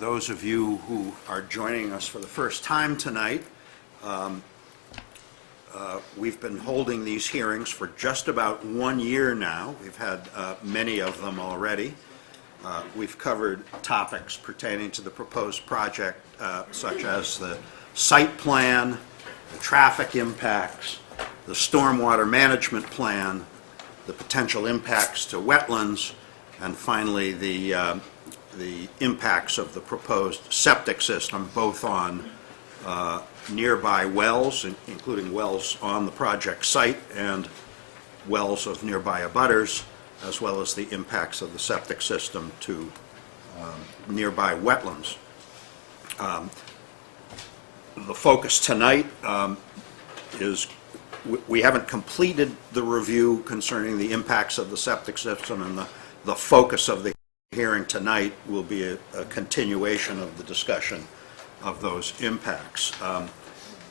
those of you who are joining us for the first time tonight, we've been holding these hearings for just about 1 year now. We've had many of them already. We've covered topics pertaining to the proposed project, such as the site plan, the traffic impacts, the stormwater management plan, the potential impacts to wetlands, and finally the impacts of the proposed septic system, both on nearby wells, including wells on the project site and wells of nearby abutters, as well as the impacts of the septic system to nearby wetlands. The focus tonight is we haven't completed the review concerning the impacts of the septic system, and the focus of the hearing tonight will be a continuation of the discussion of those impacts.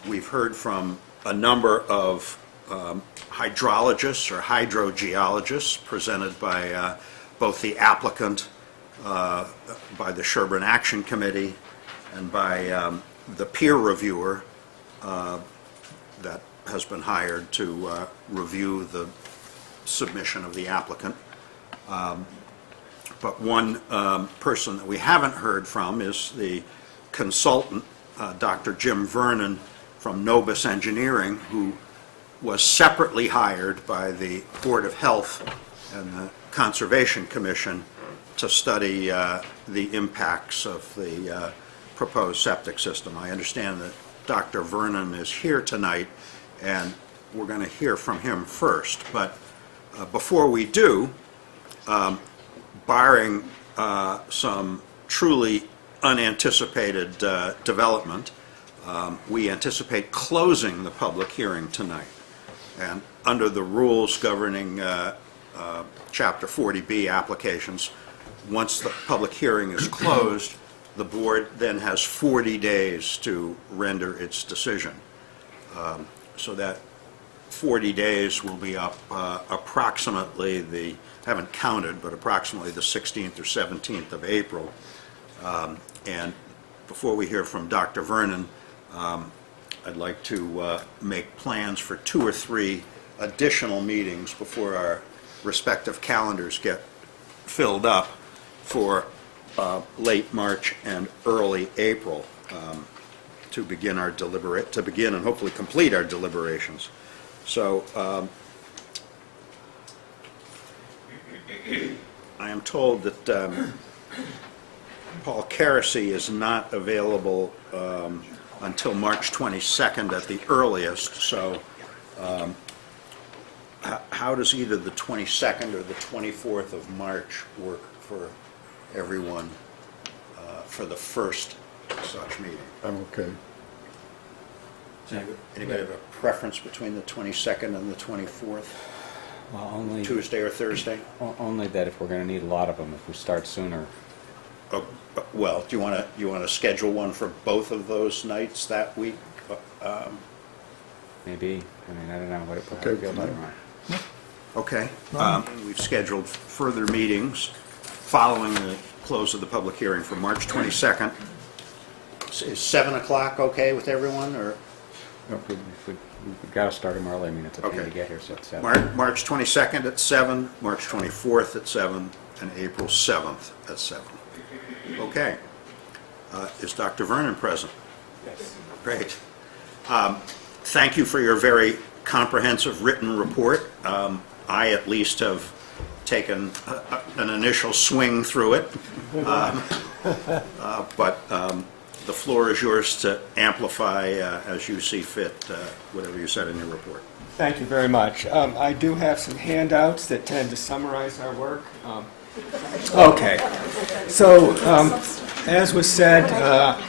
We've heard from a number of hydrologists or hydrogeologists presented by both the applicant, by the Sherborn Action Committee, and by the peer reviewer that has been hired to review the submission of the applicant. But one person that we haven't heard from is the consultant, Dr. Jim Vernon from Nobis Engineering, who was separately hired by the Board of Health and the Conservation Commission to study the impacts of the proposed septic system. I understand that Dr. Vernon is here tonight, and we're going to hear from him first. But before we do, barring some truly unanticipated development, we anticipate closing the public hearing tonight. And under the rules governing Chapter 40B applications, once the public hearing is closed, the board then has 40 days to render its decision. So that 40 days will be up approximately haven't counted, but approximately the 16th or 17th of April. And before we hear from Dr. Vernon, I'd like to make plans for 2 or 3 additional meetings before our respective calendars get filled up for late March and early April to begin and hopefully complete our deliberations. So I am told that Paul Keresy is not available until March 22nd at the earliest. So how does either the 22nd or the 24th of March work for everyone for the first such meeting? I'm okay. Anybody have a preference between the 22nd and the 24th? Well, only Tuesday or Thursday? only that if we're going to need a lot of them, if we start sooner. Oh, well, do you want to schedule one for both of those nights that week? Maybe. I mean, I don't know what it Okay. feels like. Okay. We've scheduled further meetings following the close of the public hearing for March 22nd. Is 7 o'clock okay with everyone, or? We've got to start them early. I mean, it's a pain to get here, so it's 7. March 22nd at 7, March 24th at 7, and April 7th at 7. Okay. Is Dr. Vernon present? Yes. Great. Thank you for your very comprehensive written report. I at least have taken an initial swing through it, but the floor is yours to amplify as you see fit whatever you said in your report. Thank you very much. I do have some handouts that tend to summarize our work. Okay. So, as was said,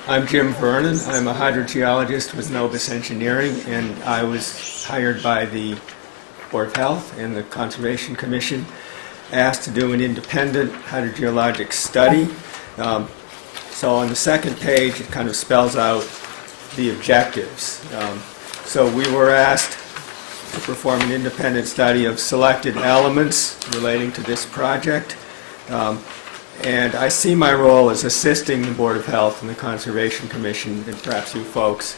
I'm Jim Vernon. I'm a hydrogeologist with Nobis Engineering, and I was hired by the Board of Health and the Conservation Commission, asked to do an independent hydrogeologic study. So on the second page, it kind of spells out the objectives. So we were asked to perform an independent study of selected elements relating to this project, And I see my role as assisting the Board of Health and the Conservation Commission, and perhaps you folks,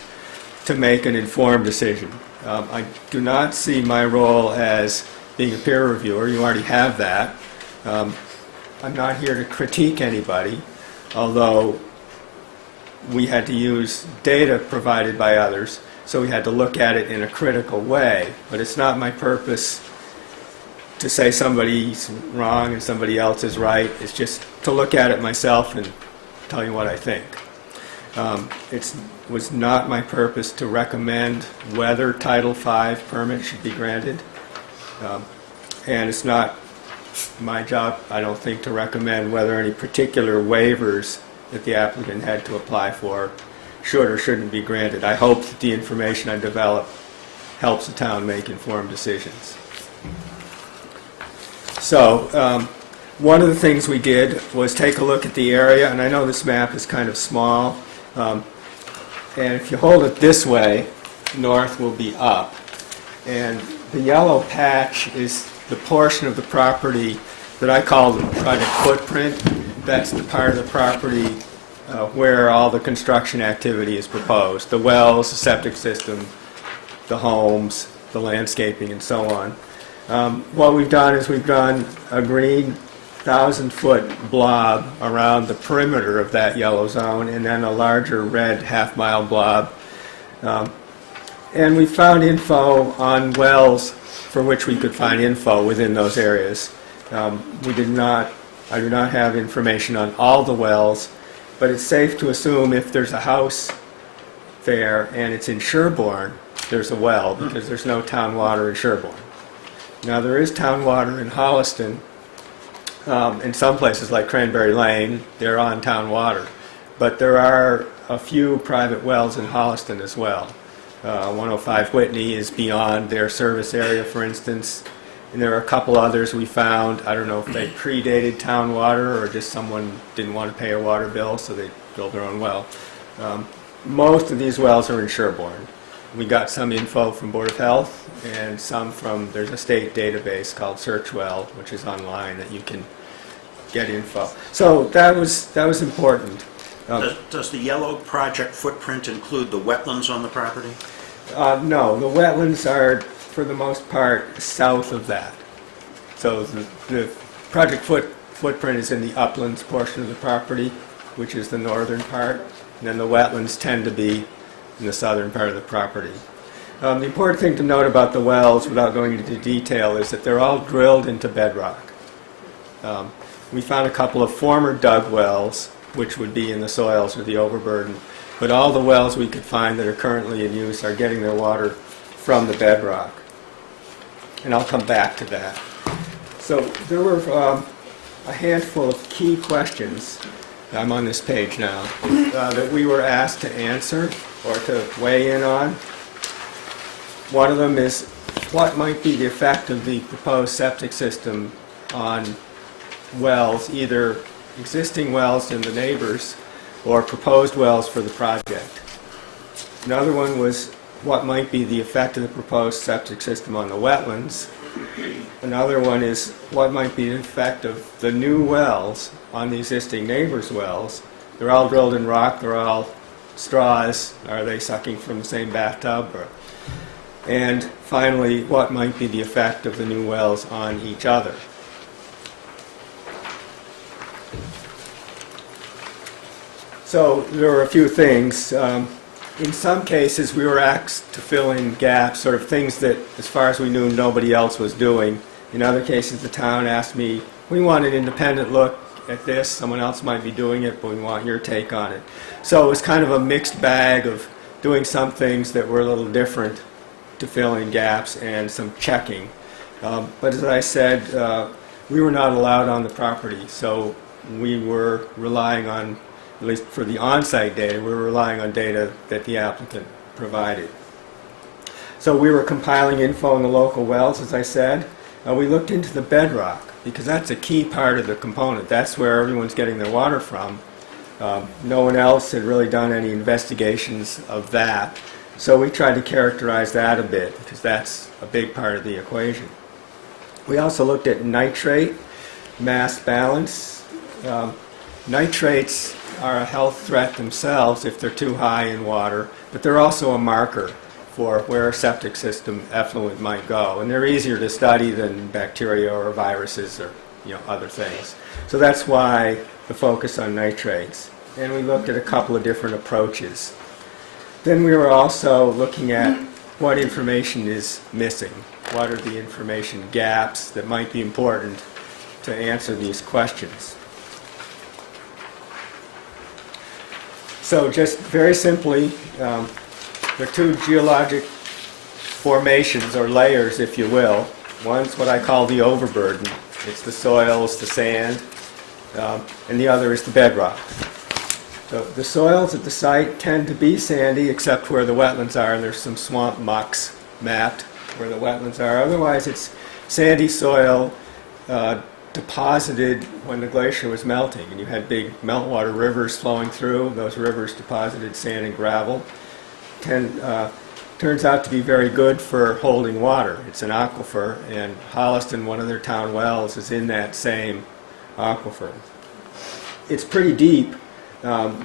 to make an informed decision. I do not see my role as being a peer reviewer. You already have that. I'm not here to critique anybody, although we had to use data provided by others, so we had to look at it in a critical way. But it's not my purpose to say somebody's wrong and somebody else is right. It's just to look at it myself and tell you what I think. It was not my purpose to recommend whether Title V permit should be granted. And it's not my job, I don't think, to recommend whether any particular waivers that the applicant had to apply for should or shouldn't be granted. I hope that the information I develop helps the town make informed decisions. So, one of the things we did was take a look at the area, and I know this map is kind of small, and if you hold it this way, north will be up. And the yellow patch is the portion of the property that I call the project footprint. That's the part of the property where all the construction activity is proposed. The wells, the septic system, the homes, the landscaping, and so on. What we've done is we've done a green 1,000-foot blob around the perimeter of that yellow zone, and then a larger red half-mile blob. And we found info on wells for which we could find info within those areas. I do not have information on all the wells, but it's safe to assume if there's a house there and it's in Sherborn, there's a well, because there's no town water in Sherborn. Now, there is town water in Holliston. In some places like Cranberry Lane, they're on town water. But there are a few private wells in Holliston as well. 105 Whitney is beyond their service area, for instance. And there are a couple others we found. I don't know if they predated town water or just someone didn't want to pay a water bill, so they built their own well. Most of these wells are in Sherborn. We got some info from Board of Health and some from, there's a state database called Searchwell, which is online that you can get info. So that was important. Does the yellow project footprint include the wetlands on the property? No, the wetlands are, for the most part, south of that. So the project footprint is in the uplands portion of the property, which is the northern part, and then the wetlands tend to be in the southern part of the property. The important thing to note about the wells, without going into detail, is that they're all drilled into bedrock. We found a couple of former dug wells, which would be in the soils or the overburden, but all the wells we could find that are currently in use are getting their water from the bedrock. And I'll come back to that. So there were a handful of key questions, I'm on this page now, that we were asked to answer or to weigh in on. One of them is, what might be the effect of the proposed septic system on wells, either existing wells in the neighbors or proposed wells for the project? Another one was, what might be the effect of the proposed septic system on the wetlands? Another one is, what might be the effect of the new wells on the existing neighbors' wells? They're all drilled in rock, they're all straws. Are they sucking from the same bathtub? And finally, what might be the effect of the new wells on each other? So there were a few things. In some cases, we were asked to fill in gaps, sort of things that, as far as we knew, nobody else was doing. In other cases, the town asked me, we want an independent look at this. Someone else might be doing it, but we want your take on it. So it was kind of a mixed bag of doing some things that were a little different to fill in gaps and some checking. But as I said, we were not allowed on the property, so we were relying on, at least for the on-site data, we were relying on data that the applicant provided. So we were compiling info on the local wells, as I said. We looked into the bedrock, because that's a key part of the component. That's where everyone's getting their water from. No one else had really done any investigations of that. So we tried to characterize that a bit, because that's a big part of the equation. We also looked at nitrate, mass balance, Nitrates are a health threat themselves if they're too high in water, but they're also a marker for where a septic system effluent might go. And they're easier to study than bacteria or viruses or other things. So that's why the focus on nitrates. And we looked at a couple of different approaches. Then we were also looking at what information is missing. What are the information gaps that might be important to answer these questions? So just very simply, there are two geologic formations or layers, if you will. One's what I call the overburden. It's the soils, the sand, and the other is the bedrock. So the soils at the site tend to be sandy, except where the wetlands are. There's some swamp mucks mapped where the wetlands are. Otherwise, it's sandy soil deposited when the glacier was melting. And you had big meltwater rivers flowing through. Those rivers deposited sand and gravel. Turns out to be very good for holding water. It's an aquifer, and Holliston, one of their town wells, is in that same aquifer. It's pretty deep.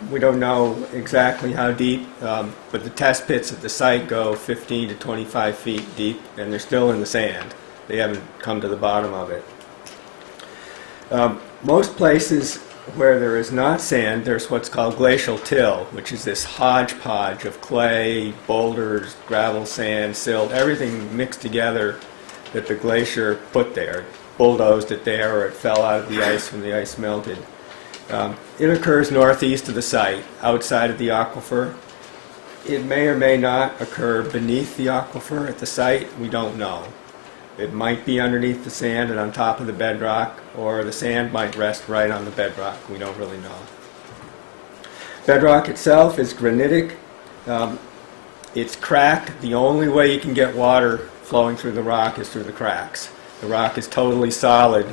We don't know exactly how deep, but the test pits at the site go 15 to 25 feet deep, and they're still in the sand. They haven't come to the bottom of it. Most places where there is not sand, there's what's called glacial till, which is this hodgepodge of clay, boulders, gravel, sand, silt, everything mixed together that the glacier put there. Bulldozed it there, or it fell out of the ice when the ice melted. It occurs northeast of the site, outside of the aquifer. It may or may not occur beneath the aquifer at the site. We don't know. It might be underneath the sand and on top of the bedrock, or the sand might rest right on the bedrock. We don't really know. Bedrock itself is granitic. It's cracked. The only way you can get water flowing through the rock is through the cracks. The rock is totally solid,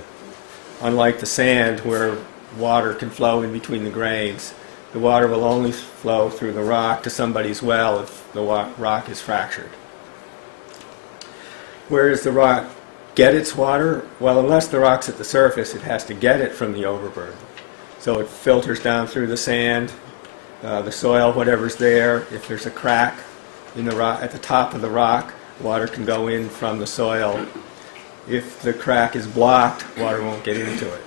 unlike the sand where water can flow in between the grains. The water will only flow through the rock to somebody's well if the rock is fractured. Where does the rock get its water? Well, unless the rock's at the surface, it has to get it from the overburden. So it filters down through the sand, the soil, whatever's there. If there's a crack in the rock, at the top of the rock, water can go in from the soil. If the crack is blocked, water won't get into it.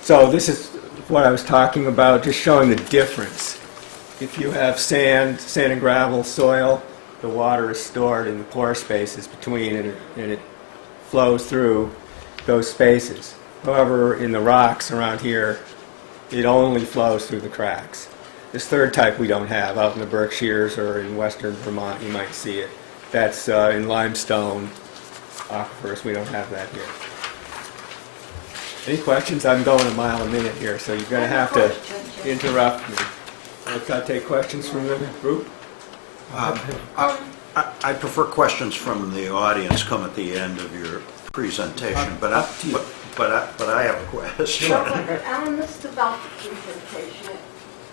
So this is what I was talking about, just showing the difference. If you have sand and gravel soil, the water is stored in the pore spaces between, and it flows through those spaces. However, in the rocks around here, it only flows through the cracks. This third type we don't have. Out in the Berkshires or in western Vermont, you might see it. That's in limestone aquifers. We don't have that here. Any questions? I'm going a mile a minute here, so you're going to have to interrupt me. I'll take questions from the group. I prefer questions from the audience come at the end of your presentation, but I have a question. Alan, this is about the presentation.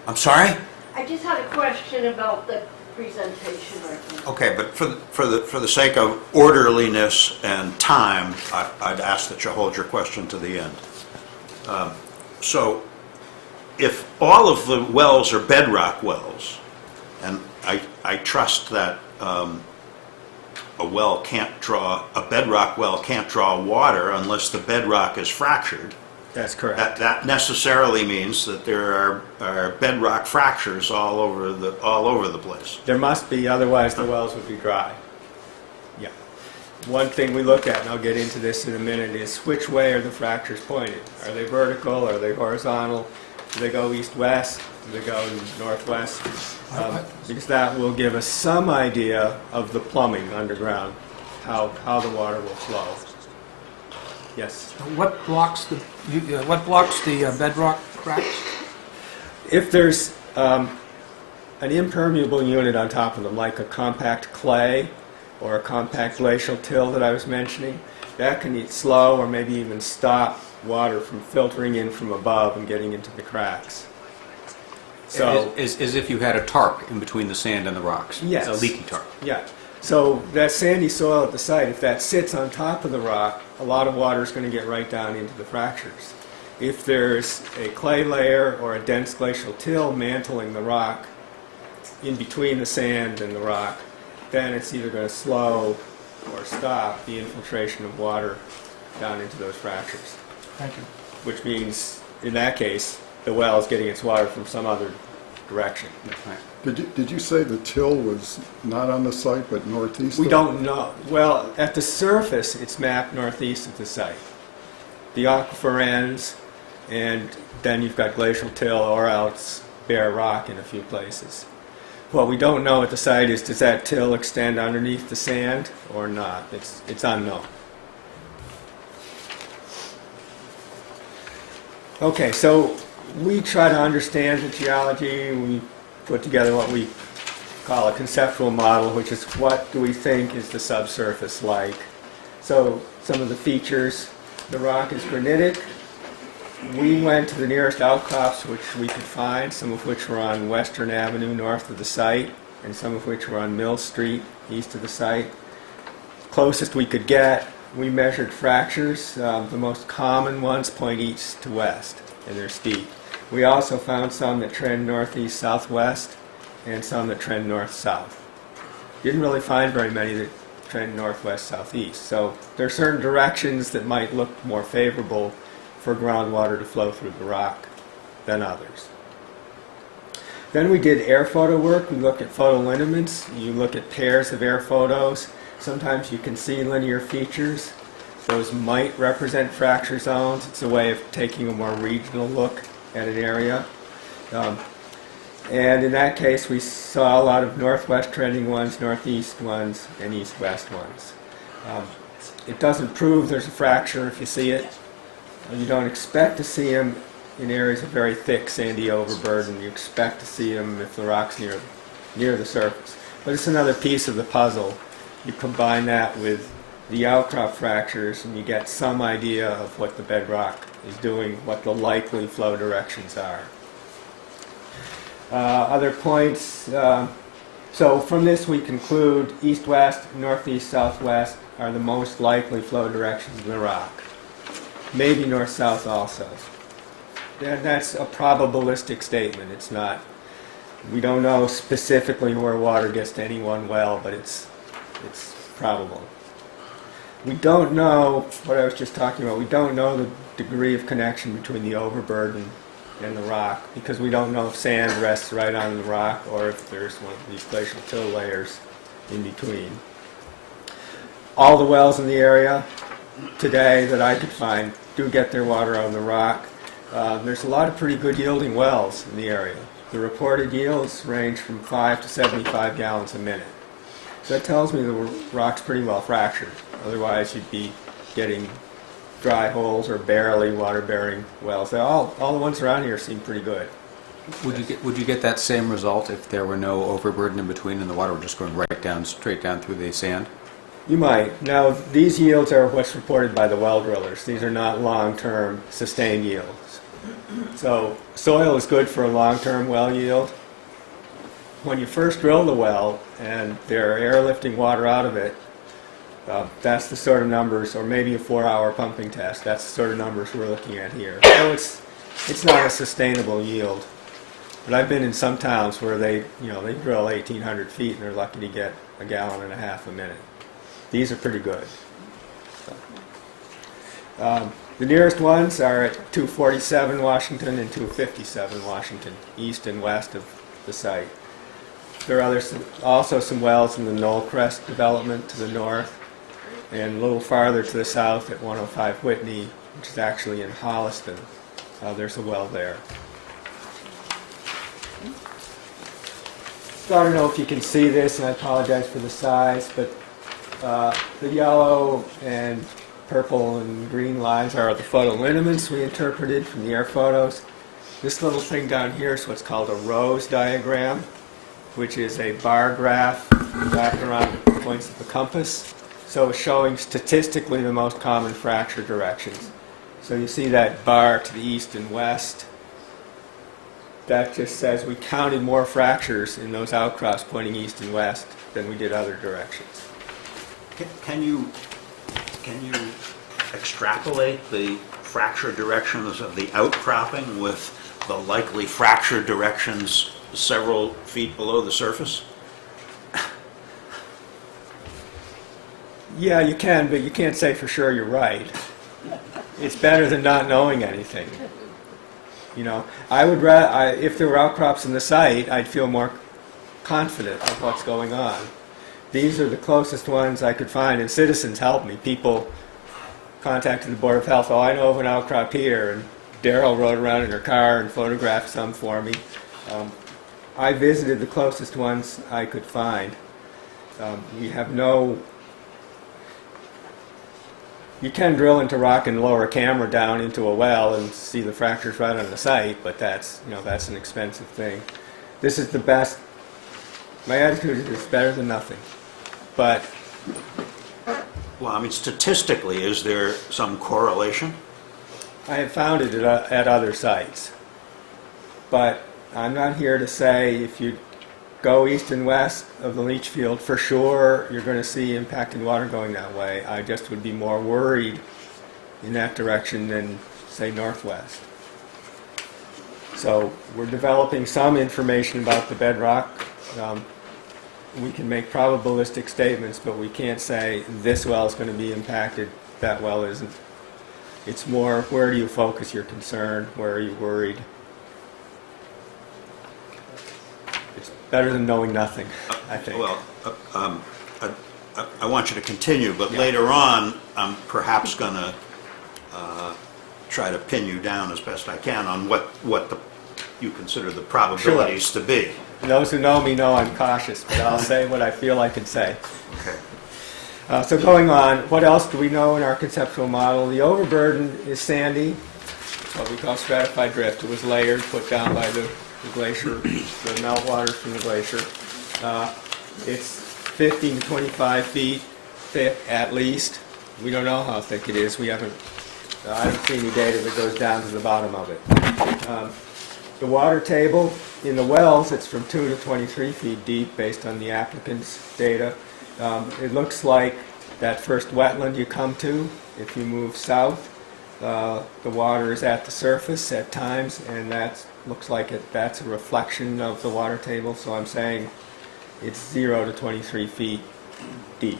I'm sorry? I just had a question about the presentation right now. Okay, but for the sake of orderliness and time, I'd ask that you hold your question to the end. So, if all of the wells are bedrock wells, and I trust that a bedrock well can't draw water unless the bedrock is fractured. That's correct. That necessarily means that there are bedrock fractures all over the place. There must be, otherwise the wells would be dry. Yeah. One thing we look at, and I'll get into this in a minute, is which way are the fractures pointed? Are they vertical? Are they horizontal? Do they go east-west? Do they go northwest? Because that will give us some idea of the plumbing underground, how the water will flow. Yes? What blocks the bedrock cracks? If there's an impermeable unit on top of them, like a compact clay or a compact glacial till that I was mentioning, that can slow or maybe even stop water from filtering in from above and getting into the cracks. So, As if you had a tarp in between the sand and the rocks. yes. A leaky tarp. Yeah. So that sandy soil at the site, if that sits on top of the rock, a lot of water is going to get right down into the fractures. If there's a clay layer or a dense glacial till mantling the rock in between the sand and the rock, then it's either going to slow or stop the infiltration of water down into those fractures, Thank you. which means, in that case, the well is getting its water from some other direction. Did you say the till was not on the site, but northeast? We of- don't know. Well, at the surface, it's mapped northeast of the site. The aquifer ends, and then you've got glacial till or else bare rock in a few places. What we don't know at the site is, does that till extend underneath the sand or not? It's unknown. Okay, so we try to understand the geology. We put together what we call a conceptual model, which is what do we think is the subsurface like. So some of the features, the rock is granitic. We went to the nearest outcrops which we could find, some of which were on Western Avenue north of the site, and some of which were on Mill Street east of the site. Closest we could get, we measured fractures. The most common ones point east to west, and they're steep. We also found some that trend northeast southwest and some that trend north south. Didn't really find very many that trend northwest southeast. So there are certain directions that might look more favorable for groundwater to flow through the rock than others. Then we did air photo work. We looked at photolineaments. You look at pairs of air photos. Sometimes you can see linear features. Those might represent fracture zones. It's a way of taking a more regional look at an area. And in that case, we saw a lot of northwest trending ones, northeast ones, and east-west ones. It doesn't prove there's a fracture if you see it. You don't expect to see them in areas of very thick sandy overburden. You expect to see them if the rock's near the surface. But it's another piece of the puzzle. You combine that with the outcrop fractures and you get some idea of what the bedrock is doing, what the likely flow directions are. Other points, so from this we conclude east-west, northeast, southwest are the most likely flow directions in the rock. Maybe north-south also. And that's a probabilistic statement. It's not, we don't know specifically where water gets to any one well, but it's probable. We don't know, what I was just talking about, we don't know the degree of connection between the overburden and the rock, because we don't know if sand rests right on the rock or if there's one of these glacial till layers in between. All the wells in the area today that I could find do get their water out of the rock. There's a lot of pretty good yielding wells in the area. The reported yields range from 5 to 75 gallons a minute. So that tells me the rock's pretty well fractured. Otherwise you'd be getting dry holes or barely water-bearing wells. All the ones around here seem pretty good. Would you get that same result if there were no overburden in between and the water were just going right down, straight down through the sand? You might. Now, these yields are what's reported by the well drillers. These are not long-term sustained yields. So soil is good for a long-term well yield. When you first drill the well and they're airlifting water out of it, that's the sort of numbers, or maybe a 4-hour pumping test, that's the sort of numbers we're looking at here. So it's not a sustainable yield. But I've been in some towns where they drill 1,800 feet and they're lucky to get 1.5 gallons a minute. These are pretty good. So, the nearest ones are at 247 Washington and 257 Washington, east and west of the site. There are also some wells in the Knoll Crest development to the north, and a little farther to the south at 105 Whitney, which is actually in Holliston. There's a well there. So I don't know if you can see this, and I apologize for the size, but the yellow and purple and green lines are the photolineaments we interpreted from the air photos. This little thing down here is what's called a rose diagram, which is a bar graph wrapped around the points of the compass. So it's showing statistically the most common fracture directions. So you see that bar to the east and west. that just says we counted more fractures in those outcrops pointing east and west than we did other directions. Can you extrapolate the fracture directions of the outcropping with the likely fracture directions several feet below the surface? Yeah, you can, but you can't say for sure you're right. It's better than not knowing anything. You know, I would if there were outcrops in the site, I'd feel more confident of what's going on. These are the closest ones I could find, and citizens helped me. People contacted the Board of Health. Oh, I know of an outcrop here, and Daryl rode around in her car and photographed some for me. I visited the closest ones I could find. We have no. You can drill into rock and lower a camera down into a well and see the fractures right on the site, but that's an expensive thing. This is the best. My attitude is it's better than nothing. But Well, I mean, statistically, is there some correlation? I have found it at other sites. But I'm not here to say if you go east and west of the leach field, for sure you're going to see impacted water going that way. I just would be more worried in that direction than, say, northwest. So we're developing some information about the bedrock. We can make probabilistic statements, but we can't say this well is going to be impacted, that well isn't. It's more, where do you focus your concern? Where are you worried? It's better than knowing nothing, I think. Well, I want you to continue, but Yeah. later on, I'm perhaps going to try to pin you down as best I can on what you consider the probabilities to be. Those who know me know I'm cautious, but I'll say what I feel I can say. Okay. So going on, what else do we know in our conceptual model? The overburden is sandy, what we call stratified drift. It was layered, put down by the glacier, the meltwaters from the glacier. It's 15 to 25 feet thick at least. We don't know how thick it is. I haven't seen any data that goes down to the bottom of it. The water table in the wells, it's from 2 to 23 feet deep based on the applicant's data. It looks like that first wetland you come to, if you move south, the water is at the surface at times, and that looks like that's a reflection of the water table, so I'm saying it's 0 to 23 feet deep.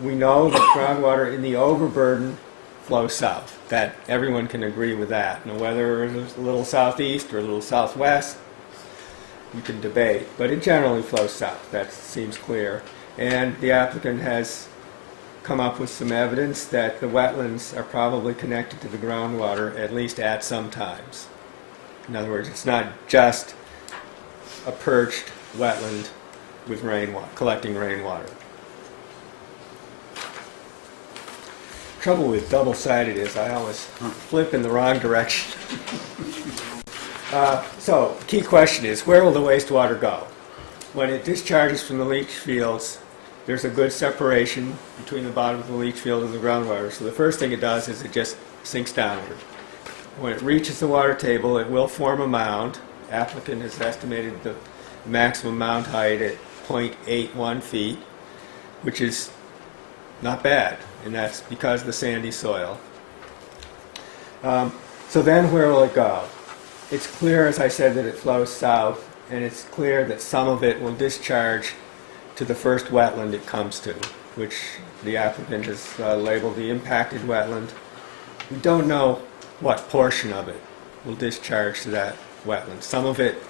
We know that groundwater in the overburden flows south. That everyone can agree with that. Now, whether it's a little southeast or a little southwest, you can debate, but it generally flows south. That seems clear. And the applicant has come up with some evidence that the wetlands are probably connected to the groundwater, at least at some times. In other words, it's not just a perched wetland with rainwater, collecting rainwater. Trouble with double-sided is I always flip in the wrong direction. So, key question is, where will the wastewater go? When it discharges from the leach fields, there's a good separation between the bottom of the leach field and the groundwater. So the first thing it does is it just sinks downward. When it reaches the water table, it will form a mound. Applicant has estimated the maximum mound height at 0.81 feet, which is not bad, and that's because of the sandy soil. So then where will it go? It's clear, as I said, that it flows south, and it's clear that some of it will discharge to the first wetland it comes to, which the applicant has labeled the impacted wetland. We don't know what portion of it will discharge to that wetland. Some of it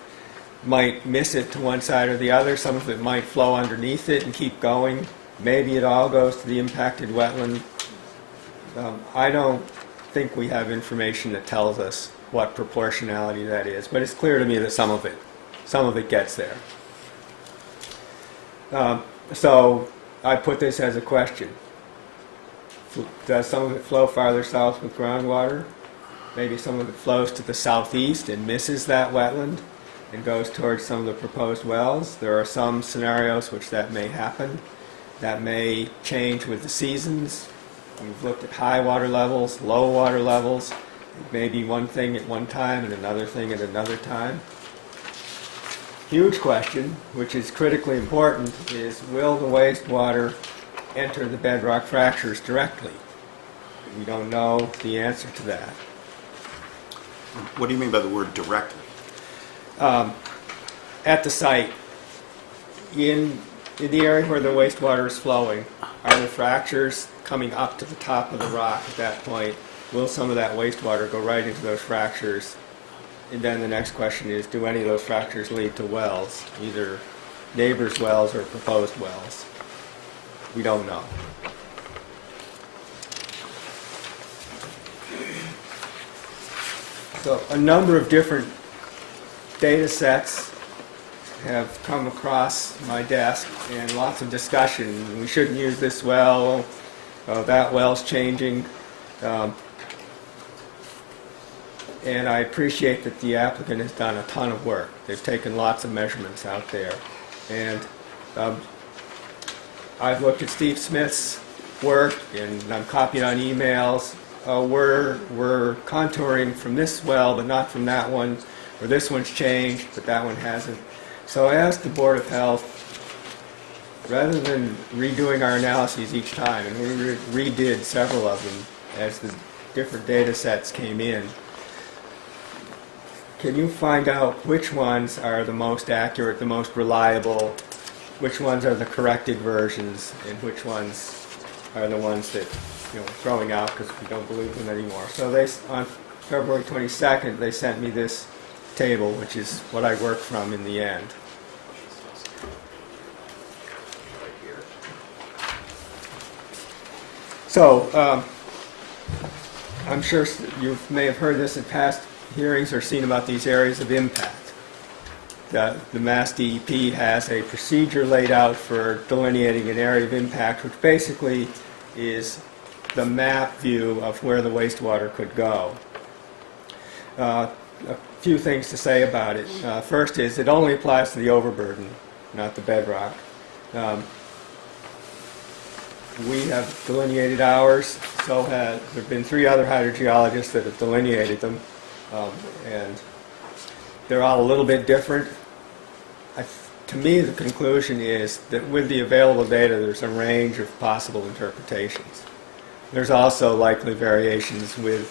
might miss it to one side or the other. Some of it might flow underneath it and keep going. Maybe it all goes to the impacted wetland. I don't think we have information that tells us what proportionality that is, but it's clear to me that some of it gets there. So I put this as a question. Does some of it flow farther south with groundwater? Maybe some of it flows to the southeast and misses that wetland and goes towards some of the proposed wells. There are some scenarios which that may happen. That may change with the seasons. We've looked at high water levels, low water levels. It may be one thing at one time and another thing at another time. Huge question, which is critically important, is will the wastewater enter the bedrock fractures directly? We don't know the answer to that. What do you mean by the word directly? At the site, in the area where the wastewater is flowing, are the fractures coming up to the top of the rock at that point? Will some of that wastewater go right into those fractures? And then the next question is, do any of those fractures lead to wells, either neighbors' wells or proposed wells? We don't know. So a number of different data sets have come across my desk and lots of discussion. We shouldn't use this well, that well's changing. And I appreciate that the applicant has done a ton of work. They've taken lots of measurements out there. And I've looked at Steve Smith's work, and I'm copied on emails. We're contouring from this well, but not from that one, or this one's changed, but that one hasn't. So I asked the Board of Health, rather than redoing our analyses each time, and we redid several of them as the different data sets came in, can you find out which ones are the most accurate, the most reliable, which ones are the corrected versions, and which ones are the ones that we're throwing out because we don't believe them anymore? So on February 22nd, they sent me this table, which is what I worked from in the end. So I'm sure you may have heard this in past hearings or seen about these areas of impact. The Mass DEP has a procedure laid out for delineating an area of impact, which basically is the map view of where the wastewater could go. A few things to say about it. First is it only applies to the overburden, not the bedrock. We have delineated ours, so there have been 3 other hydrogeologists that have delineated them, and they're all a little bit different. To me, the conclusion is that with the available data, there's a range of possible interpretations. There's also likely variations with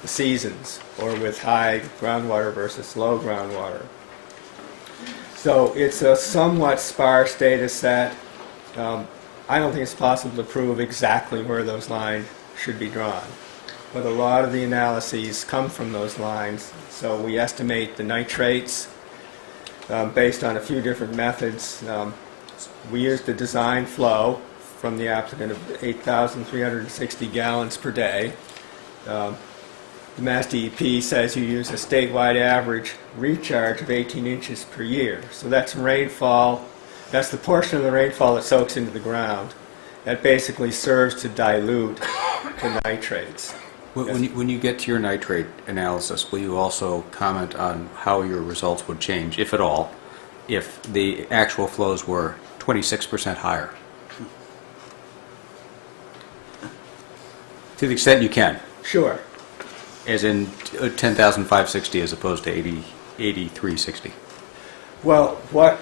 the seasons, or with high groundwater versus low groundwater. So it's a somewhat sparse data set. I don't think it's possible to prove exactly where those lines should be drawn, but a lot of the analyses come from those lines. So we estimate the nitrates based on a few different methods. We used the design flow from the applicant of 8,360 gallons per day. The Mass DEP says you use a statewide average recharge of 18 inches per year. So that's rainfall. That's the portion of the rainfall that soaks into the ground. That basically serves to dilute the nitrates. When you get to your nitrate analysis, will you also comment on how your results would change, if at all, if the actual flows were 26% higher? To the extent you can. Sure. As in 10,560 as opposed to 8360. Well, what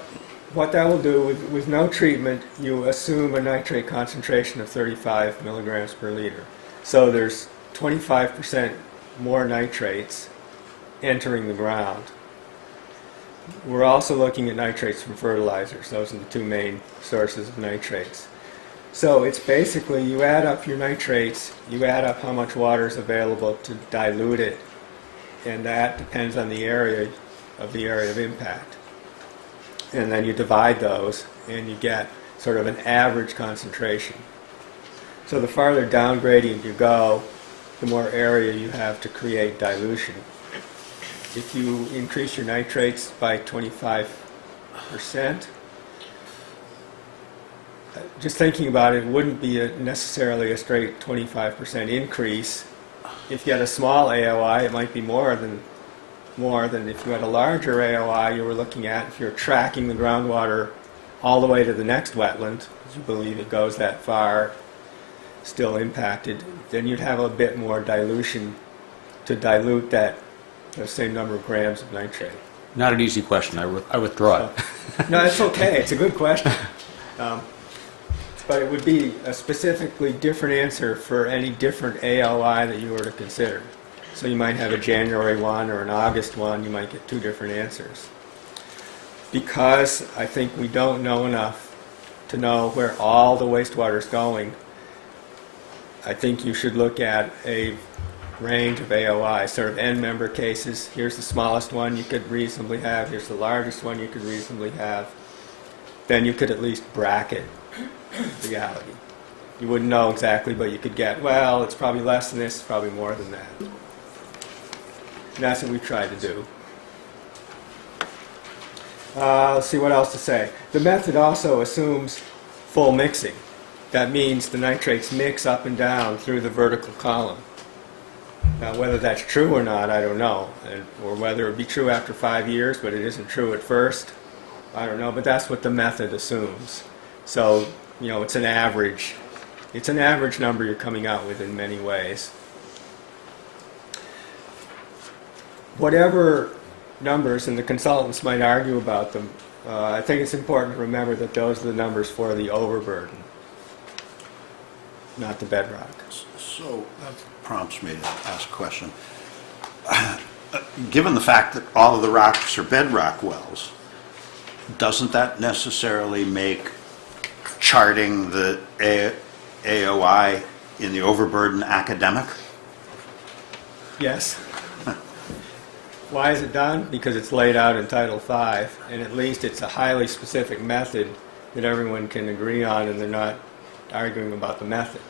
that will do, with no treatment, you assume a nitrate concentration of 35 milligrams per liter. So there's 25% more nitrates entering the ground. We're also looking at nitrates from fertilizers. Those are the 2 main sources of nitrates. So it's basically, you add up your nitrates, you add up how much water is available to dilute it, and that depends on the area of impact. And then you divide those, and you get sort of an average concentration. So the farther down gradient you go, the more area you have to create dilution. If you increase your nitrates by 25%, just thinking about it, wouldn't be necessarily a straight 25% increase. If you had a small AOI, it might be more than if you had a larger AOI you were looking at. If you're tracking the groundwater all the way to the next wetland, as you believe it goes that far, still impacted, then you'd have a bit more dilution to dilute the same number of grams of nitrate. Not an easy question. I withdraw it. No, it's okay. It's a good question. But it would be a specifically different answer for any different AOI that you were to consider. So you might have a January 1 or an August 1, you might get two different answers. Because I think we don't know enough to know where all the wastewater is going, I think you should look at a range of AOI, sort of n-member cases. Here's the smallest one you could reasonably have. Here's the largest one you could reasonably have. Then you could at least bracket reality. You wouldn't know exactly, but you could get, well, it's probably less than this, it's probably more than that. And that's what we tried to do. Let's see what else to say. The method also assumes full mixing. That means the nitrates mix up and down through the vertical column. Now, whether that's true or not, I don't know. Or whether it would be true after 5 years, but it isn't true at first, I don't know. But that's what the method assumes. So, it's an average. It's an average number you're coming out with in many ways. Whatever numbers, and the consultants might argue about them, I think it's important to remember that those are the numbers for the overburden, not the bedrock. So that prompts me to ask a question. Given the fact that all of the rocks are bedrock wells, doesn't that necessarily make charting the AOI in the overburden academic? Yes. Why is it done? Because it's laid out in Title V, and at least it's a highly specific method that everyone can agree on, and they're not arguing about the method.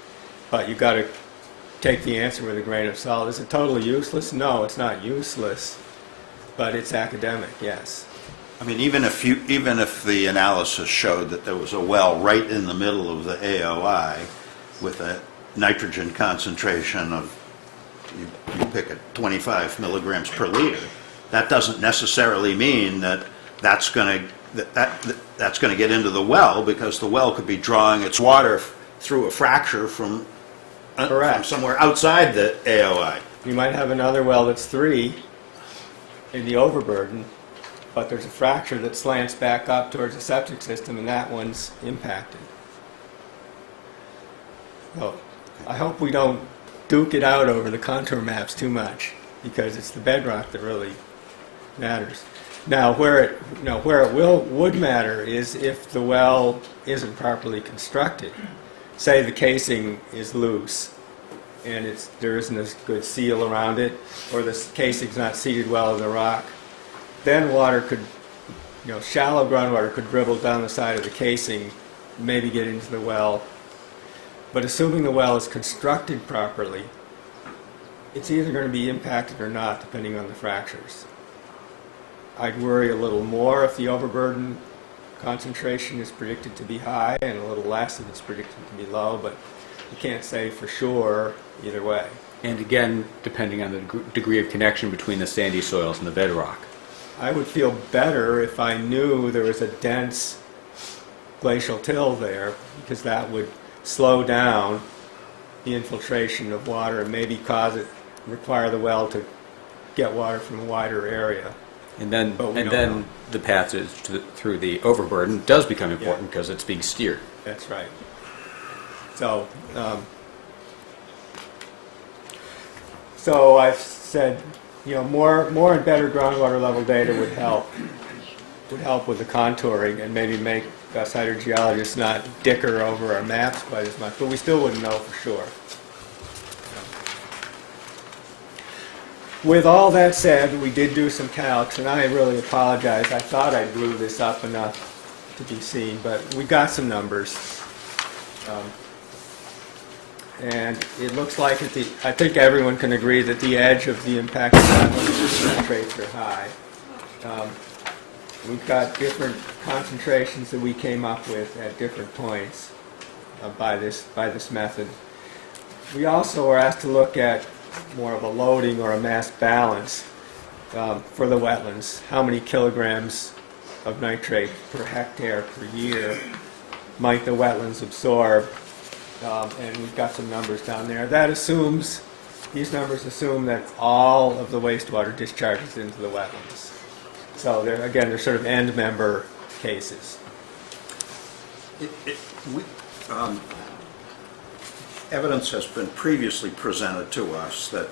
But you've got to take the answer with a grain of salt. Is it totally useless? No, it's not useless, but it's academic, yes. I mean, even if the analysis showed that there was a well right in the middle of the AOI with a nitrogen concentration of, you pick it, 25 milligrams per liter, that doesn't necessarily mean that that's going to get into the well, because the well could be drawing its water through a fracture from somewhere outside the AOI. You might have another well that's 3 in the overburden, but there's a fracture that slants back up towards the septic system, and that one's impacted. So I hope we don't duke it out over the contour maps too much, because it's the bedrock that really matters. Now, where it would matter is if the well isn't properly constructed. Say the casing is loose and there isn't a good seal around it, or the casing's not seated well in the rock, then water could, shallow groundwater could dribble down the side of the casing, maybe get into the well. But assuming the well is constructed properly, it's either going to be impacted or not, depending on the fractures. I'd worry a little more if the overburden concentration is predicted to be high, and a little less if it's predicted to be low, but you can't say for sure either way. And again, depending on the degree of connection between the sandy soils and the bedrock. I would feel better if I knew there was a dense glacial till there, because that would slow down the infiltration of water and maybe require the well to get water from a wider area. And then But we don't know. the path through the overburden does become important because it's being steered. That's right. So, I've said, more and better groundwater level data would help with the contouring and maybe make us hydrogeologists not dicker over our maps quite as much, but we still wouldn't know for sure. With all that said, we did do some calcs, and I really apologize. I thought I blew this up enough to be seen, but we got some numbers. And it looks like I think everyone can agree that the edge of the impact rates are high. We've got different concentrations that we came up with at different points by this method. We also are asked to look at more of a loading or a mass balance for the wetlands. How many kilograms of nitrate per hectare per year might the wetlands absorb? And we've got some numbers down there. That assumes these numbers assume that all of the wastewater discharges into the wetlands. So they're sort of end member cases. We, evidence has been previously presented to us that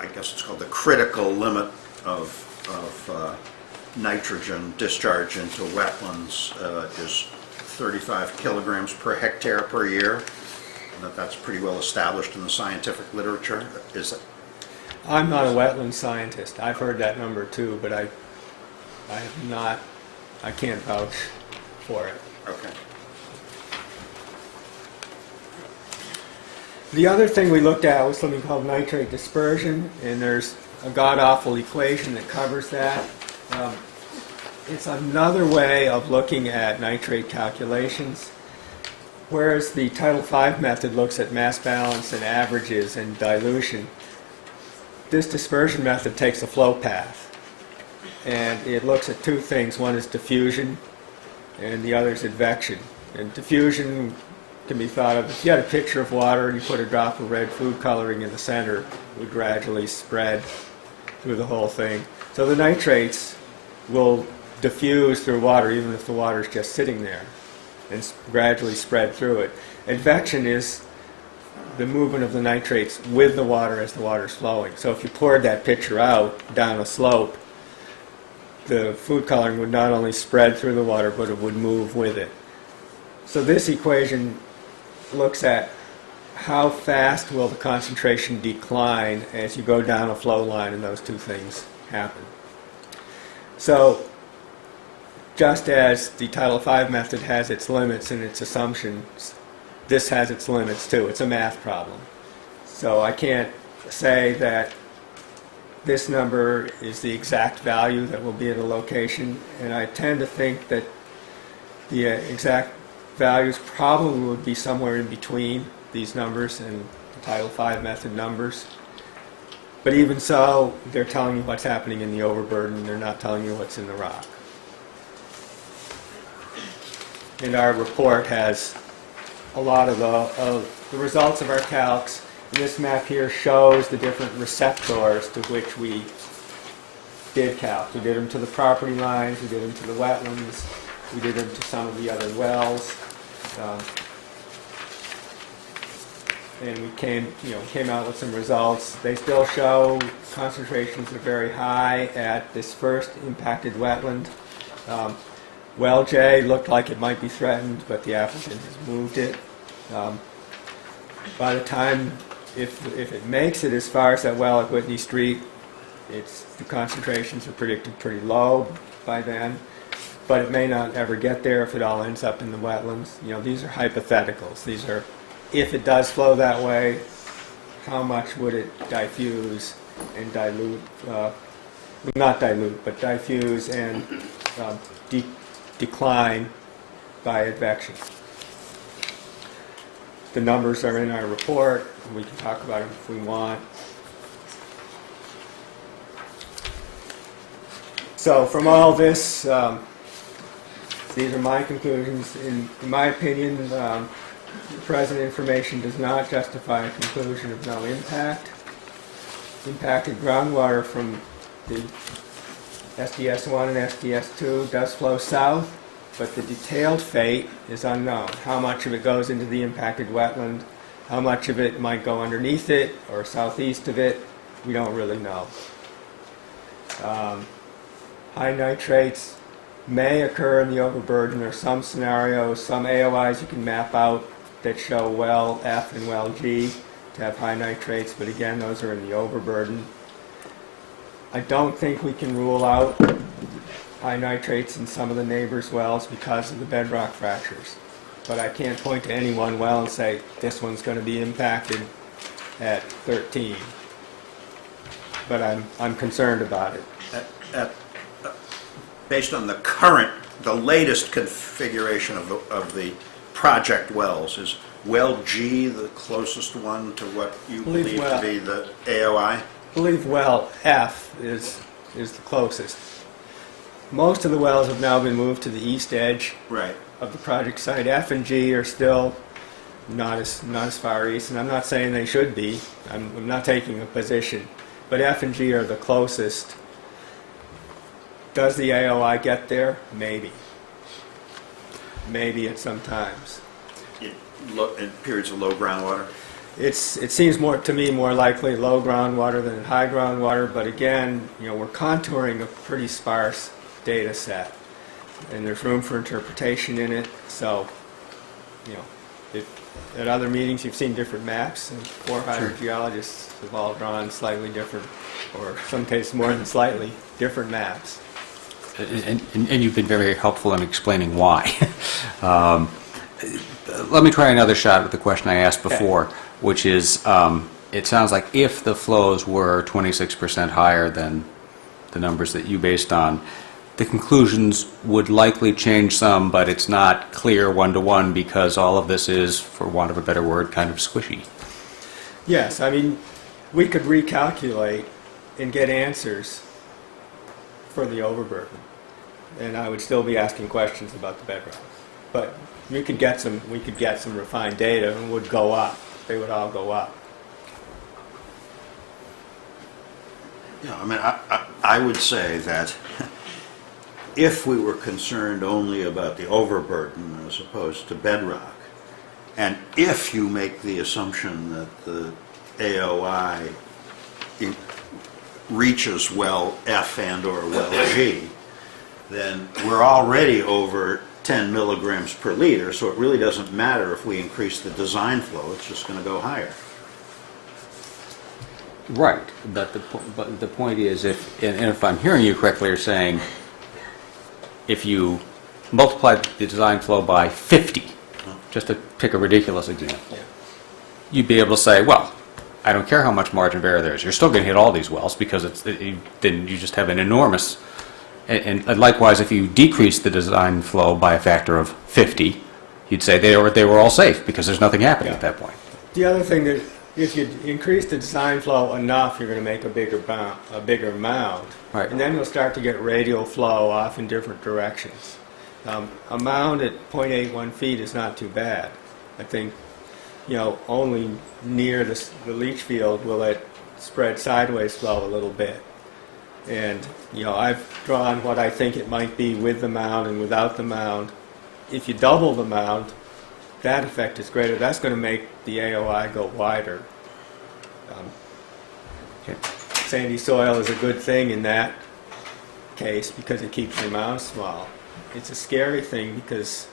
I guess it's called the critical limit of nitrogen discharge into wetlands is 35 kilograms per hectare per year, and that's pretty well established in the scientific literature. Is it? I'm not a wetland scientist. I've heard that number too, but I have not, I can't vouch for it. Okay. The other thing we looked at was something called nitrate dispersion, and there's a god-awful equation that covers that. It's another way of looking at nitrate calculations. Whereas the Title V method looks at mass balance and averages and dilution, this dispersion method takes a flow path. And it looks at two things. One is diffusion, and the other is advection. And diffusion can be thought of, if you had a picture of water and you put a drop of red food coloring in the center, it would gradually spread through the whole thing. So the nitrates will diffuse through water even if the water is just sitting there and gradually spread through it. Advection is the movement of the nitrates with the water as the water is flowing. So if you poured that picture out down a slope, the food coloring would not only spread through the water, but it would move with it. So this equation looks at how fast will the concentration decline as you go down a flow line and those two things happen. So just as the Title V method has its limits and its assumptions, this has its limits too. It's a math problem. So I can't say that this number is the exact value that will be at a location, and I tend to think that the exact values probably would be somewhere in between these numbers and the Title V method numbers. But even so, they're telling you what's happening in the overburden, they're not telling you what's in the rock. And our report has a lot of the results of our calcs. And this map here shows the different receptors to which we did calc. We did them to the property lines, we did them to the wetlands, we did them to some of the other wells. And we came out with some results. They still show concentrations are very high at this first impacted wetland. Well J looked like it might be threatened, but the applicant has moved it. By the time, if it makes it as far as that well at Whitney Street, the concentrations are predicted pretty low by then, but it may not ever get there if it all ends up in the wetlands. These are hypotheticals. These are, if it does flow that way, how much would it diffuse and dilute, not dilute, but diffuse and decline by advection. The numbers are in our report. We can talk about them if we want. So from all this, these are my conclusions. In my opinion, the present information does not justify a conclusion of no impact. Impacted groundwater from the SDS1 and SDS2 does flow south, but the detailed fate is unknown. How much of it goes into the impacted wetland, how much of it might go underneath it or southeast of it, we don't really know. High nitrates may occur in the overburden. There are some scenarios, some AOIs you can map out that show well F and well G to have high nitrates, but again, those are in the overburden. I don't think we can rule out high nitrates in some of the neighbors' wells because of the bedrock fractures. But I can't point to any one well and say, this one's going to be impacted at 13. But I'm concerned about it. Based on the latest configuration of the project wells, is well G the closest one to what you believe to be the AOI? I believe well F is the closest. Most of the wells have now been moved to the east edge Right. of the project site. F and G are still not as far east, and I'm not saying they should be. I'm not taking a position, but F and G are the closest. Does the AOI get there? Maybe. Maybe at some times. In periods of low groundwater? It seems more to me more likely low groundwater than high groundwater, but again, we're contouring a pretty sparse data set, and there's room for interpretation in it. So, if at other meetings you've seen different maps, and 4 hydrogeologists have all drawn slightly different, or in some cases more than slightly different maps. And you've been very helpful in explaining why. Let me try another shot at the question I asked before, which is, it sounds like if the flows were 26% higher than the numbers that you based on, the conclusions would likely change some, but it's not clear one-to-one because all of this is, for want of a better word, kind of squishy. Yes, I mean, we could recalculate and get answers for the overburden, and I would still be asking questions about the bedrock. But we could get some refined data, and would go up. They would all go up. Yeah, I mean, I would say that if we were concerned only about the overburden as opposed to bedrock, and if you make the assumption that the AOI reaches well F and or well G, then we're already over 10 milligrams per liter, so it really doesn't matter if we increase the design flow, it's just going to go higher. Right, but the point is, if I'm hearing you correctly, you're saying if you multiply the design flow by 50, just to pick a ridiculous example, you'd be able to say, well, I don't care how much margin of error there is, you're still going to hit all these wells because then you just have an enormous. And likewise, if you decrease the design flow by a factor of 50, you'd say they were all safe because there's nothing happening at that point. The other thing that if you increase the design flow enough, you're going to make a bigger mound, Right. and then you'll start to get radial flow off in different directions. A mound at 0.81 feet is not too bad. I think, only near the leach field will it spread sideways flow a little bit. And, I've drawn what I think it might be with the mound and without the mound. If you double the mound, that effect is greater. That's going to make the AOI go wider. Okay. Sandy soil is a good thing in that case because it keeps your mound small. It's a scary thing because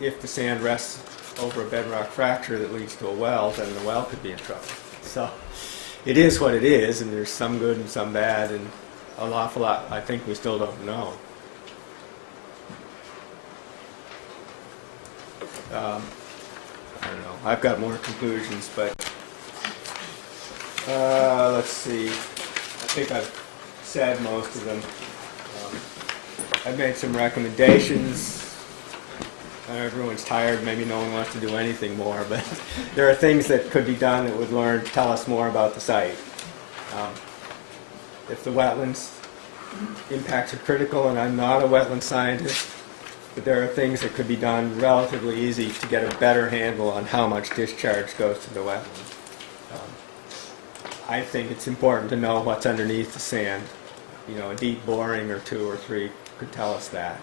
if the sand rests over a bedrock fracture that leads to a well, then the well could be in trouble. So it is what it is, and there's some good and some bad, and an awful lot I think we still don't know. I don't know. I've got more conclusions, but let's see. I think I've said most of them. I've made some recommendations. Everyone's tired. Maybe no one wants to do anything more, but there are things that could be done that would tell us more about the site. If the wetlands impacts are critical, and I'm not a wetland scientist, but there are things that could be done relatively easy to get a better handle on how much discharge goes to the wetland. I think it's important to know what's underneath the sand. A deep boring or 2 or 3 could tell us that.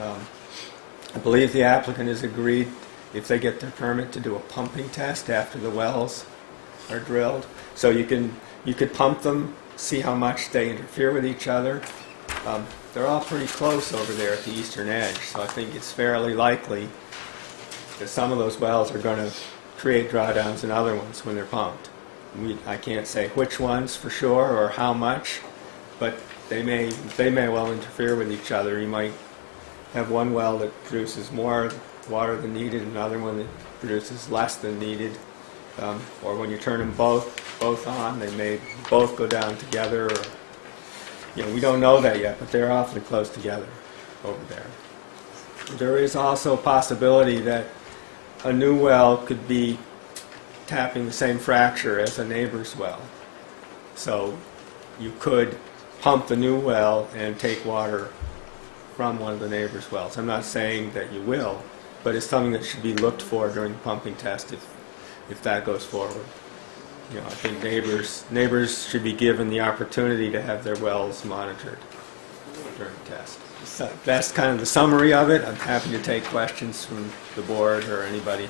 I believe the applicant has agreed, if they get their permit, to do a pumping test after the wells are drilled. So you could pump them, see how much they interfere with each other. They're all pretty close over there at the eastern edge, so I think it's fairly likely that some of those wells are going to create drawdowns in other ones when they're pumped. I can't say which ones for sure or how much, but they may well interfere with each other. You might have one well that produces more water than needed, and another one that produces less than needed. Or when you turn them both on, they may both go down together. Or, we don't know that yet, but they're awfully close together over there. There is also a possibility that a new well could be tapping the same fracture as a neighbor's well. So you could pump the new well and take water from one of the neighbor's wells. I'm not saying that you will, but it's something that should be looked for during the pumping test if that goes forward. You know, I think neighbors should be given the opportunity to have their wells monitored during the test. So that's kind of the summary of it. I'm happy to take questions from the board or anybody.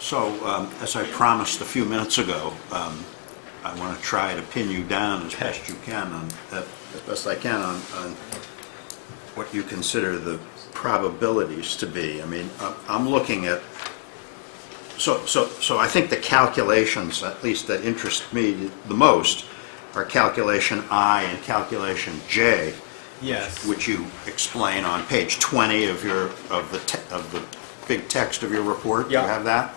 So, as I promised a few minutes ago, I want to try to pin you down as best you can as best I can on what you consider the probabilities to be. I mean, I'm looking at, so I think the calculations, at least that interest me the most, are calculation I and calculation J, Yes. which you explain on page 20 of the big text of your report. Do Yeah. you have that?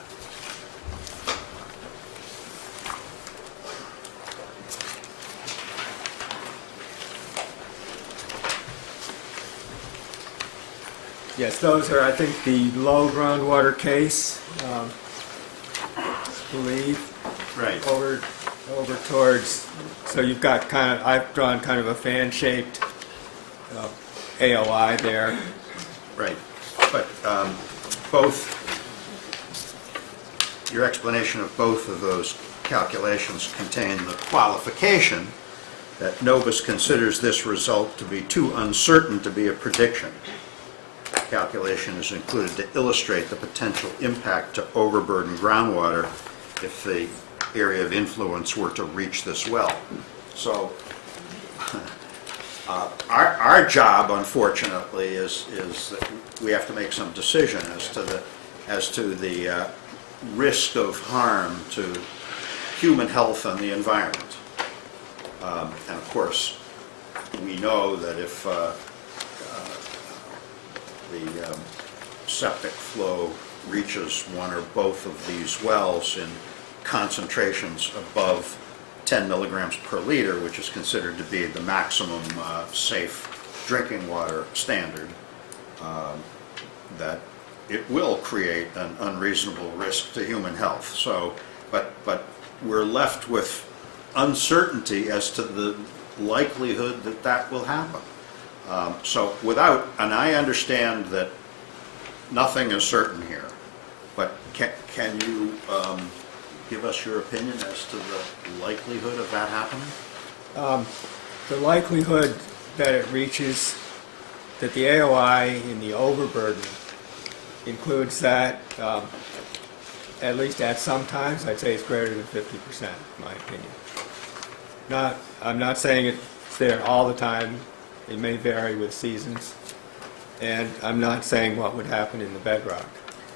Yes, those are, I think, the low groundwater case, I believe, Right. over towards, so you've got kind of, I've drawn kind of a fan-shaped AOI there. Right, but both, your explanation of both of those calculations contain the qualification that Novus considers this result to be too uncertain to be a prediction. Calculation is included to illustrate the potential impact to overburden groundwater if the area of influence were to reach this well. So our job, unfortunately, is that we have to make some decision as to the risk of harm to human health and the environment. And of course, we know that if the septic flow reaches one or both of these wells in concentrations above 10 milligrams per liter, which is considered to be the maximum safe drinking water standard, that it will create an unreasonable risk to human health. So, but we're left with uncertainty as to the likelihood that that will happen. So without, and I understand that nothing is certain here, but can you give us your opinion as to the likelihood of that happening? The likelihood that it reaches, that the AOI in the overburden includes that, at least at some times, I'd say it's greater than 50%, in my opinion. I'm not saying it's there all the time. It may vary with seasons. And I'm not saying what would happen in the bedrock,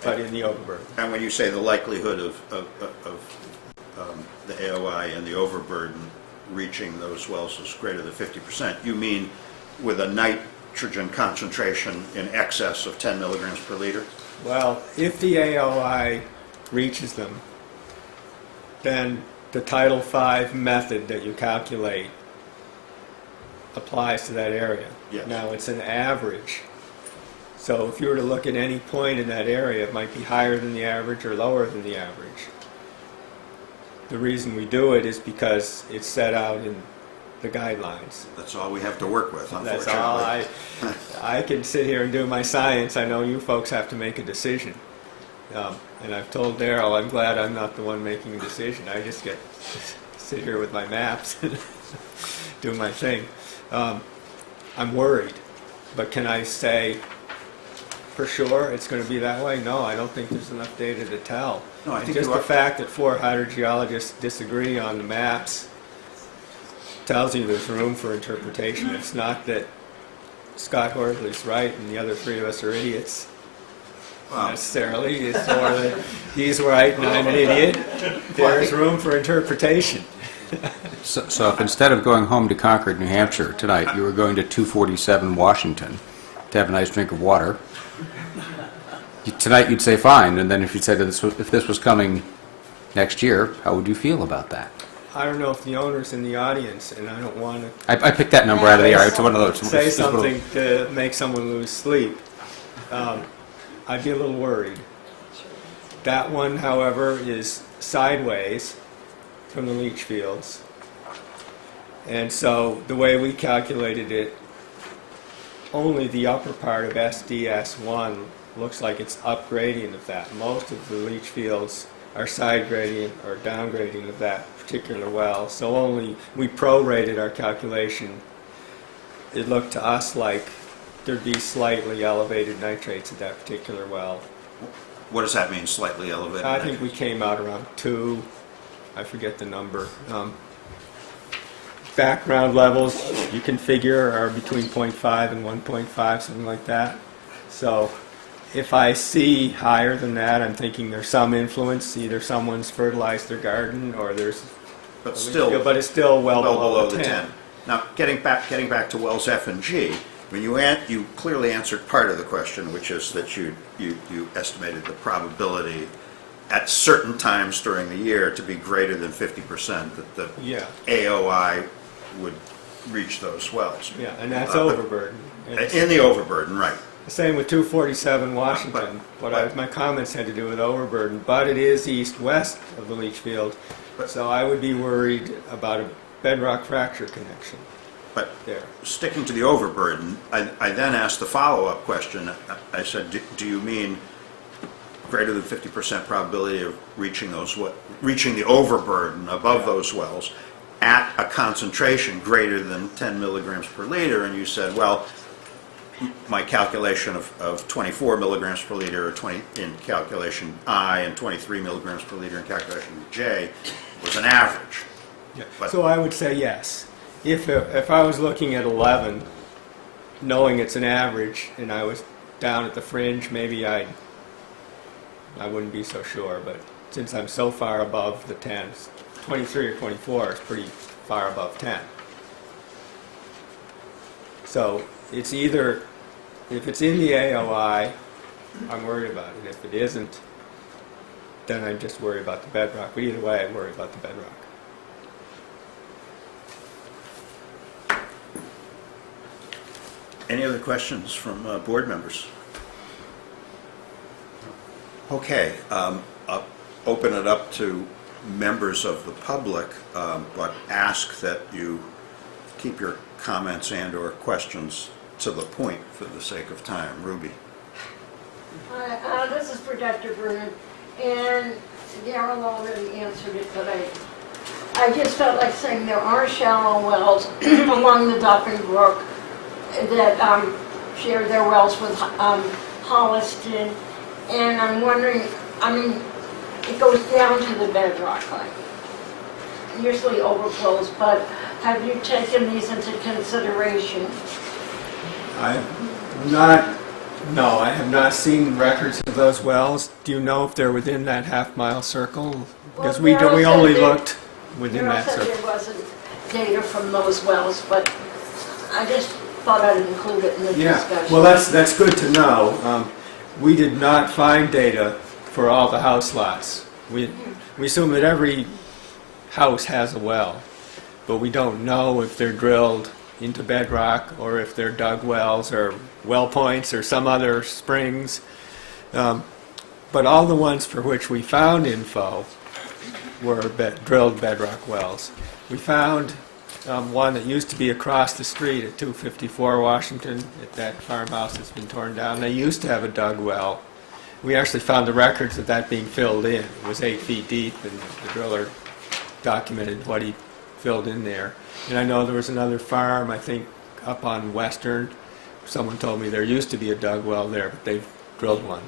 but in the overburden. And when you say the likelihood of the AOI and the overburden reaching those wells is greater than 50%, you mean with a nitrogen concentration in excess of 10 milligrams per liter? Well, if the AOI reaches them, then the Title V method that you calculate applies to that area. Yes. Now, it's an average. So if you were to look at any point in that area, it might be higher than the average or lower than the average. The reason we do it is because it's set out in the guidelines. That's all we have to work with, unfortunately. That's all I can sit here and do my science. I know you folks have to make a decision. And I've told Darrell, I'm glad I'm not the one making a decision. I just get to sit here with my maps and do my thing. I'm worried, but can I say for sure it's going to be that way? No, I don't think there's enough data to tell. No, I And think just you the are. fact that 4 hydrogeologists disagree on the maps tells you there's room for interpretation. It's not that Scott Horsley's right and the other 3 of us are idiots. Well, Necessarily, it's more that he's right and I'm an idiot. There's room for interpretation. So if instead of going home to Concord, New Hampshire tonight, you were going to 247 Washington to have a nice drink of water, tonight you'd say fine, and then if you said if this was coming next year, how would you feel about that? I don't know if the owner's in the audience, and I don't want I picked that number out of the air. It's one of those. to say it's just a little- something to make someone lose sleep. I'd be a little worried. That one, however, is sideways from the leach fields. And so the way we calculated it, only the upper part of SDS1 looks like it's up gradient of that. Most of the leach fields are side gradient or down gradient of that particular well, so only we prorated our calculation. It looked to us like there'd be slightly elevated nitrates at that particular well. What does that mean, slightly elevated? I think we came out around 2, I forget the number. Background levels, you can figure, are between 0.5 and 1.5, something like that. So if I see higher than that, I'm thinking there's some influence, either someone's fertilized their garden or there's... But still, But it's still well below the 10. Now, getting back to wells F and G, I mean, you clearly answered part of the question, which is that you estimated the probability at certain times during the year to be greater than 50%, that the Yeah. AOI would reach those wells. Yeah, and that's But overburden. It's in the overburden, right. the same with 247 Washington. but- My comments had to do with overburden, but it is east-west of the leach field, so I would be worried about a bedrock fracture connection But there. sticking to the overburden, I then asked the follow-up question. I said, do you mean greater than 50% probability of reaching the overburden above those wells at a concentration greater than 10 milligrams per liter? And you said, well, my calculation of 24 milligrams per liter or 20 in calculation I and 23 milligrams per liter in calculation J was an average. Yeah. But- So I would say yes. If I was looking at 11, knowing it's an average, and I was down at the fringe, maybe I wouldn't be so sure. But since I'm so far above the 10s, 23 or 24 is pretty far above 10. So it's either, if it's in the AOI, I'm worried about it. If it isn't, then I just worry about the bedrock. But either way, I worry about the bedrock. Any other questions from board members? Okay, I'll open it up to members of the public, but ask that you keep your comments and/or questions to the point for the sake of time. Ruby? Hi, this is for Dr. Vernon, and Darrell already answered it, but I just felt like saying there are shallow wells along the Duffin Brook that share their wells with Holliston, and I'm wondering, I mean, it goes down to the bedrock, like, usually overflows, but have you taken these into consideration? I have not seen records of those wells. Do you know if they're within that half-mile circle? Because Well, Darrell we said only they- looked within Darrell that said circle. there wasn't data from those wells, but I just thought I'd include it in the Yeah, discussion. well, that's good to know. We did not find data for all the house lots. We assume that every house has a well, but we don't know if they're drilled into bedrock or if they're dug wells or well points or some other springs. But all the ones for which we found info were drilled bedrock wells. We found one that used to be across the street at 254 Washington, at that farmhouse that's been torn down. They used to have a dug well. We actually found the records of that being filled in. It was 8 feet deep, and the driller documented what he filled in there. And I know there was another farm, I think, up on Western. Someone told me there used to be a dug well there, but they've drilled one.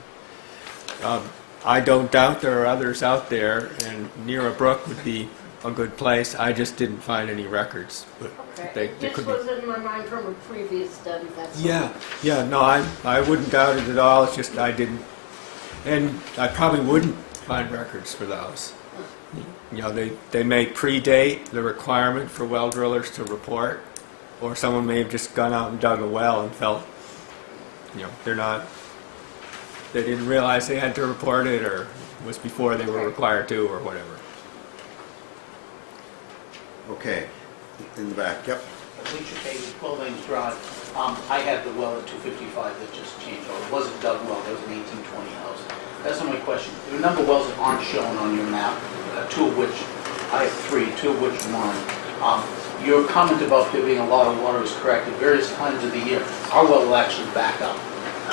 I don't doubt there are others out there, and near a brook would be a good place. I just didn't find any records. But Okay, they this could be. was in my mind from a previous study, that's all. Yeah, no, I wouldn't doubt it at all. It's just I didn't, and I probably wouldn't find records for those. You know, they may predate the requirement for well drillers to report, or someone may have just gone out and dug a well and felt, you know, they didn't realize they had to report it, or it was before they were required to, or whatever. Okay, in the back, yep. Bleacher Cave, 12 Ames Drive. I had the well at 255 that just changed over. It wasn't dug well, it was an 1820 house. That's not my question. There are a number of wells that aren't shown on your map, two of which, I have three, two of which one. Your comment about there being a lot of water is correct. At various times of the year, our well will actually back up.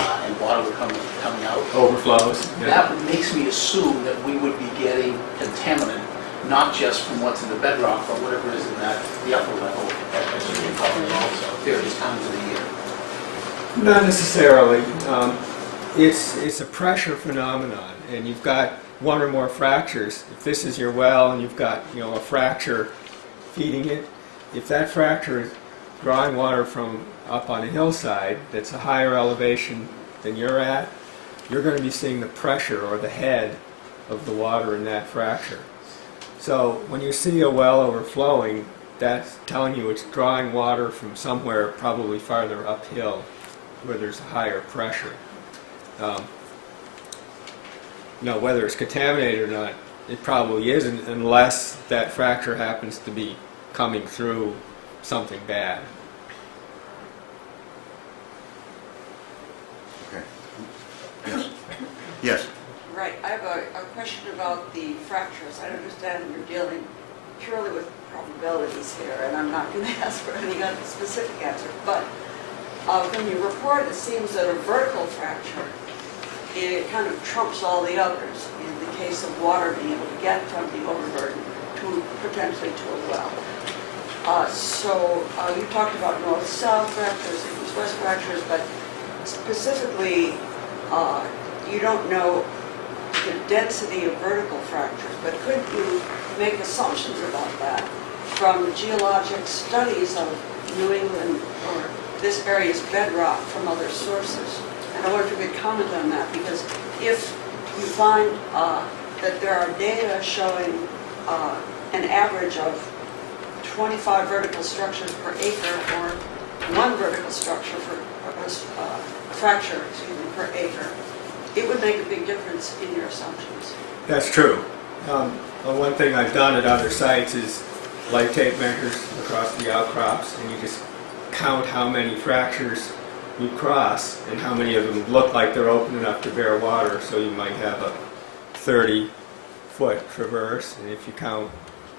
and water would coming out. Overflows. Yeah. That makes me assume that we would be getting contaminant, not just from what's in the bedrock, but whatever is in the upper level, as you can call it also, various times of the year. Not necessarily. It's a pressure phenomenon, and you've got one or more fractures. If this is your well and you've got a fracture feeding it, if that fracture is drawing water from up on a hillside that's a higher elevation than you're at, you're going to be seeing the pressure or the head of the water in that fracture. So when you see a well overflowing, that's telling you it's drawing water from somewhere probably farther uphill where there's a higher pressure. Whether it's contaminated or not, it probably isn't unless that fracture happens to be coming through something bad. Okay. Yes. Yes. Right, I have a question about the fractures. I understand you're dealing purely with probabilities here, and I'm not going to ask for any specific answer, but from your report, it seems that a vertical fracture, it kind of trumps all the others in the case of water being able to get from the overburden to potentially to a well. So you talked about north-south fractures, east-west fractures, but specifically, you don't know the density of vertical fractures, but could you make assumptions about that from geologic studies of New England or this area's bedrock from other sources? And I wonder if you could comment on that, because if you find that there are data showing an average of 25 vertical structures per acre or one vertical structure fracture per acre, it would make a big difference in your assumptions. That's true. One thing I've done at other sites is light tape measures across the outcrops, and you just count how many fractures you cross and how many of them look like they're open enough to bear water. So you might have a 30-foot traverse, and if you count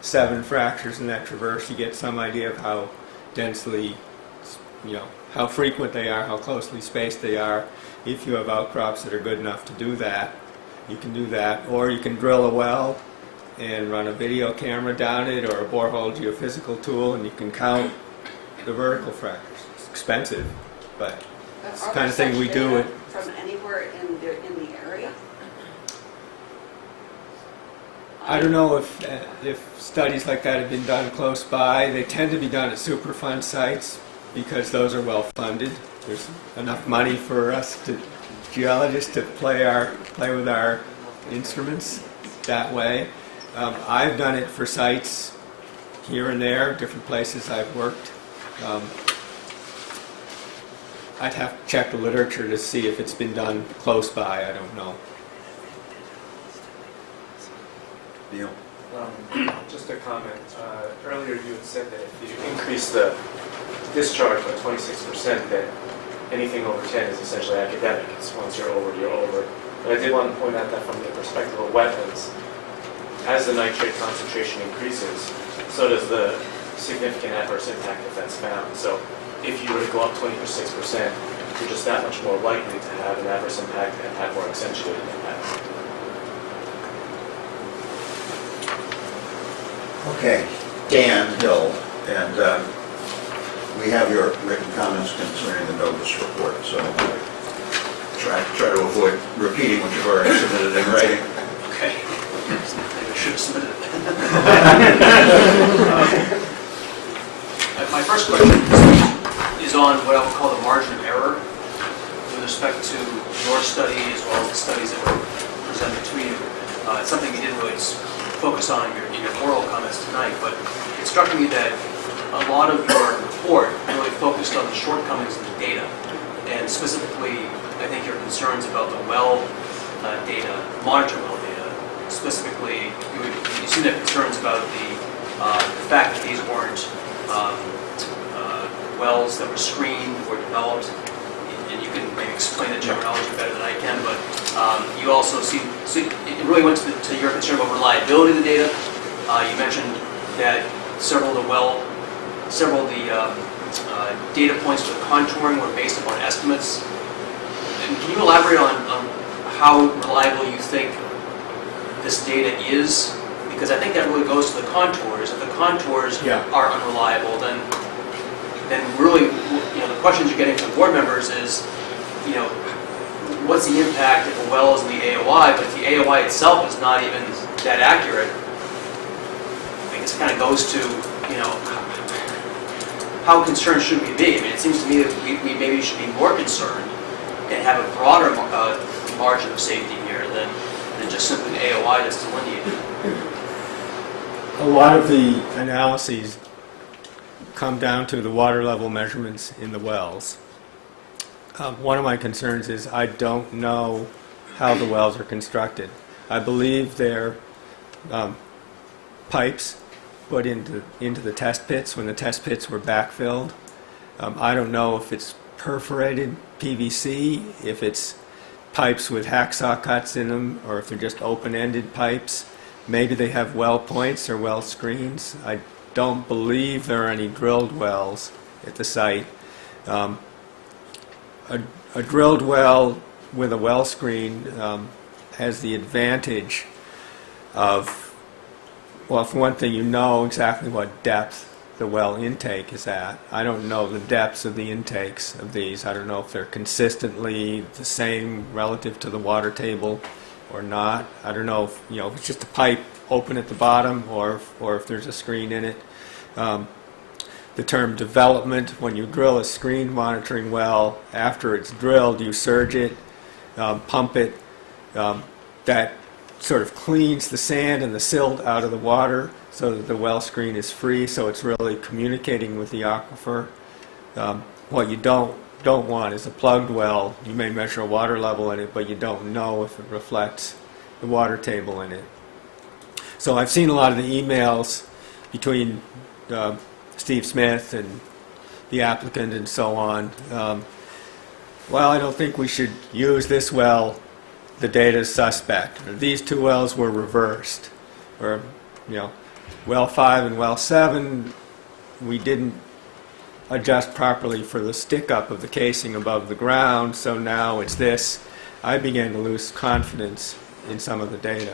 7 fractures in that traverse, you get some idea of how densely, how frequent they are, how closely spaced they are. If you have outcrops that are good enough to do that, you can do that. Or you can drill a well and run a video camera down it or a borehole geophysical tool, and you can count the vertical fractures. It's expensive, but it's the kind of thing we do. From anywhere in the area? I don't know if studies like that have been done close by. They tend to be done at Superfund sites because those are well funded. There's enough money for us geologists to play with our instruments that way. I've done it for sites here and there, different places I've worked. I'd have to check the literature to see if it's been done close by. I don't know. Neil? Just a comment. Earlier you had said that if you increase the discharge by 26%, that anything over 10 is essentially academic. It's once you're over, you're over. But I did want to point out that from the perspective of wetlands, as the nitrate concentration increases, so does the significant adverse impact if that's found. So if you were to go up 26%, you're just that much more likely to have an adverse impact and have more accentuated impacts. Okay, Dan Hill, and we have your written comments concerning the Novus report, so try to avoid repeating what you've already submitted in writing. Okay. Maybe I should have submitted it. My first question is on what I would call the margin of error with respect to your study as well as the studies that were presented to you. It's something you didn't really focus on in your oral comments tonight, but it struck me that a lot of your report really focused on the shortcomings of the data, and specifically, I think your concerns about the well data, monitor well data. Specifically, you seem to have concerns about the fact that these weren't wells that were screened or developed, and you can maybe explain the terminology better than I can, but you also seem, so it really went to your concern about reliability of the data. You mentioned that several of the data points for the contouring were based upon estimates. Can you elaborate on how reliable you think this data is? Because I think that really goes to the contours. If the contours Yeah. are unreliable, then really, the questions you're getting from board members is, what's the impact if a well is in the AOI, but if the AOI itself is not even that accurate, I guess it kind of goes to, how concerned should we be? I mean, it seems to me that we maybe should be more concerned and have a broader margin of safety here than just simply the AOI that's delineated. A lot of the analyses come down to the water level measurements in the wells. One of my concerns is I don't know how the wells are constructed. I believe they're pipes put into the test pits when the test pits were backfilled. I don't know if it's perforated PVC, if it's pipes with hacksaw cuts in them, or if they're just open-ended pipes. Maybe they have well points or well screens. I don't believe there are any drilled wells at the site. A drilled well with a well screen has the advantage of, well, for one thing, you know exactly what depth the well intake is at. I don't know the depths of the intakes of these. I don't know if they're consistently the same relative to the water table or not. I don't know if, if it's just a pipe open at the bottom or if there's a screen in it. The term development, when you drill a screen monitoring well, after it's drilled, you surge it, pump it. That sort of cleans the sand and the silt out of the water so that the well screen is free, so it's really communicating with the aquifer. What you don't want is a plugged well. You may measure a water level in it, but you don't know if it reflects the water table in it. So I've seen a lot of the emails between Steve Smith and the applicant and so on. Well, I don't think we should use this well. The data is suspect. Or these two wells were reversed. Or, well 5 and well 7, we didn't adjust properly for the stick-up of the casing above the ground, so now it's this. I began to lose confidence in some of the data.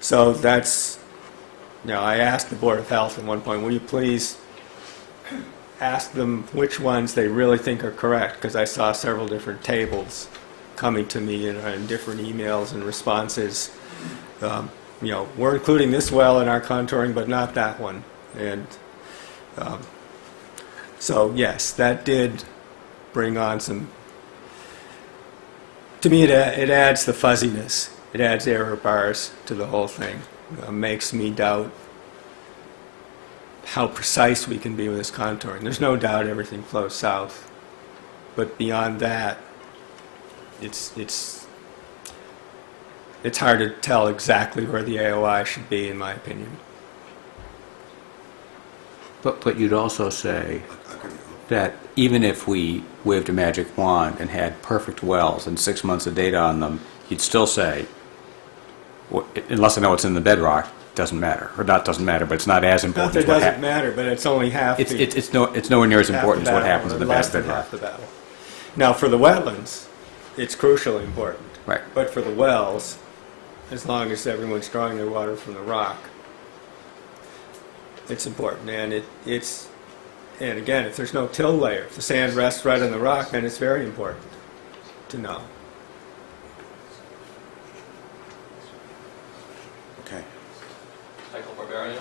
So that's, I asked the Board of Health at one point, will you please ask them which ones they really think are correct, because I saw several different tables coming to me in different emails and responses. We're including this well in our contouring, but not that one. And so, yes, that did bring on some, to me it adds the fuzziness. It adds error bars to the whole thing. Makes me doubt how precise we can be with this contouring. There's no doubt everything flows south, but beyond that, it's hard to tell exactly where the AOI should be, in my opinion. But you'd also say that even if we waved a magic wand and had perfect wells and 6 months of data on them, you'd still say, unless I know what's in the bedrock, doesn't matter. Or not doesn't matter, but it's not as important. Not that it doesn't matter, but it's only half it's nowhere near as important as what happens in the less than bedrock. half the battle. Now, for the wetlands, it's crucially important. Right. But for the wells, as long as everyone's drawing their water from the rock, it's important. And and again, if there's no till layer, if the sand rests right on the rock, then it's very important to know. Okay. Michael Barbarian,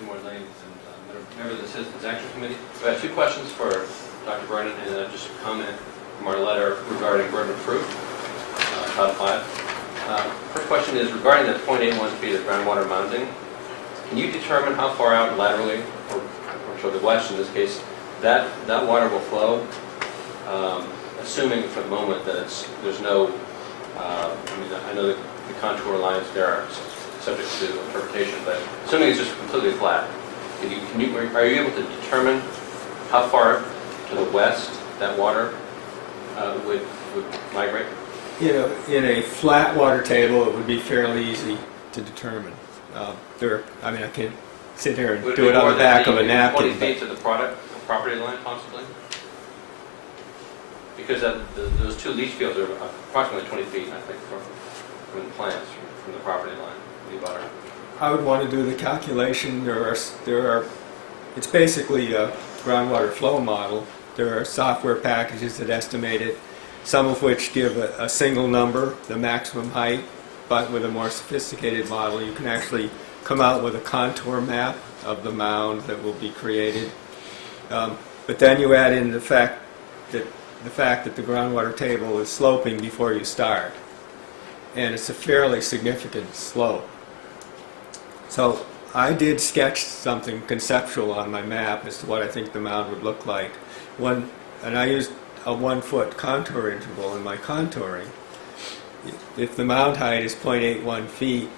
50 More Lanes, and member of the Citizens Action Committee. I have two questions for Dr. Vernon and just a comment from our letter regarding burden of proof, Title 5. First question is regarding the 0.81 feet of groundwater mounding. Can you determine how far out laterally, or to the west in this case, that water will flow? Assuming for the moment that there's no, I know that the contour lines there are subject to interpretation, but assuming it's just completely flat, are you able to determine how far to the west that water would migrate? In a flat water table, it would be fairly easy to determine. I can't sit here and do it on the back of a napkin. 20 feet to the property line, possibly? Because those two leach fields are approximately 20 feet, I think, from the plants, from the property line, the butter. I would want to do the calculation. It's basically a groundwater flow model. There are software packages that estimate it, some of which give a single number, the maximum height, but with a more sophisticated model, you can actually come out with a contour map of the mound that will be created. But then you add in the fact that the groundwater table is sloping before you start, and it's a fairly significant slope. So I did sketch something conceptual on my map as to what I think the mound would look like. And I used a 1 foot contour interval in my contouring. If the mound height is 0.81 feet,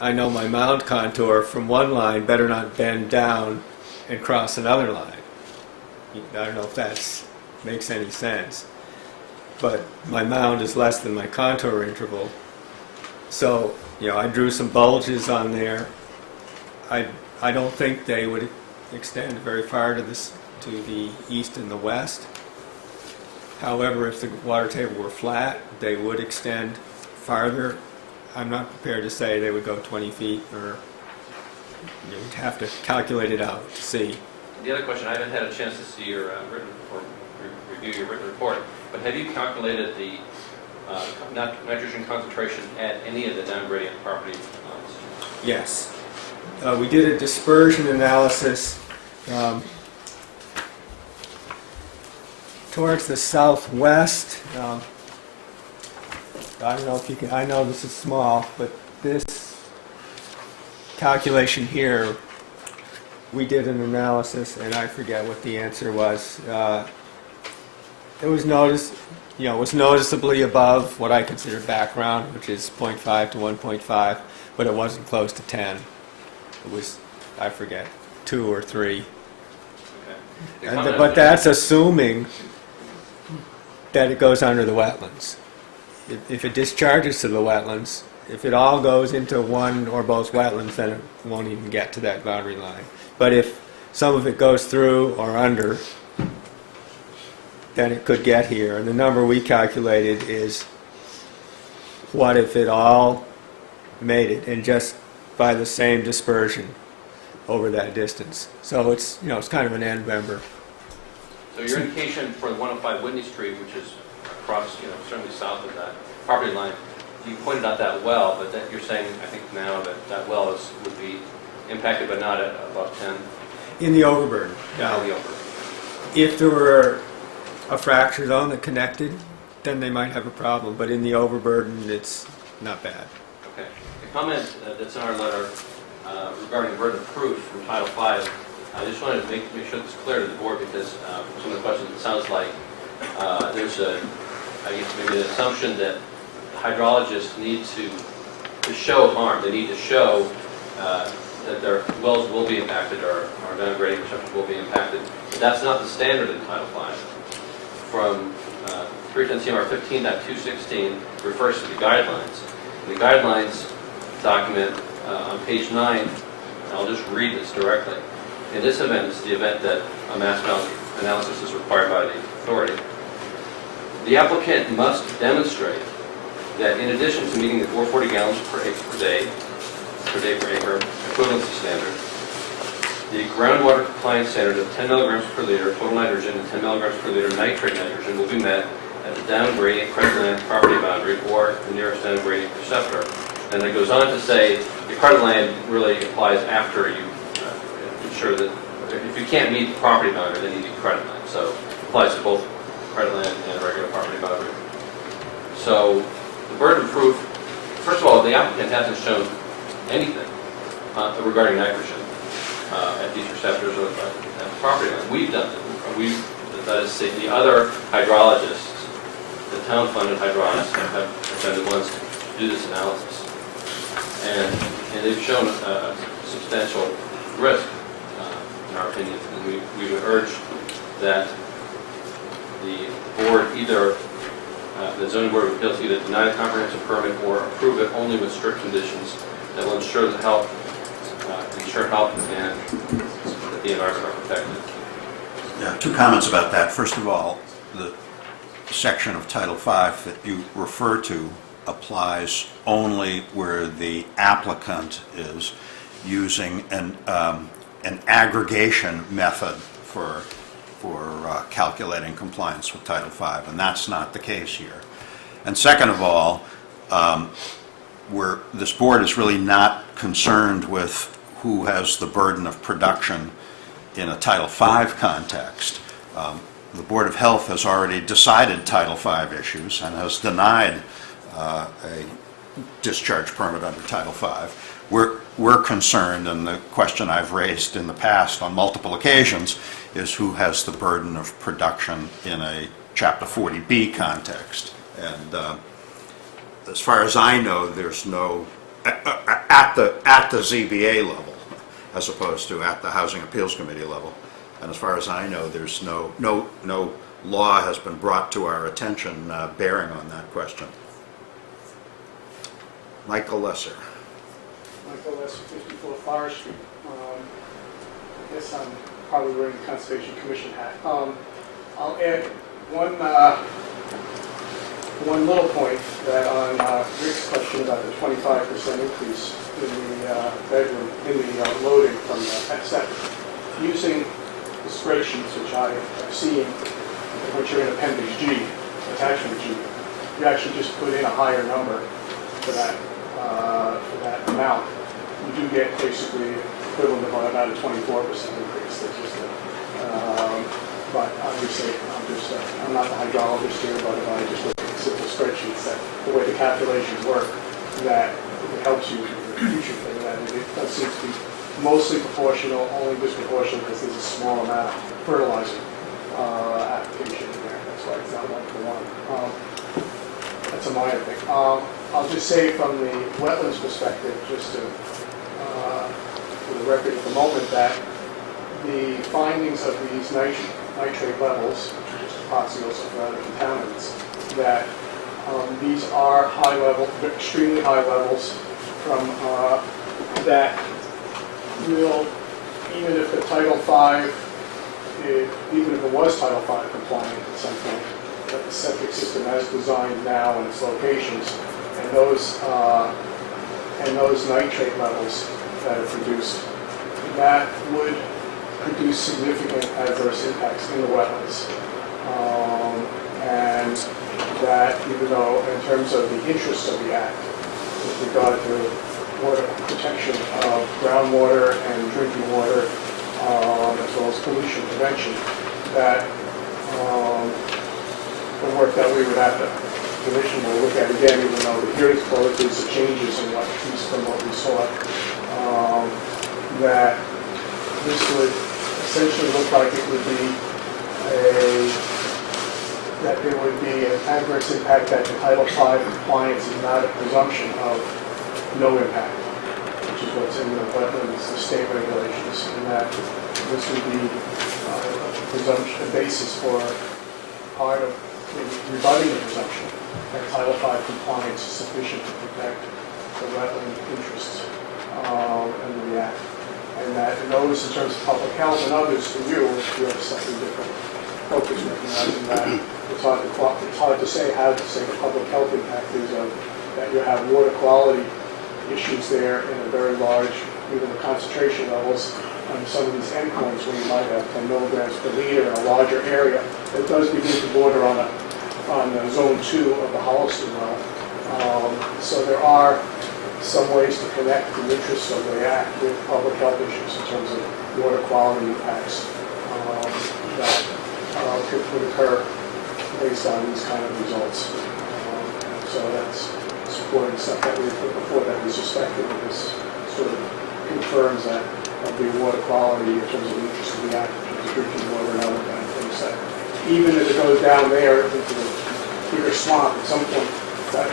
I know my mound contour from one line better not bend down and cross another line. I don't know if that makes any sense, but my mound is less than my contour interval. So, I drew some bulges on there. I don't think they would extend very far to the east and the west. However, if the water table were flat, they would extend farther. I'm not prepared to say they would go 20 feet, or you'd have to calculate it out to see. The other question, I haven't had a chance to see your written or review your written report, but have you calculated the nitrogen concentration at any of the downgradient property lines? Yes. We did a dispersion analysis towards the southwest. I don't know if you can, I know this is small, but this calculation here, we did an analysis, and I forget what the answer was. It was noticeably above what I consider background, which is 0.5 to 1.5, but it wasn't close to 10. It was, I forget, 2 or 3. Okay. But that's assuming that it goes under the wetlands. If it discharges to the wetlands, if it all goes into one or both wetlands, then it won't even get to that boundary line. But if some of it goes through or under, then it could get here. And the number we calculated is, what if it all made it, and just by the same dispersion over that distance. So it's kind of an end member. So your indication for the 105 Whitney Street, which is across, certainly south of that property line, you pointed out that well, but that you're saying, I think now that well would be impacted, but not at above 10. In the overburden. Yeah, the overburden. If there were a fracture zone that connected, then they might have a problem. But in the overburden, it's not bad. Okay. The comment that's in our letter regarding burden of proof from Title V, I just wanted to make sure it's clear to the board, because from some of the questions, it sounds like there's maybe an assumption that hydrologists need to show harm. They need to show that their wells will be impacted, or downgrading infrastructure will be impacted. But that's not the standard in Title V. From 310 CMR 15.216 refers to the guidelines. And the guidelines document on page 9, and I'll just read this directly. In this event, it's the event that a mass analysis is required by the authority. The applicant must demonstrate that in addition to meeting the 440 gallons per day per acre equivalency standard, the groundwater compliance standard of 10 milligrams per liter total nitrogen and 10 milligrams per liter nitrate nitrogen will be met at the downgradient credit land property boundary or the nearest downgradient receptor. And it goes on to say the credit land really applies after you ensure that if you can't meet the property boundary, then you need credit land. So it applies to both credit land and regular property boundary. So the burden of proof, first of all, the applicant hasn't shown anything regarding nitrogen at these receptors or at the property line. We've done it. That is, the other hydrologists, the town-funded hydrologists, have been the ones to do this analysis. And they've shown a substantial risk, in our opinion. And we would urge that the board either, the zoning board of appeals, either deny the comprehensive permit or approve it only with strict conditions that will ensure the health, and that the environment are protected. Yeah, two comments about that. First of all, the section of Title V that you refer to applies only where the applicant is using an aggregation method for calculating compliance with Title V, and that's not the case here. And second of all, this board is really not concerned with who has the burden of production in a Title V context. The Board of Health has already decided Title V issues and has denied a discharge permit under Title V. We're concerned, and the question I've raised in the past on multiple occasions is who has the burden of production in a Chapter 40B context. And as far as I know, there's no, at the ZBA level, as opposed to at the Housing Appeals Committee level, and as far as I know, there's no law has been brought to our attention bearing on that question. Michael Lesser. Michael Lesser, 54 Forest Street. I guess I'm probably wearing the Conservation Commission hat. I'll add one little point that on Rick's question about the 25% increase in the bedroom, in the loading from the septic. Using the spreadsheets, which I have seen, which are in Appendix G, Attachment G, you actually just put in a higher number for that amount. You do get basically equivalent of about a 24% increase. That's just but obviously, I'm not the hydrologist here, but if I just look at simple spreadsheets, that the way the calculations work, that it helps you with the future thing, that it does seem to be mostly proportional, only disproportional because there's a small amount of fertilizer application in there. That's why it's not 1-for-1. That's a minor thing. I'll just say from the wetlands perspective, just to, for the record at the moment, that the findings of these nitrate levels, which are just particles of other contaminants, that these are high level, extremely high levels from that will, even if the Title V, even if it was Title V compliant at some point, that the septic system as designed now in its locations, and those nitrate levels that are produced, that would produce significant adverse impacts in the wetlands. And that even though in terms of the interests of the Act, with regard to water protection of groundwater and drinking water, as well as pollution prevention, that the work that we would have to, the Commission will look at again, even though the hearing's closed, there's some changes in what, at least from what we saw, that this would essentially look like it would be that there would be an adverse impact, that the Title V compliance is not a presumption of no impact, which is what's in the wetlands, the state regulations, and that this would be a presumption, a basis for part of rebutting the presumption that Title V compliance is sufficient to protect the wetland interests under the Act. And that those, in terms of public health and others, for you, you have a slightly different focus, recognizing that it's hard to say how to say the public health impact is of that you have water quality issues there in a very large, even the concentration levels on some of these endpoints where you might have 10 milligrams per liter in a larger area. It does begin to border on the zone 2 of the Holliston well. So there are some ways to connect the interests of the Act with public health issues in terms of water quality impacts that could occur based on these kind of results. So that's supporting stuff that we put before that we suspected, that this sort of confirms that of the water quality in terms of the interest of the Act, in terms of drinking water and other kind of things, that even if it goes down there into the bigger swamp at some point, that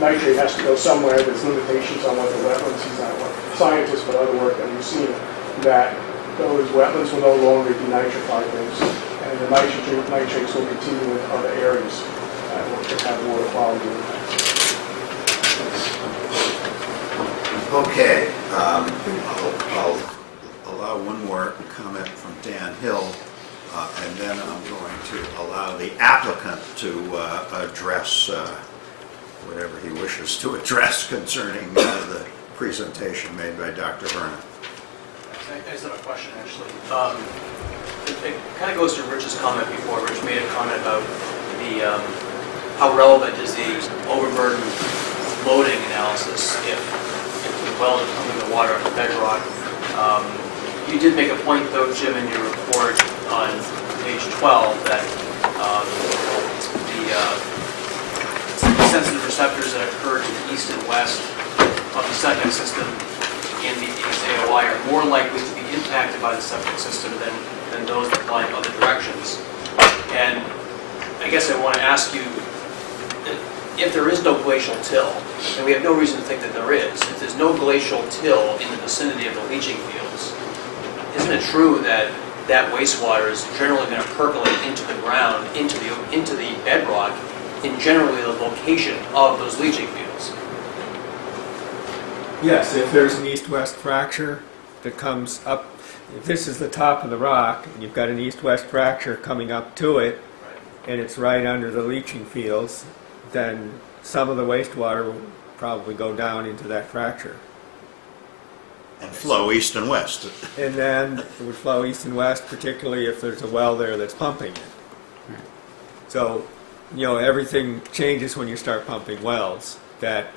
nitrate has to go somewhere. There's limitations on what the wetlands, he's not a scientist, but other work that we've seen, that those wetlands will no longer denitrify things, and the nitrates will continue in other areas that will have water quality impacts. Okay, I'll allow one more comment from Dan Hill. And then I'm going to allow the applicant to address whatever he wishes to address concerning the presentation made by Dr. Vernon. I just have a question, actually. It kind of goes to Rich's comment before. Rich made a comment about the how relevant is the overburden loading analysis if the wells are pumping the water up to bedrock. You did make a point, though, Jim, in your report on page 12 that the sensitive receptors that occur to the east and west of the septic system in the AOI are more likely to be impacted by the septic system than those that lie in other directions. And I guess I want to ask you, if there is no glacial till, and we have no reason to think that there is, if there's no glacial till in the vicinity of the leaching fields, isn't it true that that wastewater is generally going to percolate into the ground, into the bedrock, in generally the location of those leaching fields? Yes, if there's an east-west fracture that comes up, if this is the top of the rock, and you've got an east-west fracture coming up to it, and it's right under the leaching fields, then some of the wastewater will probably go down into that fracture. And flow east and west. And then it would flow east and west, particularly if there's a well there that's pumping it. So, everything changes when you start pumping wells. That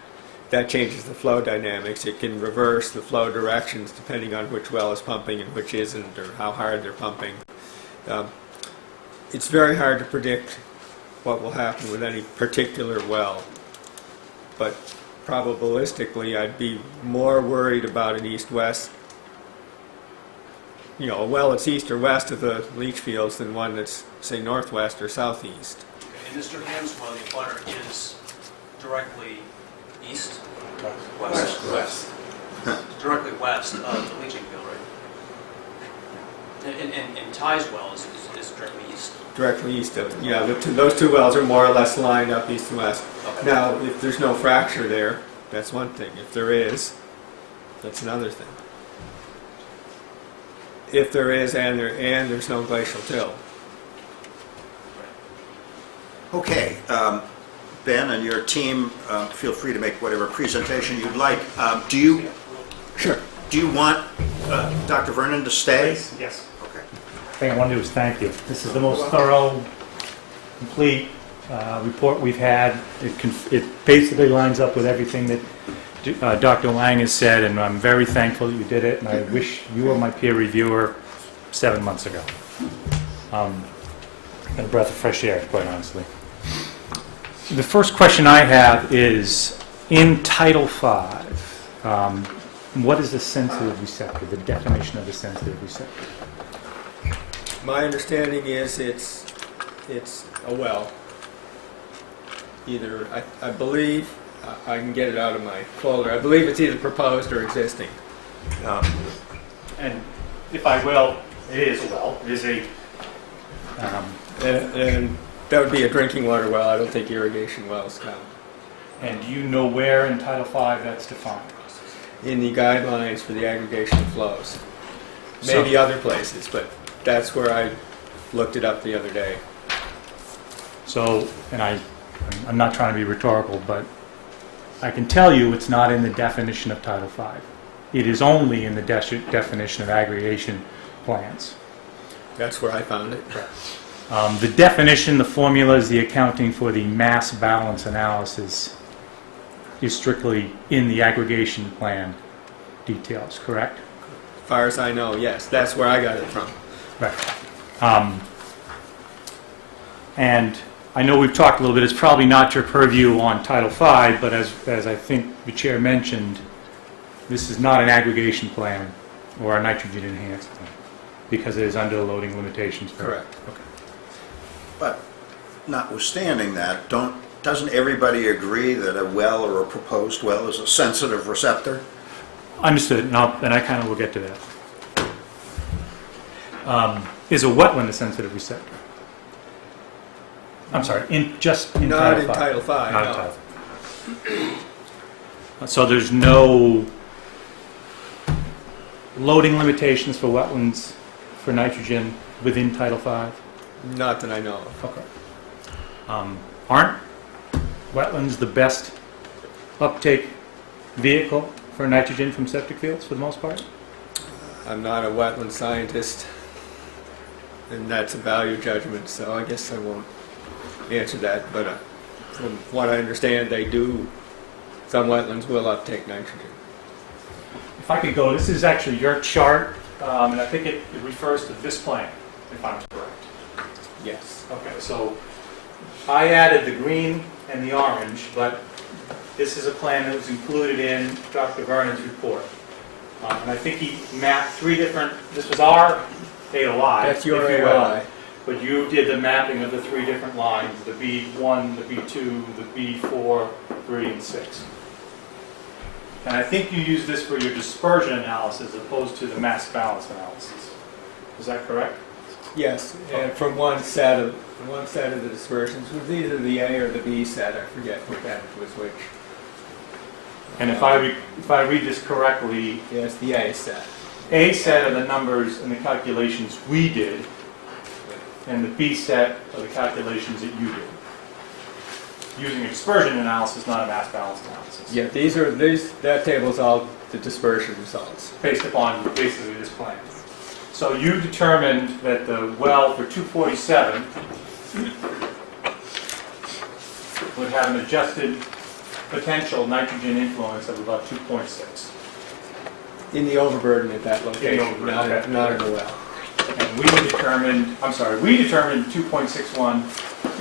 changes the flow dynamics. It can reverse the flow directions depending on which well is pumping and which isn't, or how hard they're pumping. It's very hard to predict what will happen with any particular well. But probabilistically, I'd be more worried about an east-west, a well that's east or west of the leach fields than one that's, say, northwest or southeast. In Mr. Ham's well, the water is directly east? West. Directly west of the leaching field, right? And Ty's well is directly east. Directly east of it. Those two wells are more or less lined up east and west. Okay. Now, if there's no fracture there, that's one thing. If there is, that's another thing. If there is and there's no glacial till. Okay, Ben and your team, feel free to make whatever presentation you'd like. Do you want Dr. Vernon to stay? Yes. Okay. The thing I want to do is thank you. This is the most thorough, complete report we've had. It basically lines up with everything that Dr. Lang has said, and I'm very thankful that you did it, and I wish you were my peer reviewer 7 months ago. And a breath of fresh air, quite honestly. The first question I have is, in Title V, what is a sensitive receptor, the definition of a sensitive receptor? My understanding is it's a well. Either, I believe, I can get it out of my folder, I believe it's either proposed or existing. And if I will, it is a well. It is a... And that would be a drinking water well. I don't think irrigation wells count. And do you know where in Title V that's defined? In the guidelines for the aggregation of flows. Maybe other places, but that's where I looked it up the other day. So, and I'm not trying to be rhetorical, but I can tell you it's not in the definition of Title V. It is only in the definition of aggregation plans. That's where I found it. The definition, the formula, is the accounting for the mass balance analysis is strictly in the aggregation plan details, correct? As far as I know, yes. That's where I got it from. Right. And I know we've talked a little bit, it's probably not your purview on Title V, but as I think the chair mentioned, this is not an aggregation plan or a nitrogen enhanced plan because it is under the loading limitations. Correct. Okay. But notwithstanding that, doesn't everybody agree that a well or a proposed well is a sensitive receptor? Understood, and I kind of will get to that. Is a wetland a sensitive receptor? I'm sorry, Not in Title V, Not no. in Title V. So there's no loading limitations for wetlands for nitrogen within Title V? Not that I know of. Okay. Aren't wetlands the best uptake vehicle for nitrogen from septic fields for the most part? I'm not a wetland scientist, and that's a value judgment, so I guess I won't answer that. But from what I understand, they do, some wetlands will uptake nitrogen. If I could go, this is actually your chart, and I think it refers to this plan, if I'm correct. Yes. Okay, so I added the green and the orange, but this is a plan that was included in Dr. Vernon's report. And I think he mapped three different, this was our AOI. That's your if you will, AOI. But you did the mapping of the three different lines, the B1, the B2, the B4, 3, and 6. And I think you use this for your dispersion analysis as opposed to the mass balance analysis. Is that correct? Yes, and from one set of the dispersions was either the A or the B set. I forget which was which. And if I read this correctly, Yes, the A set. A set are the numbers and the calculations we did, and the B set are the calculations that you did. Using a dispersion analysis, not a mass balance analysis. Yeah, that table's all the dispersion results. Based upon basically this plan. So you determined that the well for 247 would have an adjusted potential nitrogen influence of about 2.6. In the overburden at that location, overburden, okay. not in the well. And we determined 2.61,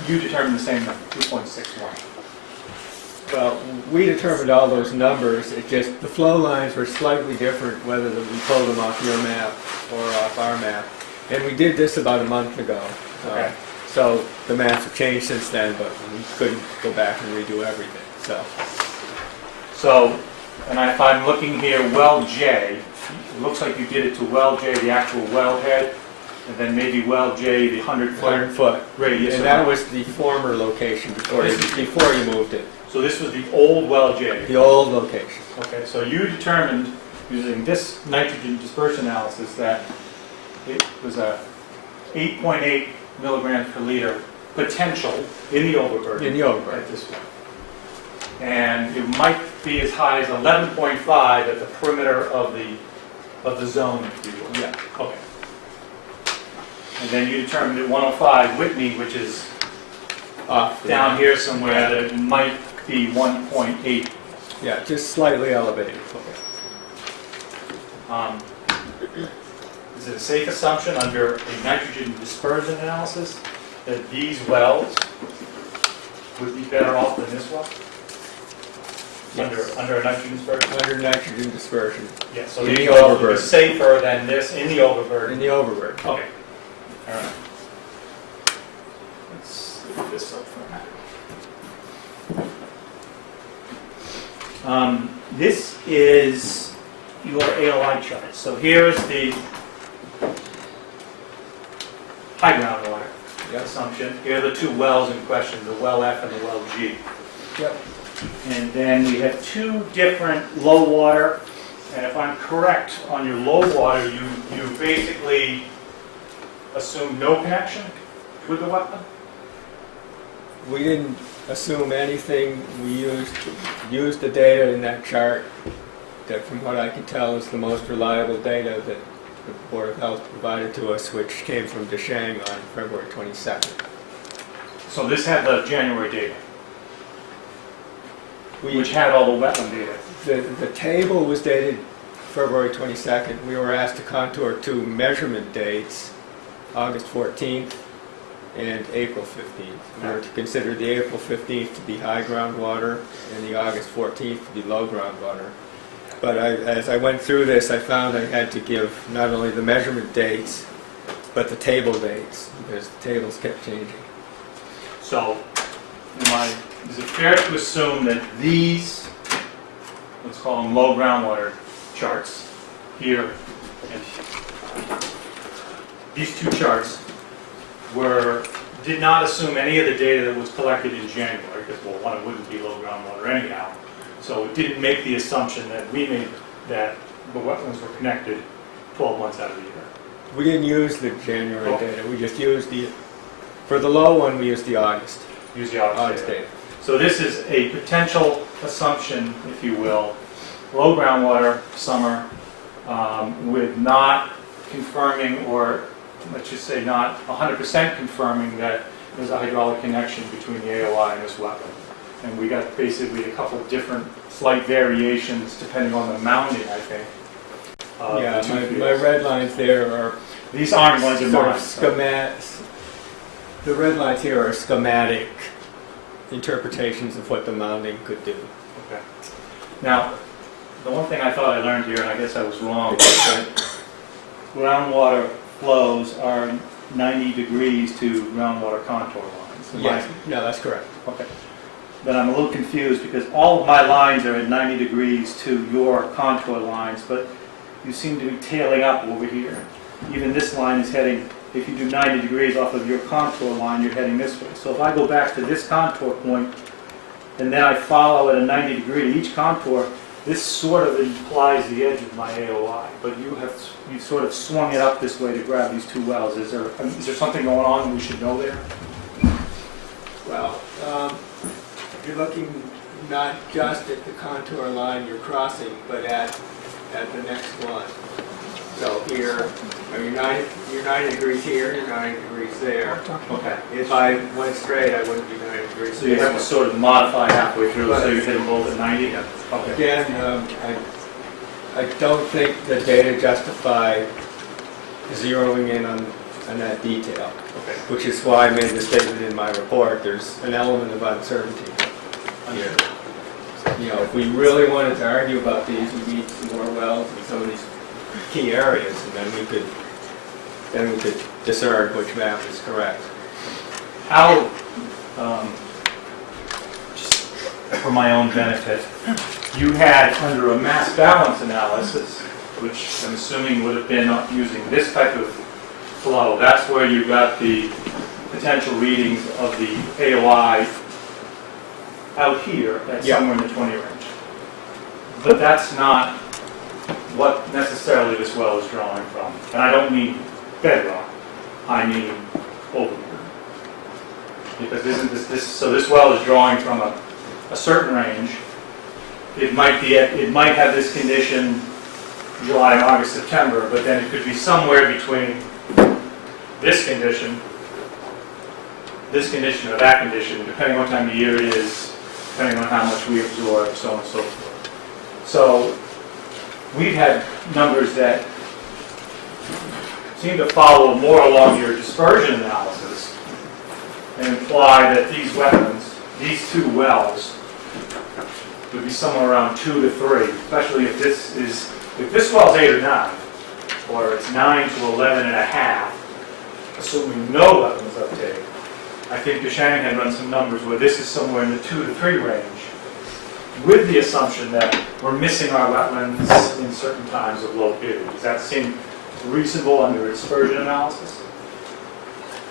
you determined the same number, 2.61. Well, we determined all those numbers. It just, the flow lines were slightly different whether we pulled them off your map or off our map. And we did this about a month ago. Okay. So the maps have changed since then, but we couldn't go back and redo everything. So, and if I'm looking here, well J, it looks like you did it to well J, the actual wellhead, and then maybe well J, the 100-foot radius. And that was the former location before you moved it. So this was the old well J. The old location. Okay, so you determined, using this nitrogen dispersion analysis, that it was a 8.8 milligrams per liter potential in the overburden. In the overburden. At this point. And it might be as high as 11.5 at the perimeter of the zone, if you will. Yeah. Okay. And then you determined at 105 Whitney, which is Off down here somewhere, that it might be 1.8. Yeah, just slightly elevated. Is it a safe assumption under a nitrogen dispersion analysis that these wells would be better off than this well? Yes. Under a nitrogen dispersion? Under nitrogen dispersion. Yes, so In these the wells would be overburden. safer than this in the overburden. In the overburden. Okay. All right. Let's look this up for a minute. This is your AOI chart. So here's the high groundwater assumption. Here are the two wells in question, the well F and the well G. Yep. And then we have two different low water, and if I'm correct, on your low water, you basically assume no connection with the wetland? We didn't assume anything. We used the data in that chart that, from what I can tell, is the most reliable data that the Board of Health provided to us, which came from Deshang on February 22nd. So this had the January data, which had all the wetland data. The table was dated February 22nd. We were asked to contour two measurement dates, August 14th and April 15th. We were to consider the April 15th to be high groundwater and the August 14th to be low groundwater. But as I went through this, I found I had to give not only the measurement dates, but the table dates, because the tables kept changing. So, is it fair to assume that these, let's call them low groundwater charts, here and these two charts, did not assume any of the data that was collected in January, because, well, one, it wouldn't be low groundwater anyhow. So it didn't make the assumption that we made that the wetlands were connected 12 months out of the year. We didn't use the January data, we just used for the low one, we used the August. Use the August August data. data. So this is a potential assumption, if you will, low groundwater summer, with not confirming, or let's just say not 100% confirming that there's a hydraulic connection between the AOI and this wetland. And we got basically a couple different slight variations depending on the mounding, I think. Yeah, my red lines there are These aren't ones in sort mine. of schematics. The red lines here are schematic interpretations of what the mounding could do. Okay. Now, the one thing I thought I learned here, and I guess I was wrong, is that groundwater flows are 90 degrees to groundwater contour lines. Am I- Yes, no, that's correct. Okay. Then I'm a little confused because all of my lines are at 90 degrees to your contour lines, but you seem to be tailing up over here. Even this line is heading, if you do 90 degrees off of your contour line, you're heading this way. So if I go back to this contour point, and then I follow at a 90 degree each contour, this sort of implies the edge of my AOI, but you sort of swung it up this way to grab these two wells. Is there something going on that we should know there? Well, you're looking not just at the contour line you're crossing, but at the next one. So here, you're 90 degrees here, you're 90 degrees there. Okay. If I went straight, I wouldn't be 90 degrees. So you have to sort of modify halfway through, so you're hitting both at 90? Yeah. Okay. Again, I don't think the data justify zeroing in on that detail, Okay. which is why I made the statement in my report. There's an element of uncertainty here. You know, if we really wanted to argue about these, we need some more wells in some of these key areas, and then we could discern which map is correct. How, just for my own benefit, you had under a mass balance analysis, which I'm assuming would have been using this type of flow, that's where you got the potential readings of the AOI out here at Yeah. somewhere in the 20 range. But that's not what necessarily this well is drawing from. And I don't mean bedrock, I mean open. Because isn't this, so this well is drawing from a certain range. It might have this condition July, August, September, but then it could be somewhere between this condition, or that condition, depending on what time of year it is, depending on how much we absorb, so on and so forth. So we've had numbers that seem to follow more along your dispersion analysis and imply that these wetlands, these two wells, would be somewhere around 2 to 3, especially if this well's 8 or 9, or it's 9 to 11 and a half, assuming no wetlands uptake. I think Duchesne had run some numbers where this is somewhere in the 2 to 3 range, with the assumption that we're missing our wetlands in certain times of low period. Does that seem reasonable under a dispersion analysis?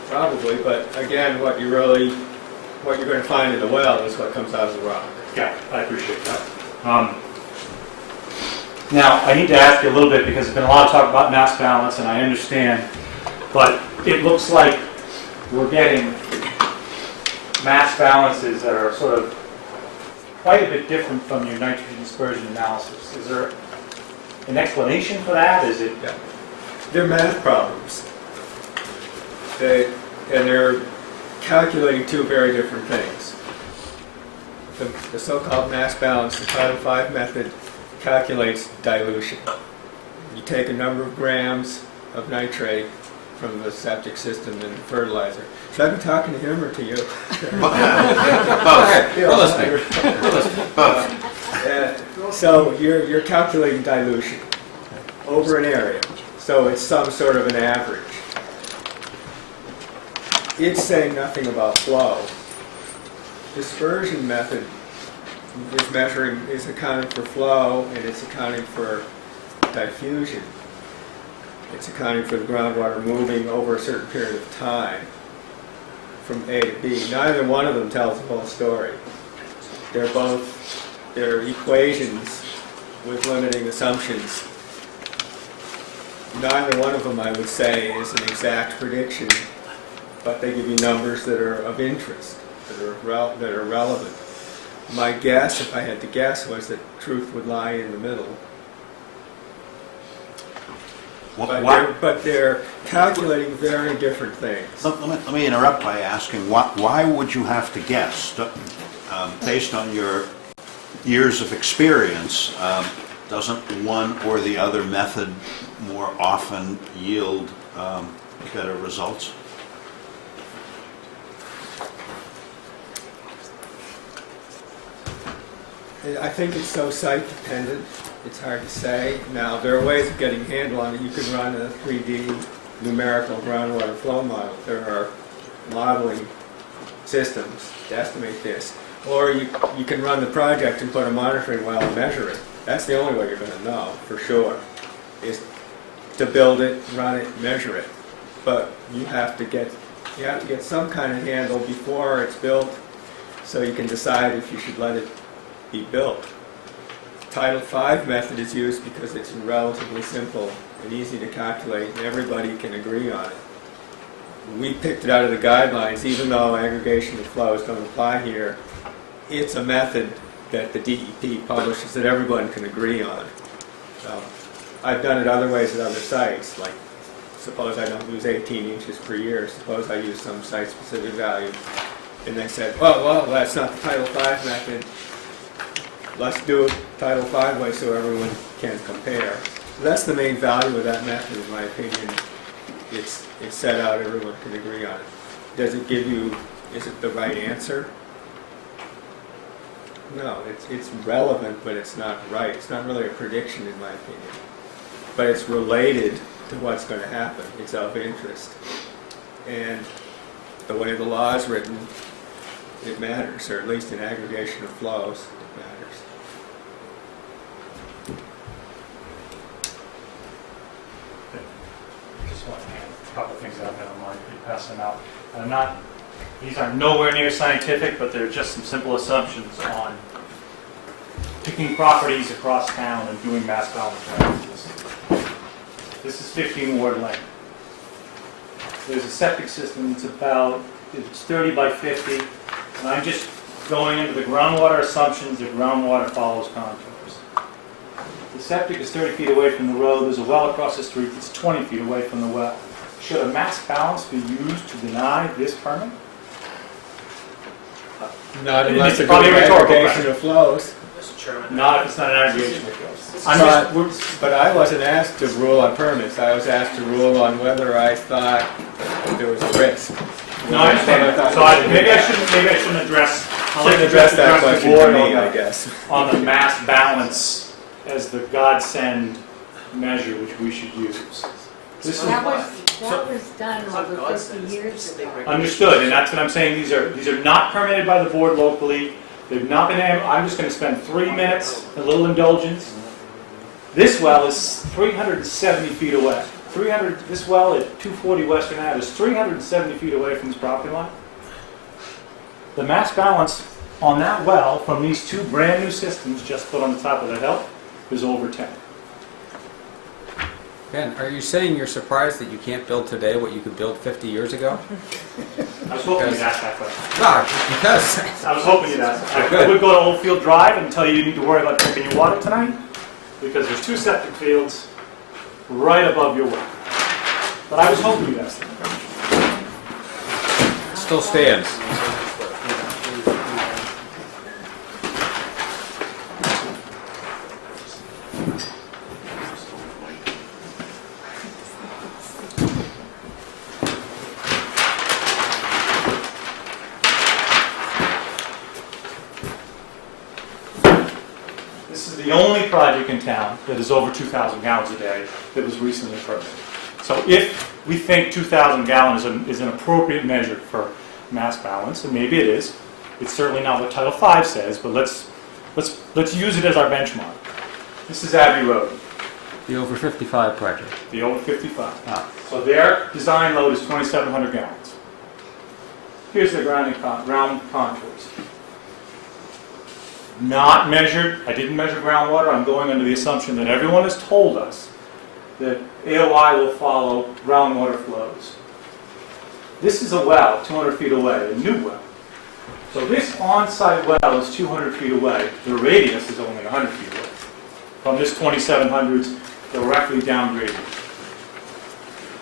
Probably, but again, what you're going to find in the well is what comes out of the rock. Yeah, I appreciate that. Now, I need to ask you a little bit, because there's been a lot of talk about mass balance, and I understand, but it looks like we're getting mass balances that are sort of quite a bit different from your nitrogen dispersion analysis. Is there an explanation for that? Is it? Yeah. They're math problems. And they're calculating two very different things. The so-called mass balance, the Title V method, calculates dilution. You take a number of grams of nitrate from the septic system and fertilizer. Should I be talking to him or to you? Both. We're listening. So you're calculating dilution over an area. So it's some sort of an average. It's saying nothing about flow. Dispersion method is accounting for flow, and it's accounting for diffusion. It's accounting for the groundwater moving over a certain period of time from A to B. Neither one of them tells the whole story. They're equations with limiting assumptions. neither one of them, I would say, is an exact prediction, but they give you numbers that are of interest, that are relevant. My guess, if I had to guess, was that truth would lie in the middle. But they're calculating very different things. Let me interrupt by asking, why would you have to guess? Based on your years of experience, doesn't one or the other method more often yield better results? I think it's so site dependent, it's hard to say. Now, there are ways of getting a handle on it. You can run a 3D numerical groundwater flow model. There are modeling systems to estimate this. Or you can run the project and put a monitoring well and measure it. That's the only way you're going to know, for sure, is to build it, run it, measure it. But you have to get some kind of handle before it's built so you can decide if you should let it be built. Title V method is used because it's relatively simple and easy to calculate, and everybody can agree on it. We picked it out of the guidelines, even though aggregation of flows don't apply here. It's a method that the DEP publishes that everyone can agree on. So, I've done it other ways at other sites, like suppose I don't lose 18 inches per year, suppose I use some site-specific value, and they said, well, that's not the Title V method. Let's do it Title V way so everyone can compare. So that's the main value of that method, in my opinion. It's set out, everyone can agree on it. Does it give you, is it the right answer? No, it's relevant, but it's not right. It's not really a prediction, in my opinion. But it's related to what's going to happen. It's of interest. And the way the law is written, it matters, or at least in aggregation of flows, it matters. Just want to add a couple of things that I've got on mind, pass them out. I'm not, these are nowhere near scientific, but they're just some simple assumptions on picking properties across town and doing mass balance analysis. This is 15 Ward Lane. There's a septic system that's it's 30 by 50, and I'm just going into the groundwater assumptions that groundwater follows contours. The septic is 30 feet away from the road. There's a well across the street that's 20 feet away from the well. Should a mass balance be used to deny this permit? Not unless It's it's probably an a rhetorical aggregation of flows. Mr. Chairman. Not if it's not an aggregation of flows. But I wasn't asked to rule on permits. I was asked to rule on whether I thought there was a risk. No, I understand that. So maybe I shouldn't address. I'll let you address that the question to board me, I guess. on the mass balance as the godsend measure which we should use. This is That was done over 50 years ago. understood, and that's what I'm saying. These are not permitted by the board locally. They've not been able. I'm just going to spend 3 minutes, a little indulgence. This well is 370 feet away. This well at 240 Western Ave is 370 feet away from this property line. The mass balance on that well from these two brand new systems just put on the top of the hill is over 10. Ben, are you saying you're surprised that you can't build today what you could build 50 years ago? I was hoping you'd ask that question. No, because I was hoping you'd ask. I would go to Oldfield Drive and tell you you need to worry about drinking your water tonight, because there's 2 septic fields right above your well. But I was hoping you'd ask that question. it still stands. The only project in town that is over 2,000 gallons a day that was recently permitted. So if we think 2,000 gallons is an appropriate measure for mass balance, and maybe it is, it's certainly not what Title V says, but let's use it as our benchmark. This is Abbey Road, The over 55 project. the over 55. Ah. So their design load is 2,700 gallons. Here's the ground contours. Not measured, I didn't measure groundwater, I'm going under the assumption that everyone has told us the AOI will follow groundwater flows. This is a well 200 feet away, a new well. So this on-site well is 200 feet away. The radius is only 100 feet away from this 2700s directly downgraded.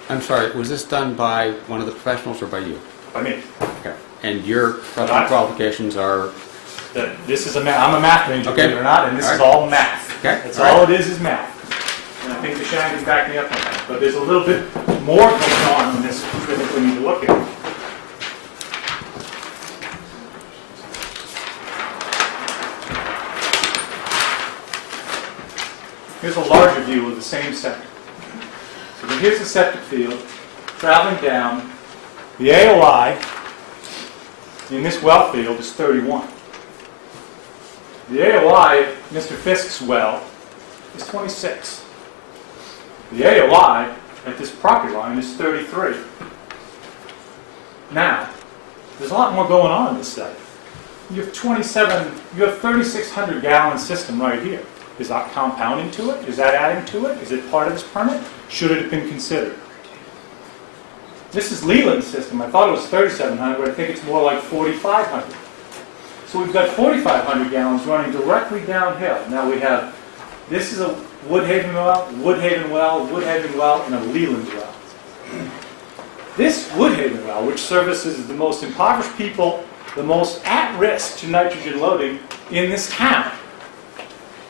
I'm sorry, was this done by one of the professionals or by you? By me. Okay. And your professional qualifications are? This is I'm a math major, Okay. believe it or not, and this All is right. all math. Okay. That's All all right. it is math. And I think the shine can back me up on that. But there's a little bit more going on in this that we need to look at. Here's a larger view of the same septic. So here's the septic field, traveling down. The AOI in this well field is 31. The AOI at Mr. Fisk's well is 26. The AOI at this property line is 33. Now, there's a lot more going on in this site. You have 3,600 gallon system right here. Is that compounding to it? Is that adding to it? Is it part of this permit? Should it have been considered? This is Leland's system. I thought it was 3,700, but I think it's more like 4,500. So we've got 4,500 gallons running directly downhill. Now we have, this is a Woodhaven well, Woodhaven well, Woodhaven well, and a Leland well. This Woodhaven well, which services the most impoverished people, the most at risk to nitrogen loading in this town,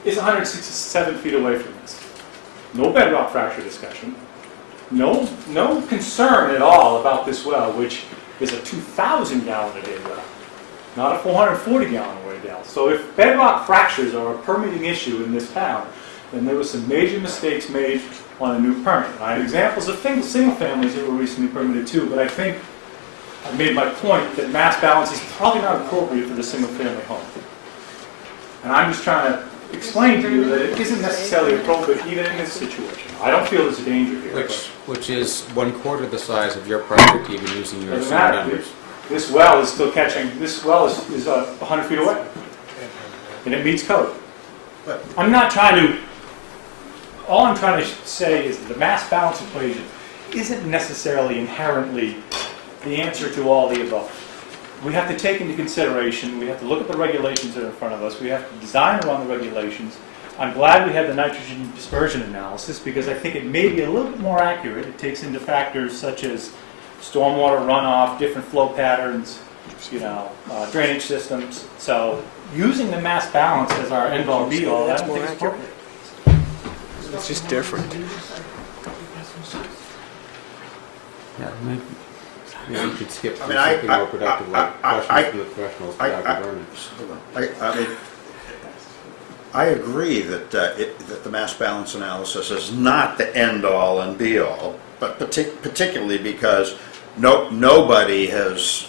is 167 feet away from this. No bedrock fracture discussion. No concern at all about this well, which is a 2,000 gallon a day well, not a 440 gallon a day well. So if bedrock fractures are a permitting issue in this town, then there were some major mistakes made on a new permit. And I have examples of single families that were recently permitted too, but I think I've made my point that mass balance is probably not appropriate for the single family home. And I'm just trying to explain to you that it isn't necessarily appropriate even in this situation. I don't feel there's a danger here. Which is 1/4 the size of your project, even using your Doesn't same matter. numbers. This well is still catching, this well is 100 feet away. And it meets code. I'm not trying to, all I'm trying to say is that the mass balance equation isn't necessarily inherently the answer to all the above. We have to take into consideration, we have to look at the regulations that are in front of us, we have to design around the regulations. I'm glad we had the nitrogen dispersion analysis because I think it may be a little bit more accurate. It takes into factors such as stormwater runoff, different flow patterns, drainage systems. So using the mass balance as our end all be all, I don't think it's appropriate. It's just different. Yeah, maybe we could skip to I mean, something more productive, like questions from the professionals for Dr. Vernon. I agree that that the mass balance analysis is not the end-all and be-all, but particularly because nobody has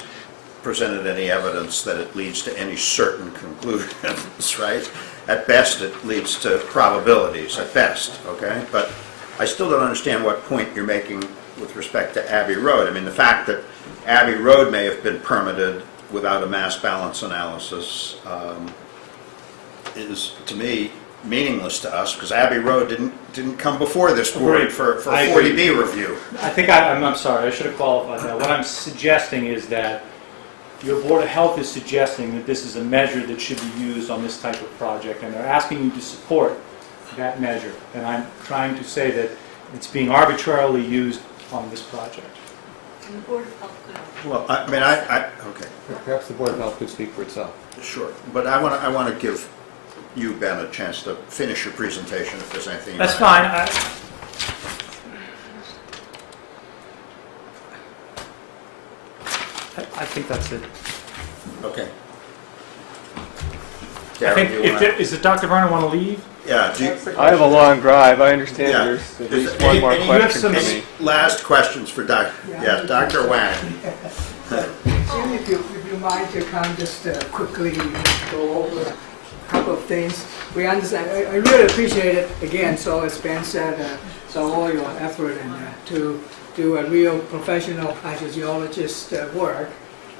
presented any evidence that it leads to any certain conclusions, right? At best, it leads to probabilities, at best, okay? But I still don't understand what point you're making with respect to Abbey Road. I mean, the fact that Abbey Road may have been permitted without a mass balance analysis is, to me, meaningless to us, because Abbey Road didn't come before this board for a 40B review. I think I'm sorry, I should have qualified that. What I'm suggesting is that your Board of Health is suggesting that this is a measure that should be used on this type of project, and they're asking you to support that measure. And I'm trying to say that it's being arbitrarily used on this project. And the Board of Health could. Well, I mean, okay, Perhaps the Board of Health could speak for itself. sure. But I want to give you, Ben, a chance to finish your presentation if there's anything you That's want to fine. I think that's it. add. Okay. I Darren, think, do you wanna- is it Dr. Vernon want to leave? Yeah, do you, I have a long drive. I understand Yeah. there's at Is least there one more any- you have question some- for any me. last questions for Dr. Yeah, Dr. Wang? Jim, if you mind to come just quickly go over a couple of things. We understand, I really appreciate it, again, so as Ben said, so all your effort and to do a real professional hydrogeologist work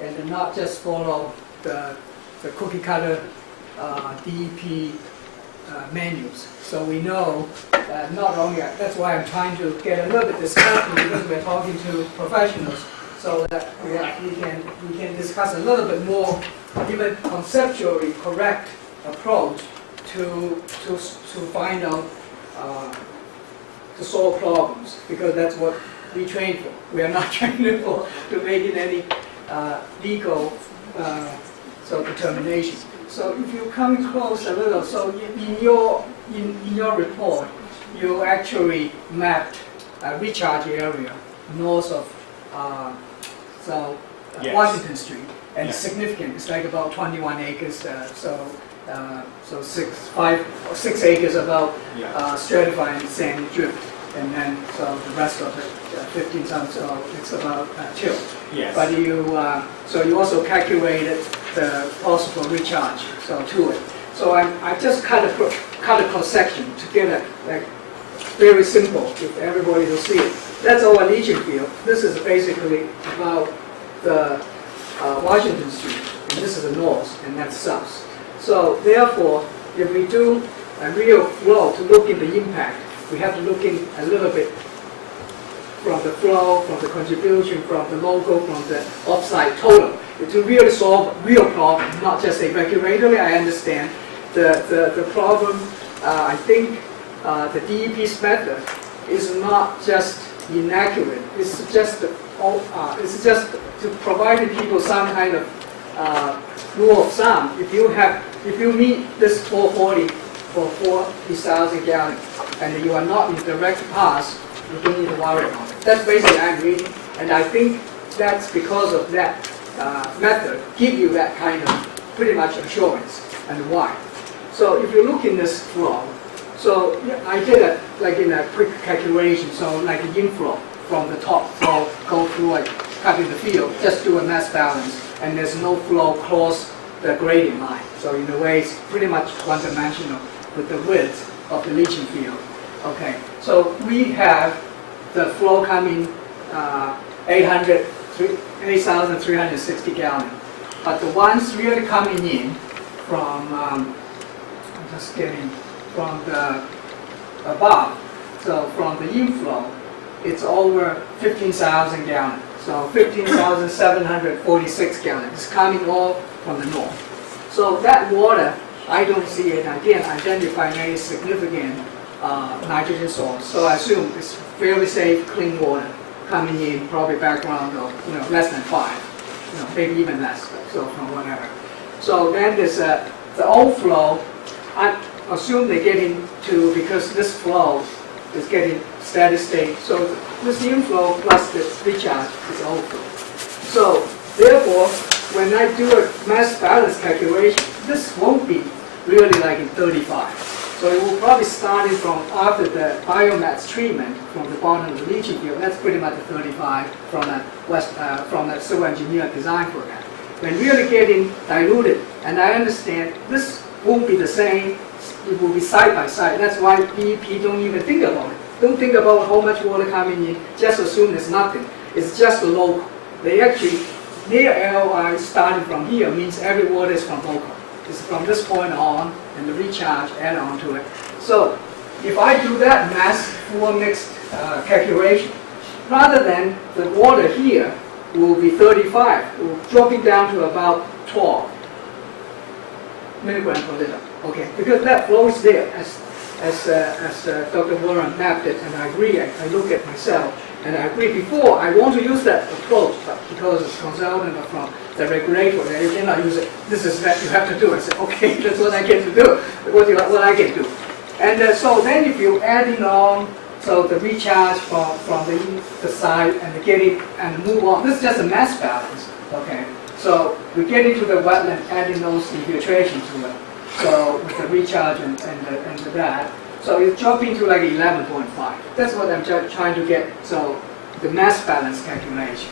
and then not just follow the cookie cutter DEP manuals. So we know not only, that's why I'm trying to get a little bit discussion because we're talking to professionals so that we can discuss a little bit more, even conceptually correct approach to find out, to solve problems, because that's what we train for. We are not trained for to make it any legal determination. So if you come close a little, so in your report, you actually mapped a recharge area north of Yes. Washington Street, and Yes. significant. It's like about 21 acres. So 6 acres about Yeah. stratifying sand drift, and then so the rest of it 15 tons. So it's about till. Yes. But so you also calculated the possible recharge, so to it. So I just cut a cross section to get it like very simple, if everybody will see it. That's our leaching field. This is basically about the Washington Street, and this is the north, and that's south. So therefore, if we do a real flow to look at the impact, we have to look in a little bit from the flow, from the contribution, from the local, from the offsite total, to really solve real problem, not just say regulatory. I understand the problem. I think the DEP's method is not just inaccurate. It's just to provide people some kind of rule of thumb. If you meet this 440 for 40,000 gallons, and you are not in direct pass, you don't need to worry about it. That's basically I'm reading, and I think that's because of that method give you that kind of pretty much assurance, and why. So if you look in this flow, so I did it like in a quick calculation, so like the inflow from the top flow go through like cutting the field, just do a mass balance, and there's no flow cross the gradient line. So in a way, it's pretty much one-dimensional with the width of the leaching field. Okay, so we have the flow coming 8,360 gallons, but the ones really coming in from, I'm just getting from the above, so from the inflow, it's over 15,000 gallons. So 15,746 gallons. It's coming all from the north. So that water, I don't see it again identifying any significant nitrogen source. So I assume it's fairly safe, clean water coming in, probably background of less than 5, maybe even less. So from whatever. So then there's the outflow. I assume they get into, because this flow is getting steady state. So this inflow plus the recharge is outflow. So therefore, when I do a mass balance calculation, this won't be really like in 35. So it will probably start from after the biomass treatment from the bottom of the leaching field. That's pretty much a 35 from the civil engineer design for that. When really getting diluted, and I understand this won't be the same. It will be side by side. That's why DEP don't even think about it. Don't think about how much water coming in. Just assume there's nothing. It's just local. They actually, their LOI starting from here means every water is from local. It's from this point on, and the recharge add on to it. So if I do that mass full mixed calculation, rather than the water here will be 35, dropping down to about 12 milligrams per liter. Okay, because that flow is there, as Dr. Warren mapped it, and I agree. I look at myself, and I agree. Before I want to use that approach, but because it's consultant from the regulator, that you cannot use it. This is that you have to do. I said, okay, that's what I get to do. What I get to do. And so then if you adding on, so the recharge from the side and the getting and move on. This is just a mass balance. Okay, so we get into the wetland, adding those infiltration to it. So with the recharge and that, so it's jumping to like 11.5. That's what I'm trying to get. So the mass balance calculation,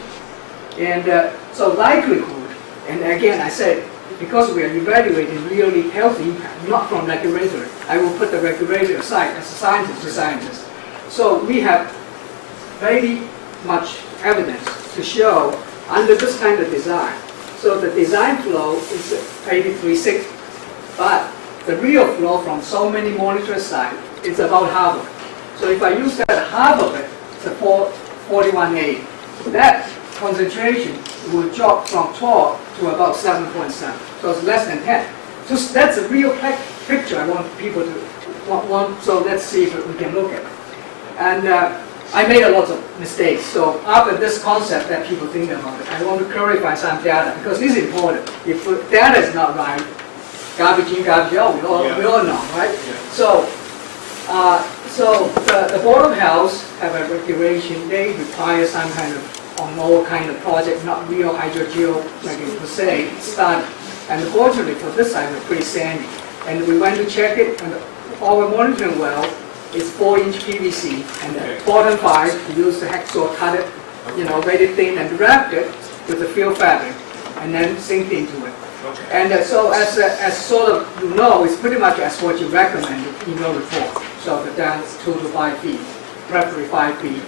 and so likelihood. And again, I said because we are evaluating really health impact, not from regulatory. I will put the regulator aside as a scientist to scientist. So we have very much evidence to show under this kind of design. So the design flow is 83.6. But the real flow from so many monitor sites is about half of it. So if I use that half of it, it's a 4180. That concentration will drop from 12 to about 7.7. So it's less than 10. So that's a real picture I want people to want. So let's see if we can look at it. And I made a lot of mistakes. So after this concept that people think about it, I want to clarify some data because this is important. If data is not right, garbage in, garbage out, we all know, right? So, the Board of Health have a regulation. They require some kind of on-all kind of project, not real hydrogeo, like per se, study. And fortunately for this side, we're pretty sandy. And we went to check it, and our monitoring well is 4-inch PVC, and the bottom 5, we use the hacksaw, cut it, very thin, and wrapped it with the field fabric, and then sink into it. And so as sort of it's pretty much as what you recommended in your report. So the depth 2 to 5 feet, preferably 5 feet,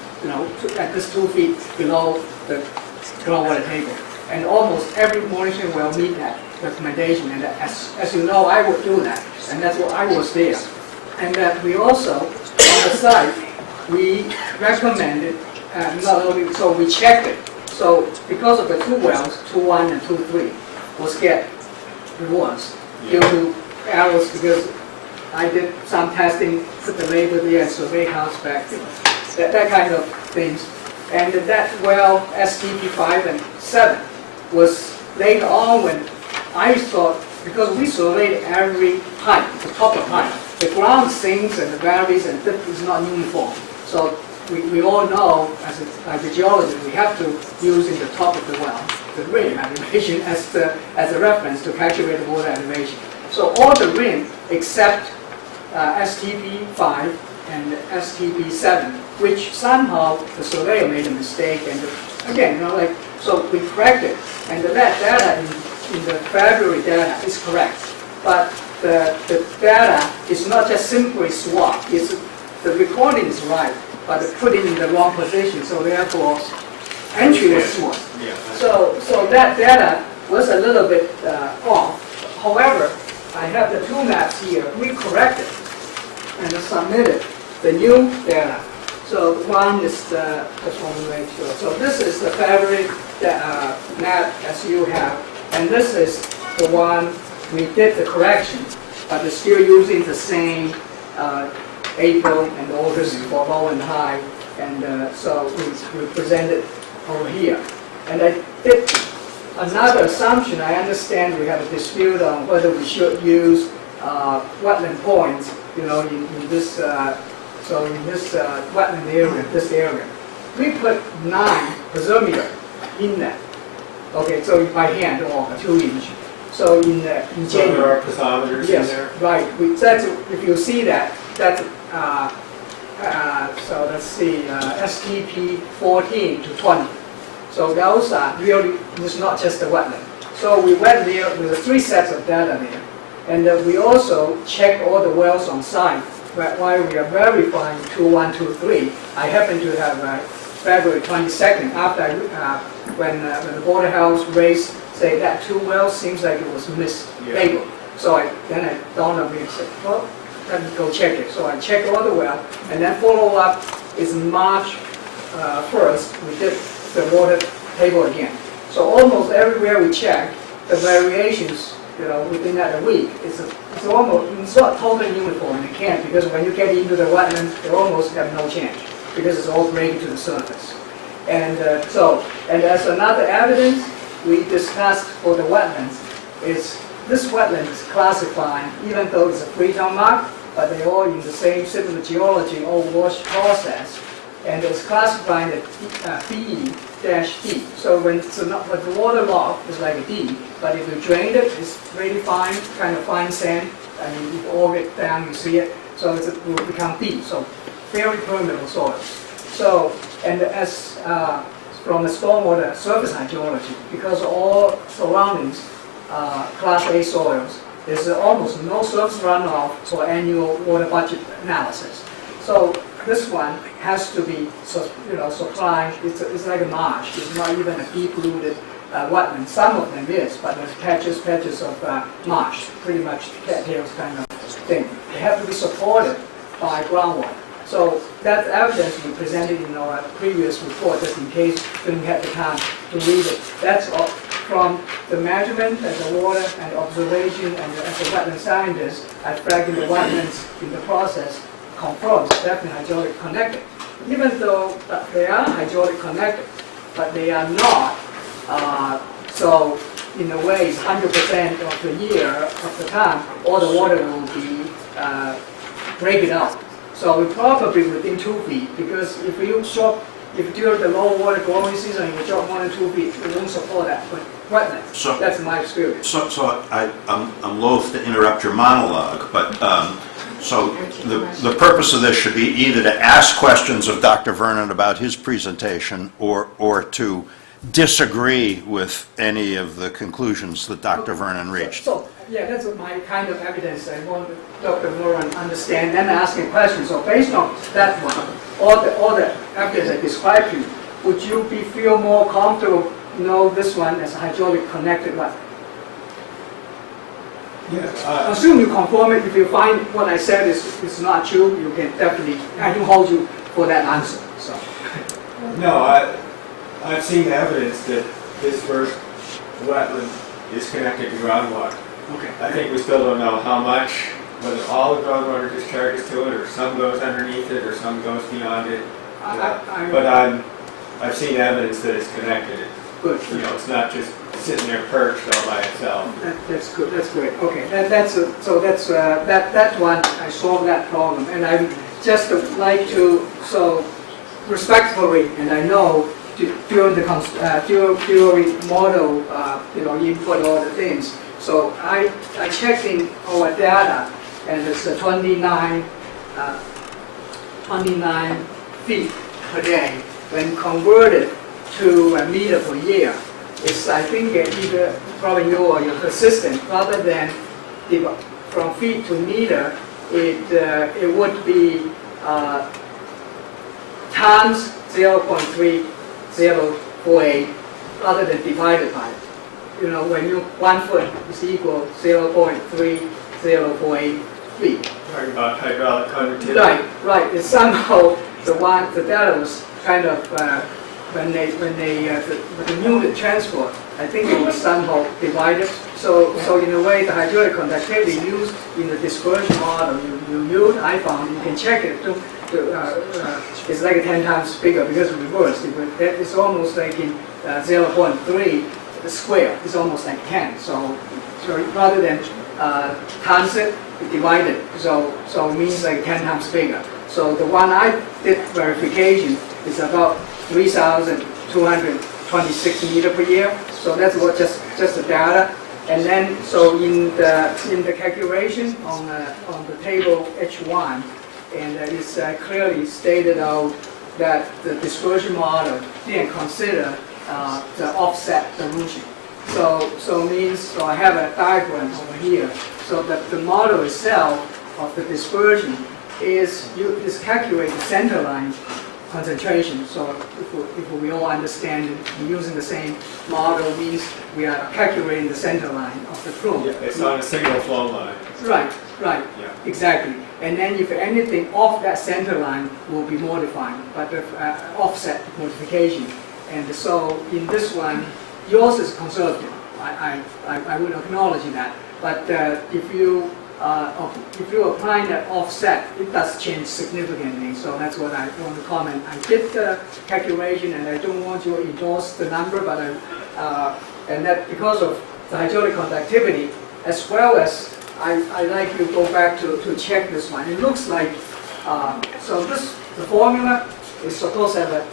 at this 2 feet below the groundwater table. And almost every monitoring well meet that recommendation. And as you know, I would do that, and that's what I was there. And that we also, on the site, we recommended, not only, so we checked it. So because of the 2 wells, 2.1 and 2.3, was get rewards due to errors because I did some testing, put the label there and survey house back, that kind of things. And that well, STP 5 and 7, was later on when I thought, because we surveyed every height, the top of height, the ground sinks and the varies and depth is not uniform. So we all know, as a geologist, we have to use in the top of the well the rim elevation as a reference to calculate the water elevation. So all the rim except STP 5 and STP 7, which somehow the surveyor made a mistake, and again, so we correct it, and that data in the February data is correct, but the data is not just simply swapped. It's the recording is right, but put it in the wrong position, so therefore entry was swapped. So that data was a little bit off. However, I have the 2 maps here. We corrected and submitted the new data. So one is just want to make sure. So this is the February map as you have, and this is the one we did the correction, but it's still using the same April and August for low and high, and so we presented over here. And I did another assumption. I understand we have a dispute on whether we should use wetland points, in this. So in this wetland area, this area, we put 9 piezometer in that. Okay, so by hand or 2-inch. So in So there are piezometers in there? Right. That's, if you see that, that's so let's see, STP 14 to 20. So those are really, it's not just the wetland. So we went there with 3 sets of data there, and we also checked all the wells on site. But while we are verifying 2.1, 2.3, I happen to have February 22nd, after when the Board of Health raised, say that 2 wells seems like it was mislabeled. So then I dawned on me and said, well, let me go check it. So I checked all the wells, and then follow up is March 1st, we did the water table again. So almost everywhere we check, the variations, within that a week, it's not totally uniform. It can't, because when you get into the wetlands, they almost have no change, because it's all graded to the surface. And and as another evidence, we discussed for the wetlands, is this wetland is classified, even though it's a Freetown mark, but they're all in the same civil geology or wash process, and it's classified as BE-D. So when the water log is like a D, but if you drain it, it's really fine, kind of fine sand, and you oil it down, you see it, so it will become B. So very permeable soils. So, and as from the stormwater surface hydrology, because all surroundings Class A soils, there's almost no surface runoff for annual water budget analysis. So this one has to be, supplying. It's like a marsh. It's not even a deep-rooted wetland. Some of them is, but there's patches of marsh, pretty much cattails kind of thing. They have to be supported by groundwater. So that evidence we presented in our previous report, just in case you didn't have the time to read it. That's all from the measurement and the water and the observation, and as a wetland scientist, I flagged the wetlands in the process confirms definitely hydraulic connected. Even though they are hydraulic connected, but they are not. So in a way, it's 100% of the year of the time, all the water will be break it up. So we're probably within 2 feet, because if during the low water growing season you drop more than 2 feet, it won't support that. But wetlands, So- that's my experience. So I'm loath to interrupt your monologue, but so the purpose of this should be either to ask questions of Dr. Vernon about his presentation, or to disagree with any of the conclusions that Dr. Vernon reached. So, yeah, that's my kind of evidence. I want Dr. Moran to understand and asking questions. So based on that one, all the evidence I described to you, would you feel more comfortable know this one as a hydraulic connected one? Yeah, Assume you conform it. If you find what I said is not true, you can definitely, I can hold you for that answer. So. no, I've seen evidence that this first wetland is connected to groundwater. Okay. I think we still don't know how much, whether all the groundwater discharges to it, or some goes underneath it, or some goes beyond it. But I've seen evidence that it's connected. Good. You know, it's not just sitting there perched all by itself. That's good. That's great. Okay. That one I solved that problem, and I just like to respectfully, and I know during the model, input all the things. So I checked in our data, and it's 29 feet per day. When converted to a meter per year, it's, I think, either probably you or your assistant, rather than from feet to meter, it would be times 0.3048 rather than divided by it. You know, when 1 foot is equal 0.3048 feet. Talking about hydraulic conductivity. Right. It's somehow the data was kind of when the unit transport, I think it was somehow divided. So in a way, the hydraulic conductivity used in the dispersion model I found, you can check it. It's like 10 times bigger because of reverse. It's almost like in 0.3 square. It's almost like 10. So rather than times it, divide it. So it means like 10 times bigger. So the one I did verification is about 3,226 meter per year. So that's what just the data. And then so in the calculation on the table H1, and it's clearly stated out that the dispersion model didn't consider the offset dilution. So I have a diagram over here. So that the model itself of the dispersion is calculate the center line concentration. So if we all understand it, using the same model means we are calculating the center line of the plume. Yeah, it's on a single flow line. Right, Yeah. exactly. And then if anything off that center line will be modified, but the offset modification. And so in this one, yours is conservative. I would acknowledge that. But if you apply that offset, it does change significantly. So that's what I want to comment. I did the calculation, and I don't want to endorse the number, but and that because of the hydraulic conductivity, as well as I like to go back to check this one. It looks like the formula is supposed to have a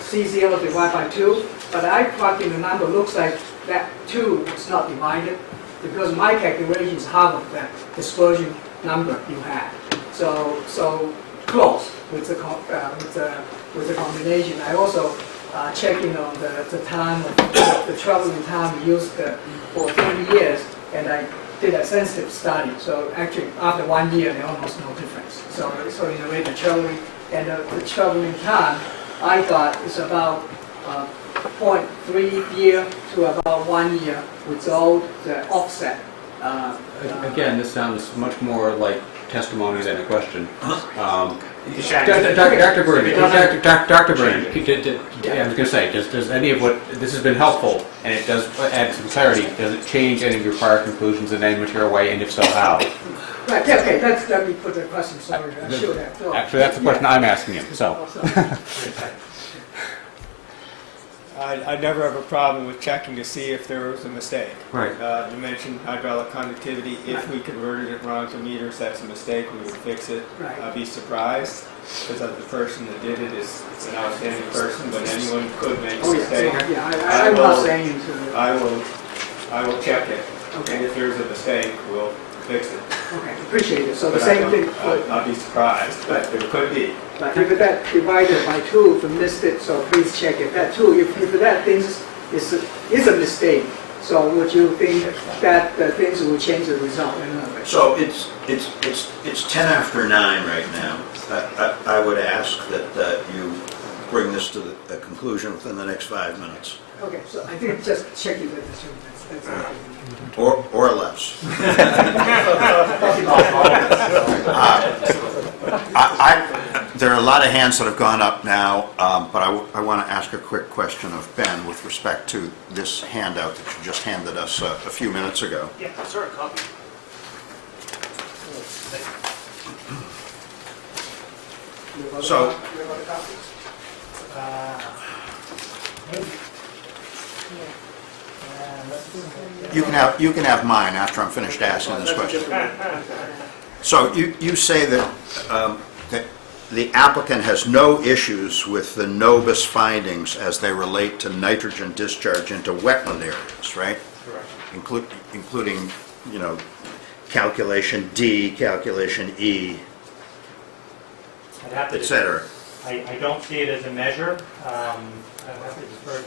C0 divided by 2, but I plugged in the number. Looks like that 2 is not divided, because my calculation is half of that dispersion number you had. So close with the combination. I also checking on the time of the traveling time used for 30 years, and I did a sensitive study. So actually, after 1 year, there almost no difference. So in a way, the traveling time I got is about 0.3 year to about 1 year without the offset. Again, this sounds much more like testimony than a question. Dr. Vernon, I was going to say, does any of what, this has been helpful, and it does add some clarity, does it change any of your prior conclusions in any material way, and if so, how? Right, yeah, okay, let me put the question, sorry, I should have thought. Actually, that's the question I'm asking him, so. I never have a problem with checking to see if there was a mistake. Right. You mentioned hydraulic conductivity. If we converted it wrong to meters, that's a mistake. We would fix it. Right. I'd be surprised because the person that did it is an outstanding person, but anyone could make a Oh, mistake. yeah, I'm not saying to. I will check it. Okay. And if there's a mistake, we'll fix it. Okay, appreciate it. So the But same thing. I'll be surprised, but there could be. But if that divided by 2, if you missed it, so please check it. That 2, if that things is a mistake, so would you think that the things will change the result in another way? So it's 10 after 9 right now. I would ask that you bring this to the conclusion within the next 5 minutes. Okay, so I think just check it with the 2 minutes. That's all. Or less. There are a lot of hands that have gone up now, but I want to ask a quick question of Ben with respect to this handout that you just handed us a few minutes ago. Yeah, sir, copy. So, you can have mine after I'm finished asking this question. So you say that that the applicant has no issues with the NOBIS findings as they relate to nitrogen discharge into wetland areas, right? Correct. Including, you know, calculation D, calculation E, I'd have to- et cetera. I don't see it as a measure. I'd have to defer to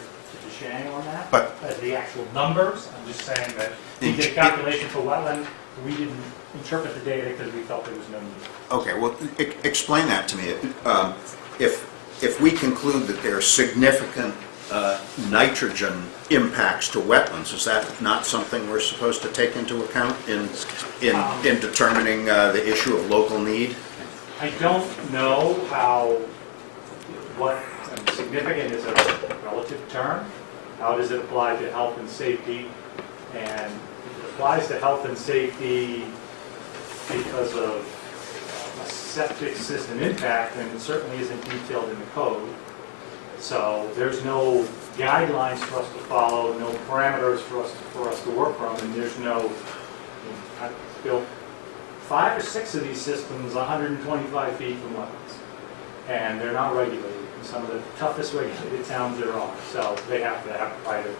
Shang on that. But- As the actual numbers, I'm just saying that we In- did calculation for wetland, we didn't interpret the data because we felt there was no need. Okay, well, explain that to me. If we conclude that there are significant nitrogen impacts to wetlands, is that not something we're supposed to take into account in determining the issue of local need? I don't know what significant is a relative term. How does it apply to health and safety? And if it applies to health and safety because of a septic system impact, then it certainly isn't detailed in the code. So there's no guidelines for us to follow, no parameters for us to work from, and there's no, I've built 5 or 6 of these systems 125 feet from wetlands, and they're not regulated. Some of the toughest regulated towns there are. So they have to have private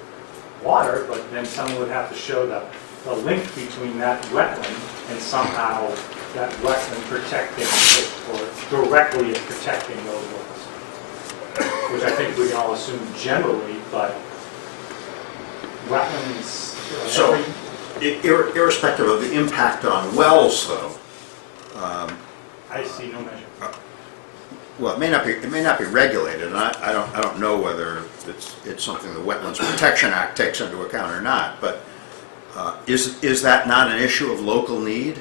water, but then someone would have to show the link between that wetland and somehow that wetland protecting or directly protecting those wells, which I think we can all assume generally, but wetlands. So, irrespective of the impact on wells, though, I see no measure. well, it may not be regulated, and I don't know whether it's something the Wetlands Protection Act takes into account or not. But is that not an issue of local need?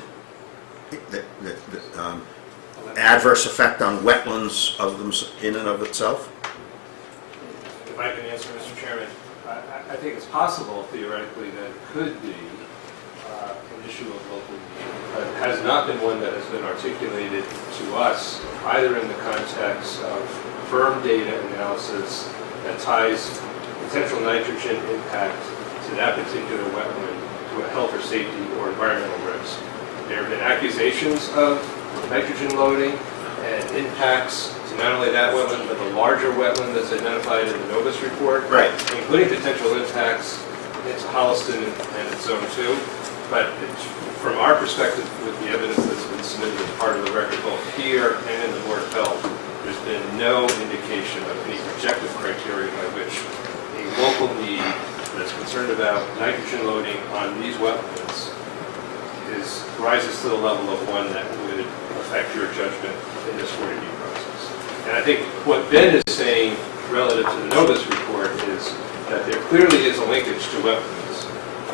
Adverse effect on wetlands of them in and of itself? If I can answer, Mr. Chairman, I think it's possible theoretically that it could be an issue of local need, but it has not been one that has been articulated to us, either in the context of firm data analysis that ties potential nitrogen impact to that particular wetland to a health or safety or environmental risk. There have been accusations of nitrogen loading and impacts to not only that wetland, but the larger wetland that's identified in the NOBIS report, Right. including potential impacts into Holliston and its zone 2. But from our perspective, with the evidence that's been submitted as part of the record both here and in the Board of Health, there's been no indication of any objective criteria by which a local need that's concerned about nitrogen loading on these wetlands rises to the level of one that would affect your judgment in this 40B process. And I think what Ben is saying relative to the NOBIS report is that there clearly is a linkage to wetlands.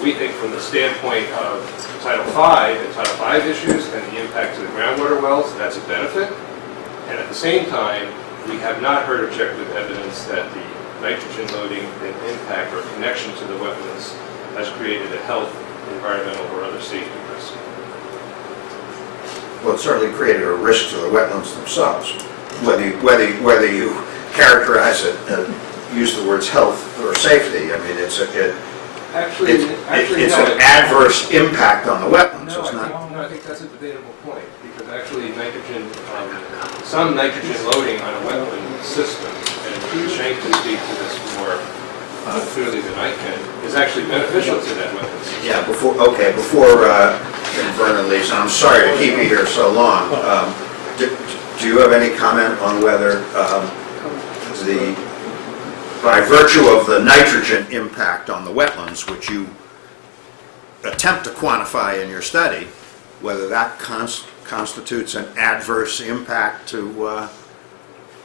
We think from the standpoint of Title V and Title V issues and the impact to the groundwater wells, that's a benefit. And at the same time, we have not heard objective evidence that the nitrogen loading and impact or connection to the wetlands has created a health, environmental, or other safety risk. Well, it certainly created a risk to the wetlands themselves. Whether you characterize it, use the words health or safety, I mean, it's an adverse impact on the wetlands, No, it's not? I think that's a debatable point, because actually nitrogen, some nitrogen loading on a wetland system, and Shane can speak to this more clearly than I can, is actually beneficial to that wetland system. Yeah, before Jim Vernon leaves, and I'm sorry to keep you here so long, do you have any comment on whether by virtue of the nitrogen impact on the wetlands, which you attempt to quantify in your study, whether that constitutes an adverse impact to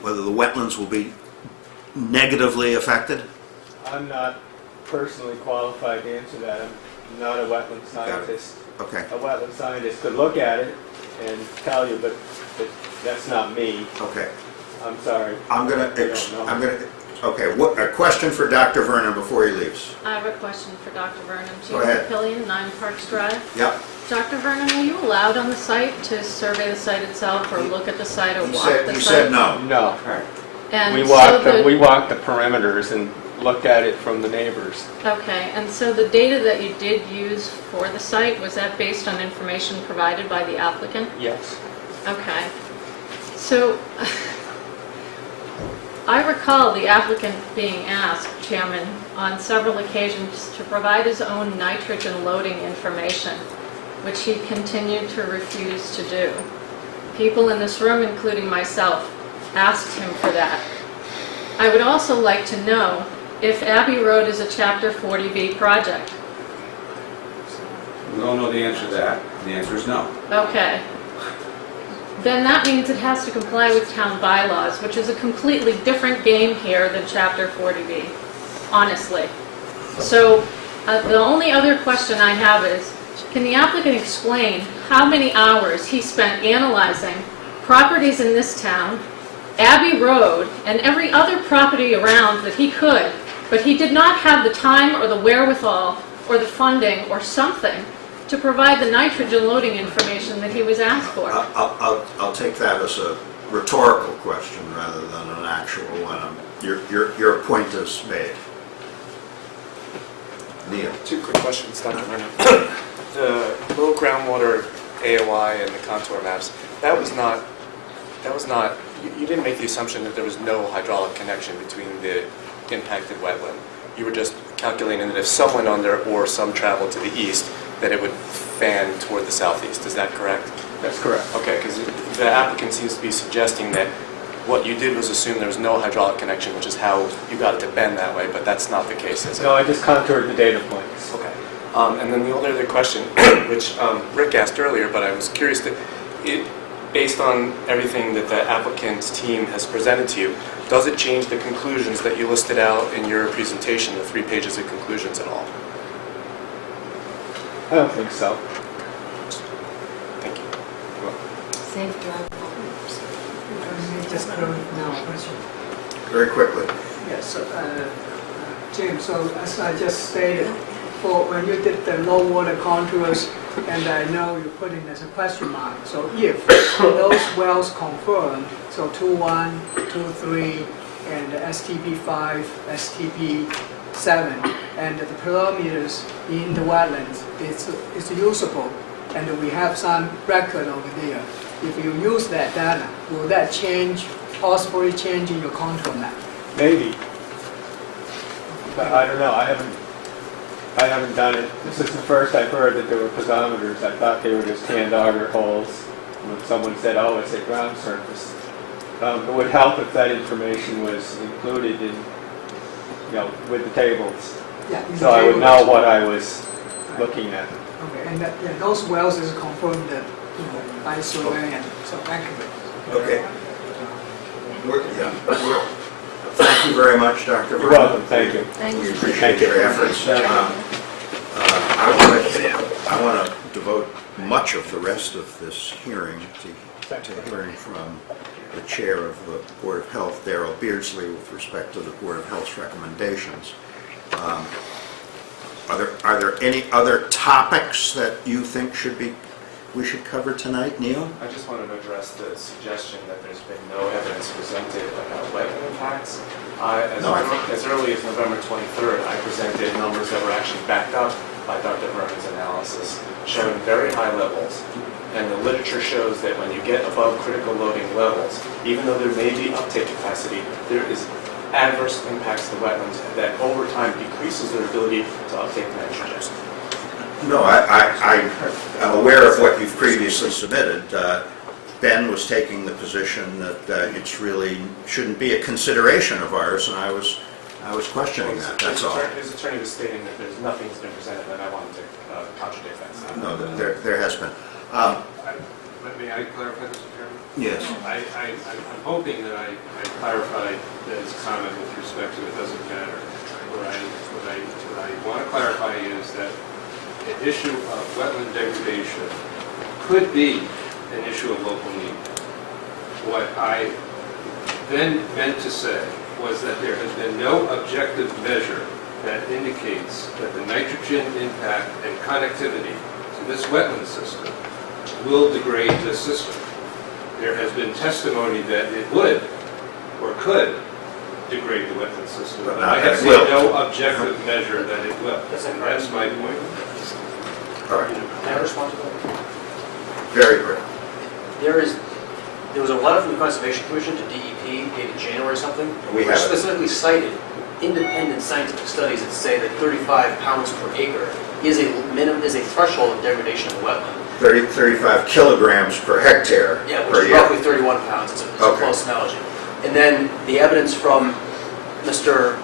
whether the wetlands will be negatively affected? I'm not personally qualified to answer that. I'm not a wetland scientist. Okay. A wetland scientist could look at it and tell you, but that's not me. Okay. I'm sorry. Okay, a question for Dr. Vernon before he leaves. I have a question for Dr. Vernon. Go ahead. Pillion, 9 Parks Drive. Yep. Dr. Vernon, are you allowed on the site to survey the site itself or look at the site or walk the site? He said no. No. And We so walked the perimeters and looked at it from the neighbors. Okay, and so the data that you did use for the site, was that based on information provided by the applicant? Yes. Okay. So, I recall the applicant being asked, Chairman, on several occasions to provide his own nitrogen loading information, which he continued to refuse to do. People in this room, including myself, asked him for that. I would also like to know if Abbey Road is a Chapter 40B project. We don't know the answer to that. The answer is no. Okay. Then that means it has to comply with town bylaws, which is a completely different game here than Chapter 40B, honestly. So the only other question I have is, can the applicant explain how many hours he spent analyzing properties in this town, Abbey Road, and every other property around that he could, but he did not have the time or the wherewithal or the funding or something to provide the nitrogen loading information that he was asked for? I'll take that as a rhetorical question rather than an actual one. Your point is made. Neil. 2 quick questions, Dr. Vernon. The low groundwater AOI and the contour maps, that was not, you didn't make the assumption that there was no hydraulic connection between the impacted wetland. You were just calculating that if some went under or some traveled to the east, that it would fan toward the southeast. Is that correct? That's correct. Okay, because the applicant seems to be suggesting that what you did was assume there was no hydraulic connection, which is how you got it to bend that way, but that's not the case, is it? No, I just contoured the data points. Okay. And then the only other question, which Rick asked earlier, but I was curious, based on everything that the applicant's team has presented to you, does it change the conclusions that you listed out in your presentation, the 3 pages of conclusions at all? I don't think so. Thank you. Safe drive. Just now, question. Very quickly. Yes, so, Jim, so as I just stated, for when you did the low water contours, and I know you put in as a question mark, so if those wells confirmed, so 2.1, 2.3, and STP5, STP7, and the parameters in the wetlands, it's usable, and we have some record over there. If you use that data, will that change, possibly change in your contour map? Maybe. But I don't know. I haven't done it. This is the first I've heard that there were piezometers. I thought they were just hand auger holes. When someone said, "Oh, it's at ground surface," it would help if that information was included in, with the tables. Yeah. So I would know what I was looking at. Okay, and those wells is confirmed that, by survey and so accurate. Okay. Thank you very much, Dr. You're Vernon. welcome, thank you. Thank We you. appreciate your efforts. I want to devote much of the rest of this hearing to hearing from the chair of the Board of Health, Darrell Beardsley, with respect to the Board of Health's recommendations. Are there any other topics that you think we should cover tonight, Neil? I just wanted to address the suggestion that there's been no evidence presented about wetland impacts. As early as November 23rd, I presented numbers that were actually backed up by Dr. Vernon's analysis, showing very high levels. And the literature shows that when you get above critical loading levels, even though there may be uptake capacity, there is adverse impacts to the wetlands that over time decreases their ability to uptake nitrogen. No, I'm aware of what you've previously submitted. Ben was taking the position that it's really shouldn't be a consideration of ours, and I was questioning that, that's all. His attorney was stating that there's nothing that's been presented, and I wanted to contradict that statement. No, there has been. May I clarify, Mr. Chairman? Yes. I'm hoping that I clarified his comment with respect to it doesn't matter. What I want to clarify is that the issue of wetland degradation could be an issue of local need. What I then meant to say was that there has been no objective measure that indicates that the nitrogen impact and connectivity to this wetland system will degrade this system. There has been testimony that it would or could degrade the wetland system, but I have seen no objective measure that it will. That's my point. All right. Can I respond to that? Very good. There was a letter from the Conservation Commission to DEP dated January something, We which have it. specifically cited independent scientific studies that say that 35 pounds per acre is a threshold of degradation of the wetland. 35 kilograms per hectare Yeah, per which is year. roughly 31 pounds. It's a close analogy. And then the evidence from Mr.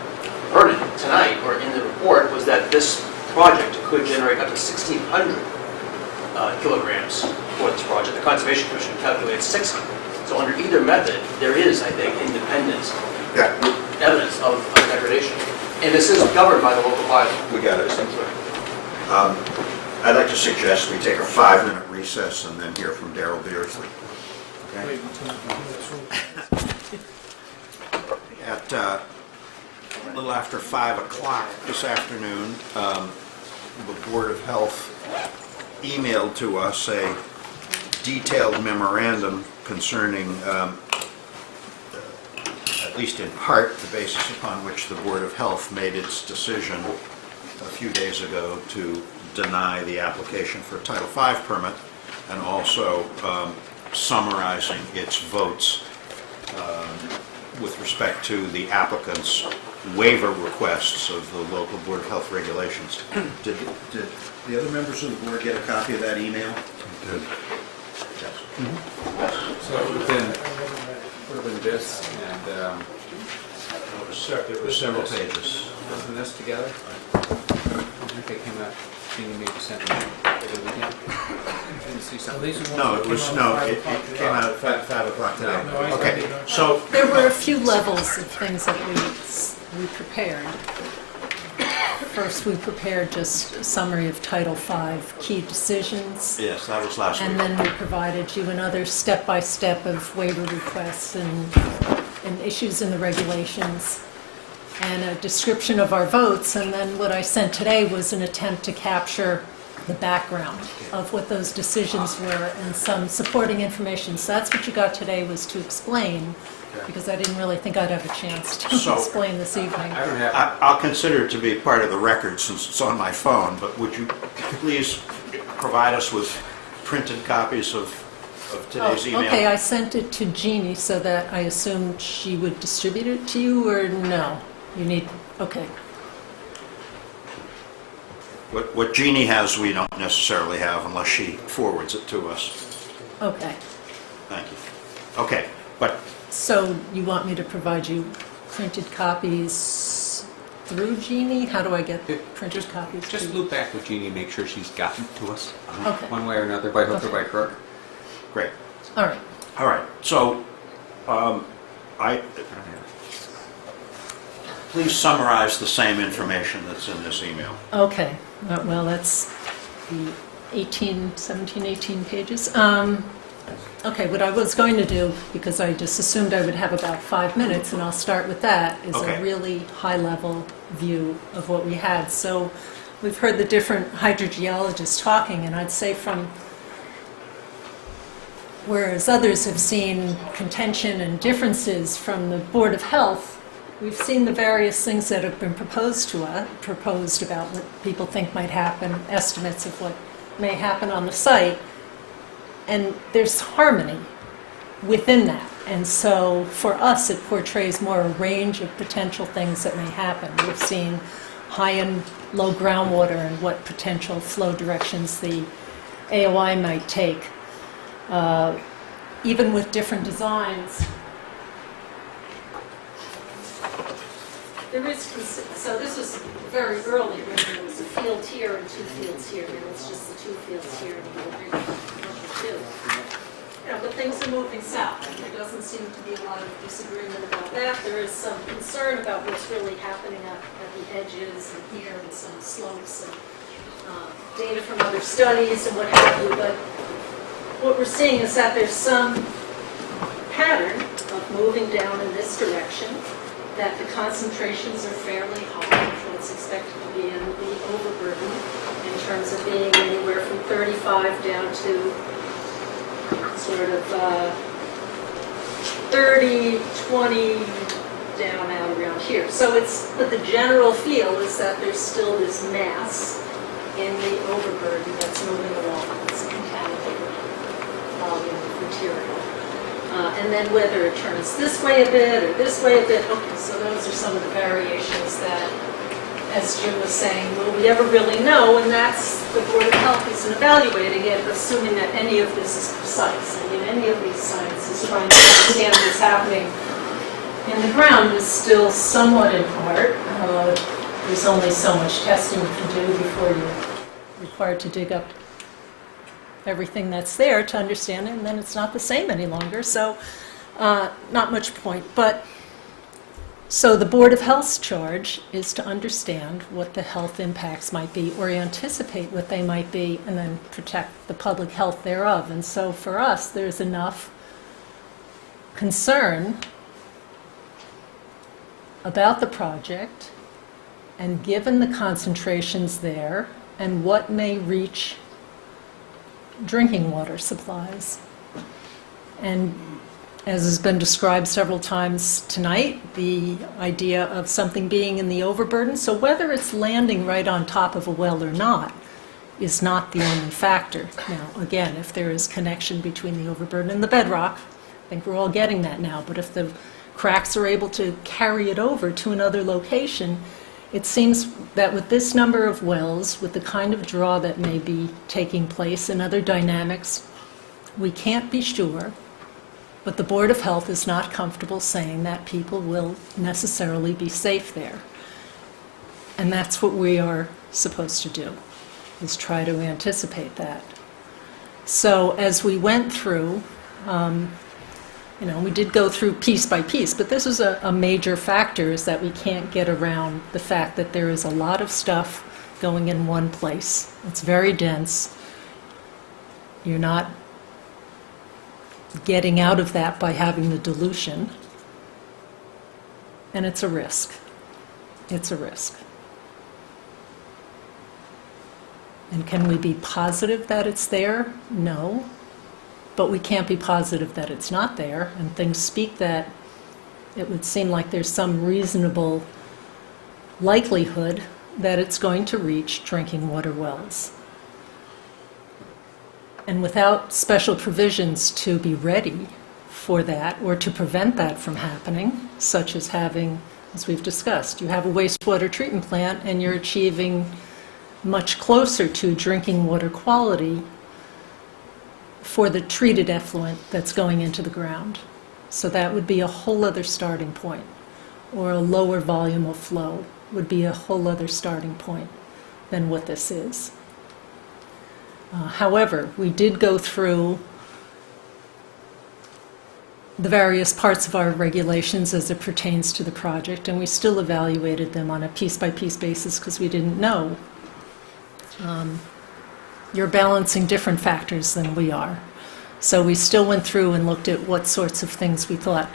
Vernon tonight, or in the report, was that this project could generate up to 1,600 kilograms for this project. The Conservation Commission calculated 600. So under either method, there is, I think, independent evidence of degradation. And this is governed by the local bylaw. We got it. I'd like to suggest we take a 5-minute recess and then hear from Darrell Beardsley. Okay? At a little after 5 o'clock this afternoon, the Board of Health emailed to us a detailed memorandum concerning, at least in part, the basis upon which the Board of Health made its decision a few days ago to deny the application for a Title V permit, and also summarizing its votes with respect to the applicant's waiver requests of the local Board of Health regulations. Did the other members of the board get a copy of that email? Did. So it would have been this, and There were several pages. wasn't this together? I think they came out, Jeannie maybe sent me over the weekend. Didn't see something. No, it came out at 5 o'clock today. Okay, so There were a few levels of things that we prepared. First, we prepared just a summary of Title V key decisions. yes, that was last week. And then we provided you another step-by-step of waiver requests and issues in the regulations, and a description of our votes. And then what I sent today was an attempt to capture the background of what those decisions were and some supporting information. So that's what you got today, was to explain, because I didn't really think I'd have a chance to explain this evening. I'll consider it to be part of the record since it's on my phone, but would you please provide us with printed copies of today's email? Okay, I sent it to Jeannie so that I assumed she would distribute it to you, or no? You need, okay. What Jeannie has, we don't necessarily have unless she forwards it to us. Okay. Thank you. Okay, but So you want me to provide you printed copies through Jeannie? How do I get printed copies? Just loop back with Jeannie and make sure she's gotten to us, Okay. one way or another, by hook or by crook. great. All right. All right, so Please summarize the same information that's in this email. Okay, well, that's the 17, 18 pages. Okay, what I was going to do, because I just assumed I would have about 5 minutes, and I'll start with that, is Okay. a really high-level view of what we had. So we've heard the different hydrogeologists talking, and I'd say from, whereas others have seen contention and differences from the Board of Health, we've seen the various things that have been proposed about what people think might happen, estimates of what may happen on the site, and there's harmony within that. And so for us, it portrays more a range of potential things that may happen. We've seen high and low groundwater and what potential flow directions the AOI might take. Even with different designs, there is, so this was very early, when there was a field here and 2 fields here, and it's just the 2 fields here and a little bit of 2. But things are moving south, and there doesn't seem to be a lot of disagreement about that. There is some concern about what's really happening at the edges and here, and some slopes, and data from other studies and what have you, but what we're seeing is that there's some pattern of moving down in this direction, that the concentrations are fairly high, what's expected to be in the overburden, in terms of being anywhere from 35 down to sort of 30, 20 down out around here. So but the general feel is that there's still this mass in the overburden that's moving along. It's a contaminated volume of material. And then whether it turns this way a bit or this way a bit, okay, so those are some of the variations that, as Jim was saying, will we ever really know? And that's, the Board of Health isn't evaluating it, assuming that any of this is precise. I mean, any of these sciences trying to understand what's happening in the ground is still somewhat in part. There's only so much testing you can do before you're required to dig up everything that's there to understand it, and then it's not the same any longer, so not much point. But so the Board of Health's charge is to understand what the health impacts might be, or anticipate what they might be, and then protect the public health thereof. And so for us, there's enough concern about the project, and given the concentrations there, and what may reach drinking water supplies. And as has been described several times tonight, the idea of something being in the overburden, so whether it's landing right on top of a well or not is not the only factor. Now, again, if there is connection between the overburden and the bedrock, I think we're all getting that now, but if the cracks are able to carry it over to another location, it seems that with this number of wells, with the kind of draw that may be taking place and other dynamics, we can't be sure, but the Board of Health is not comfortable saying that people will necessarily be safe there. And that's what we are supposed to do, is try to anticipate that. So as we went through, we did go through piece by piece, but this is a major factor, is that we can't get around the fact that there is a lot of stuff going in one place. It's very dense. You're not getting out of that by having the dilution, and it's a risk. It's a risk. And can we be positive that it's there? No. But we can't be positive that it's not there, and things speak that it would seem like there's some reasonable likelihood that it's going to reach drinking water wells. And without special provisions to be ready for that, or to prevent that from happening, such as having, as we've discussed, you have a wastewater treatment plant and you're achieving much closer to drinking water quality for the treated effluent that's going into the ground. So that would be a whole other starting point, or a lower volume of flow would be a whole other starting point than what this is. However, we did go through the various parts of our regulations as it pertains to the project, and we still evaluated them on a piece-by-piece basis because we didn't know. You're balancing different factors than we are. So we still went through and looked at what sorts of things we thought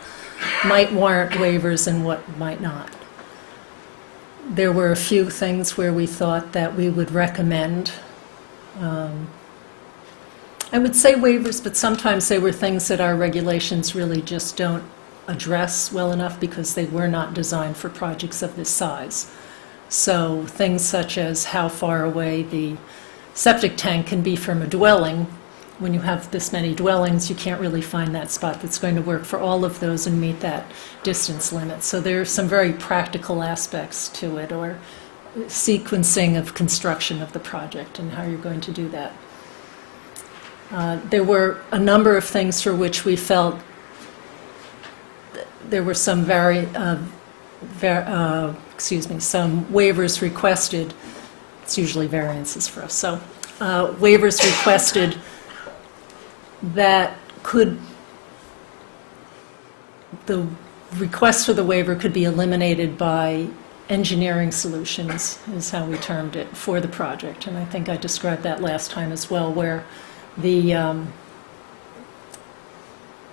might warrant waivers and what might not. There were a few things where we thought that we would recommend. I would say waivers, but sometimes they were things that our regulations really just don't address well enough because they were not designed for projects of this size. So things such as how far away the septic tank can be from a dwelling. When you have this many dwellings, you can't really find that spot that's going to work for all of those and meet that distance limit. So there are some very practical aspects to it, or sequencing of construction of the project and how you're going to do that. There were a number of things for which we felt there were some some waivers requested. It's usually variances for us. So waivers requested that the request for the waiver could be eliminated by engineering solutions, is how we termed it, for the project. And I think I described that last time as well, where the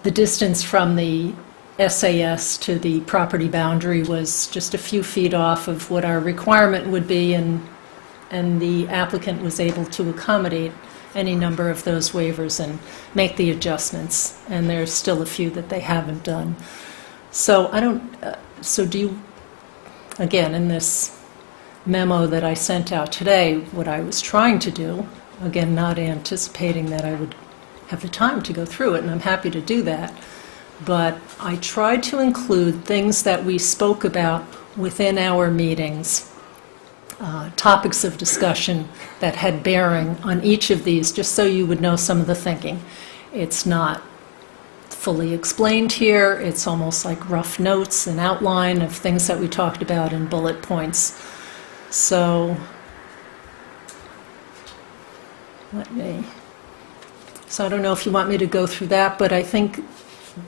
distance from the SAS to the property boundary was just a few feet off of what our requirement would be, and the applicant was able to accommodate any number of those waivers and make the adjustments. And there's still a few that they haven't done. So do you, again, in this memo that I sent out today, what I was trying to do, again, not anticipating that I would have the time to go through it, and I'm happy to do that, but I tried to include things that we spoke about within our meetings, topics of discussion that had bearing on each of these, just so you would know some of the thinking. It's not fully explained here. It's almost like rough notes, an outline of things that we talked about in bullet points. So I don't know if you want me to go through that, but I think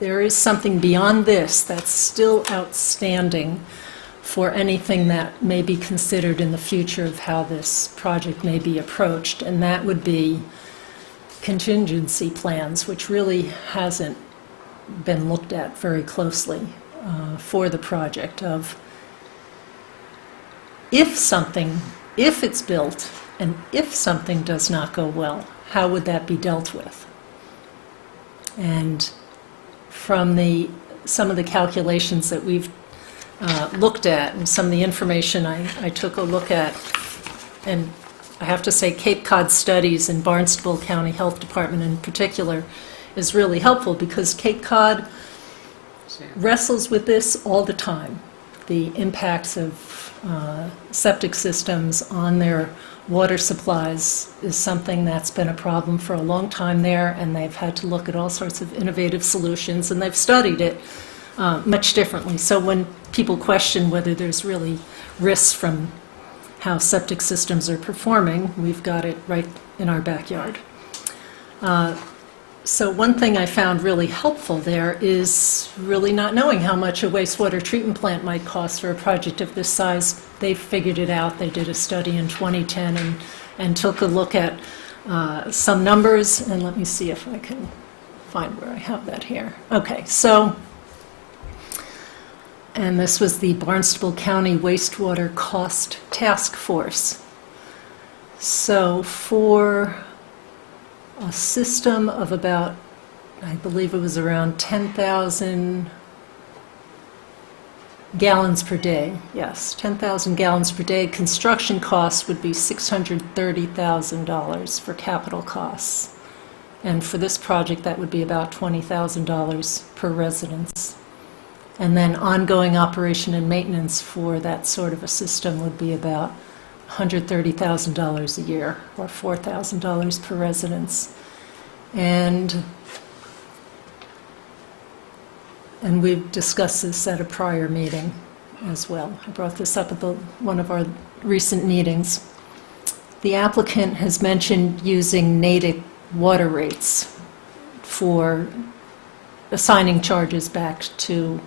there is something beyond this that's still outstanding for anything that may be considered in the future of how this project may be approached, and that would be contingency plans, which really hasn't been looked at very closely for the project. Of if it's built and if something does not go well, how would that be dealt with? And from some of the calculations that we've looked at and some of the information I took a look at, and I have to say Cape Cod Studies and Barnstable County Health Department in particular is really helpful, because Cape Cod wrestles with this all the time. The impacts of septic systems on their water supplies is something that's been a problem for a long time there, and they've had to look at all sorts of innovative solutions, and they've studied it much differently. So when people question whether there's really risks from how septic systems are performing, we've got it right in our backyard. So one thing I found really helpful there is really not knowing how much a wastewater treatment plant might cost for a project of this size. They figured it out. They did a study in 2010 and took a look at some numbers. And let me see if I can find where I have that here. Okay, so, and this was the Barnstable County Wastewater Cost Task Force. So for a system of about, I believe it was around 10,000 gallons per day. Yes, 10,000 gallons per day. Construction costs would be $630,000 for capital costs. And for this project, that would be about $20,000 per residence. And then ongoing operation and maintenance for that sort of a system would be about $130,000 a year, or $4,000 per residence. And we've discussed this at a prior meeting as well. I brought this up at one of our recent meetings. The applicant has mentioned using native water rates for assigning charges back to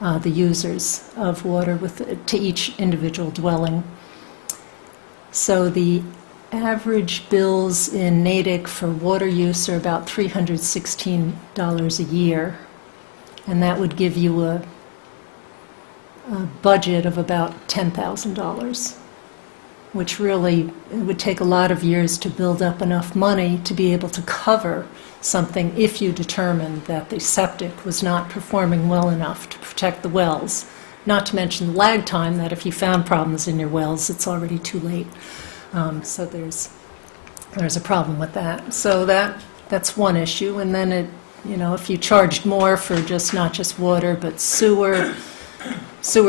the users of water to each individual dwelling. So the average bills in Natick for water use are about $316 a year, and that would give you a budget of about $10,000, which really, it would take a lot of years to build up enough money to be able to cover something if you determined that the septic was not performing well enough to protect the wells. Not to mention the lag time, that if you found problems in your wells, it's already too late. So there's a problem with that. So that's one issue. And then if you charged more for not just water, but sewer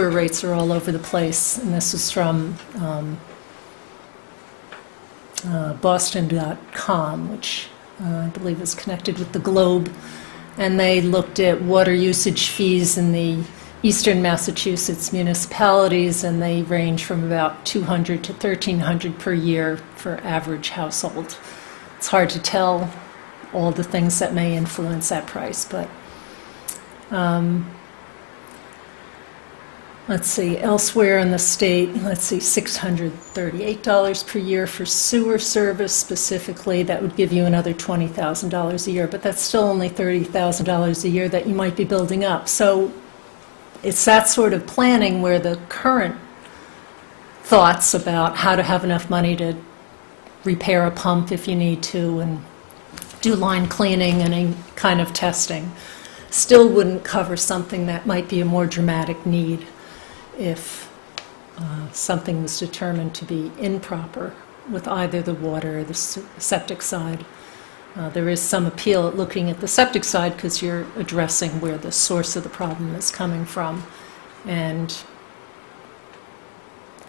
rates are all over the place. And this is from Boston.com, which I believe is connected with the Globe. And they looked at water usage fees in the eastern Massachusetts municipalities, and they range from about $200 to $1,300 per year for average household. It's hard to tell all the things that may influence that price, but let's see, elsewhere in the state, $638 per year for sewer service specifically. That would give you another $20,000 a year, but that's still only $30,000 a year that you might be building up. So it's that sort of planning where the current thoughts about how to have enough money to repair a pump if you need to and do line cleaning and any kind of testing still wouldn't cover something that might be a more dramatic need if something was determined to be improper with either the water or the septic side. There is some appeal at looking at the septic side because you're addressing where the source of the problem is coming from. And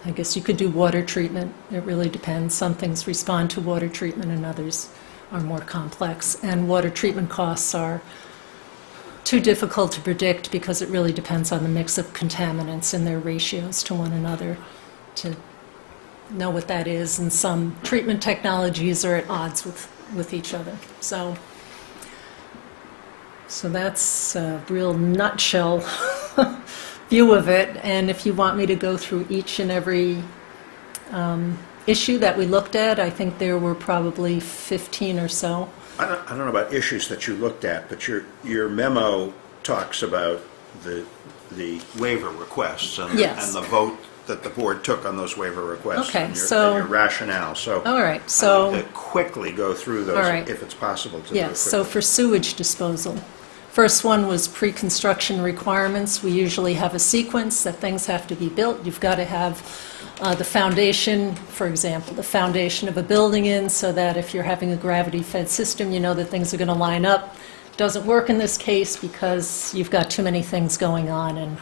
I guess you could do water treatment. It really depends. Some things respond to water treatment and others are more complex. And water treatment costs are too difficult to predict because it really depends on the mix of contaminants and their ratios to one another to know what that is. And some treatment technologies are at odds with each other. So that's a real nutshell view of it. And if you want me to go through each and every issue that we looked at, I think there were probably 15 or so. I don't know about issues that you looked at, but your memo talks about the waiver requests and the vote that the board took on those waiver requests. Okay, and so your rationale. So all right, so I'd like to quickly go through those, all right, if it's possible to do it yes. quickly. So for sewage disposal, first one was pre-construction requirements. We usually have a sequence that things have to be built. You've got to have the foundation, for example, the foundation of a building in, so that if you're having a gravity-fed system, you know that things are going to line up. Doesn't work in this case because you've got too many things going on.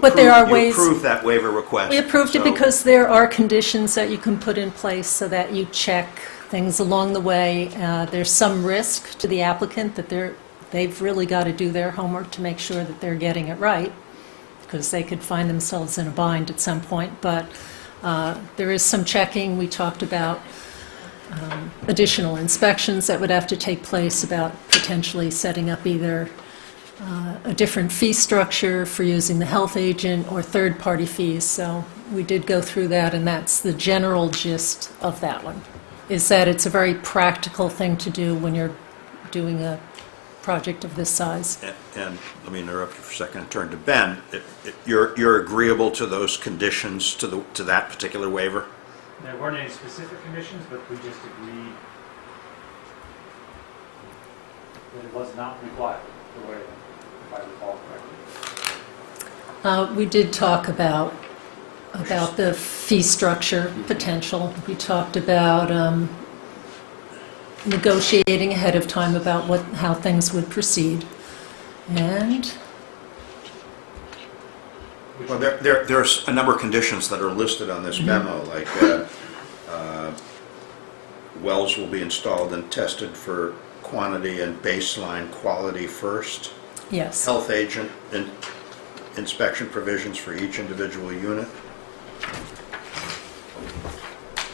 But there are ways. You approved that waiver request. We approved it because there are conditions that you can put in place so that you check things along the way. There's some risk to the applicant that they've really got to do their homework to make sure that they're getting it right, because they could find themselves in a bind at some point. But there is some checking. We talked about additional inspections that would have to take place, about potentially setting up either a different fee structure for using the health agent or third-party fees. So we did go through that, and that's the general gist of that one, is that it's a very practical thing to do when you're doing a project of this size. And let me interrupt you for a second and turn to Ben. You're agreeable to those conditions, to that particular waiver? There weren't any specific conditions, but we just agreed that it was not required to waive them, if I recall correctly. We did talk about the fee structure potential. We talked about negotiating ahead of time about how things would proceed. And well, there's a number of conditions that are listed on this memo, like wells will be installed and tested for quantity and baseline quality first. Yes. Health agent inspection provisions for each individual unit.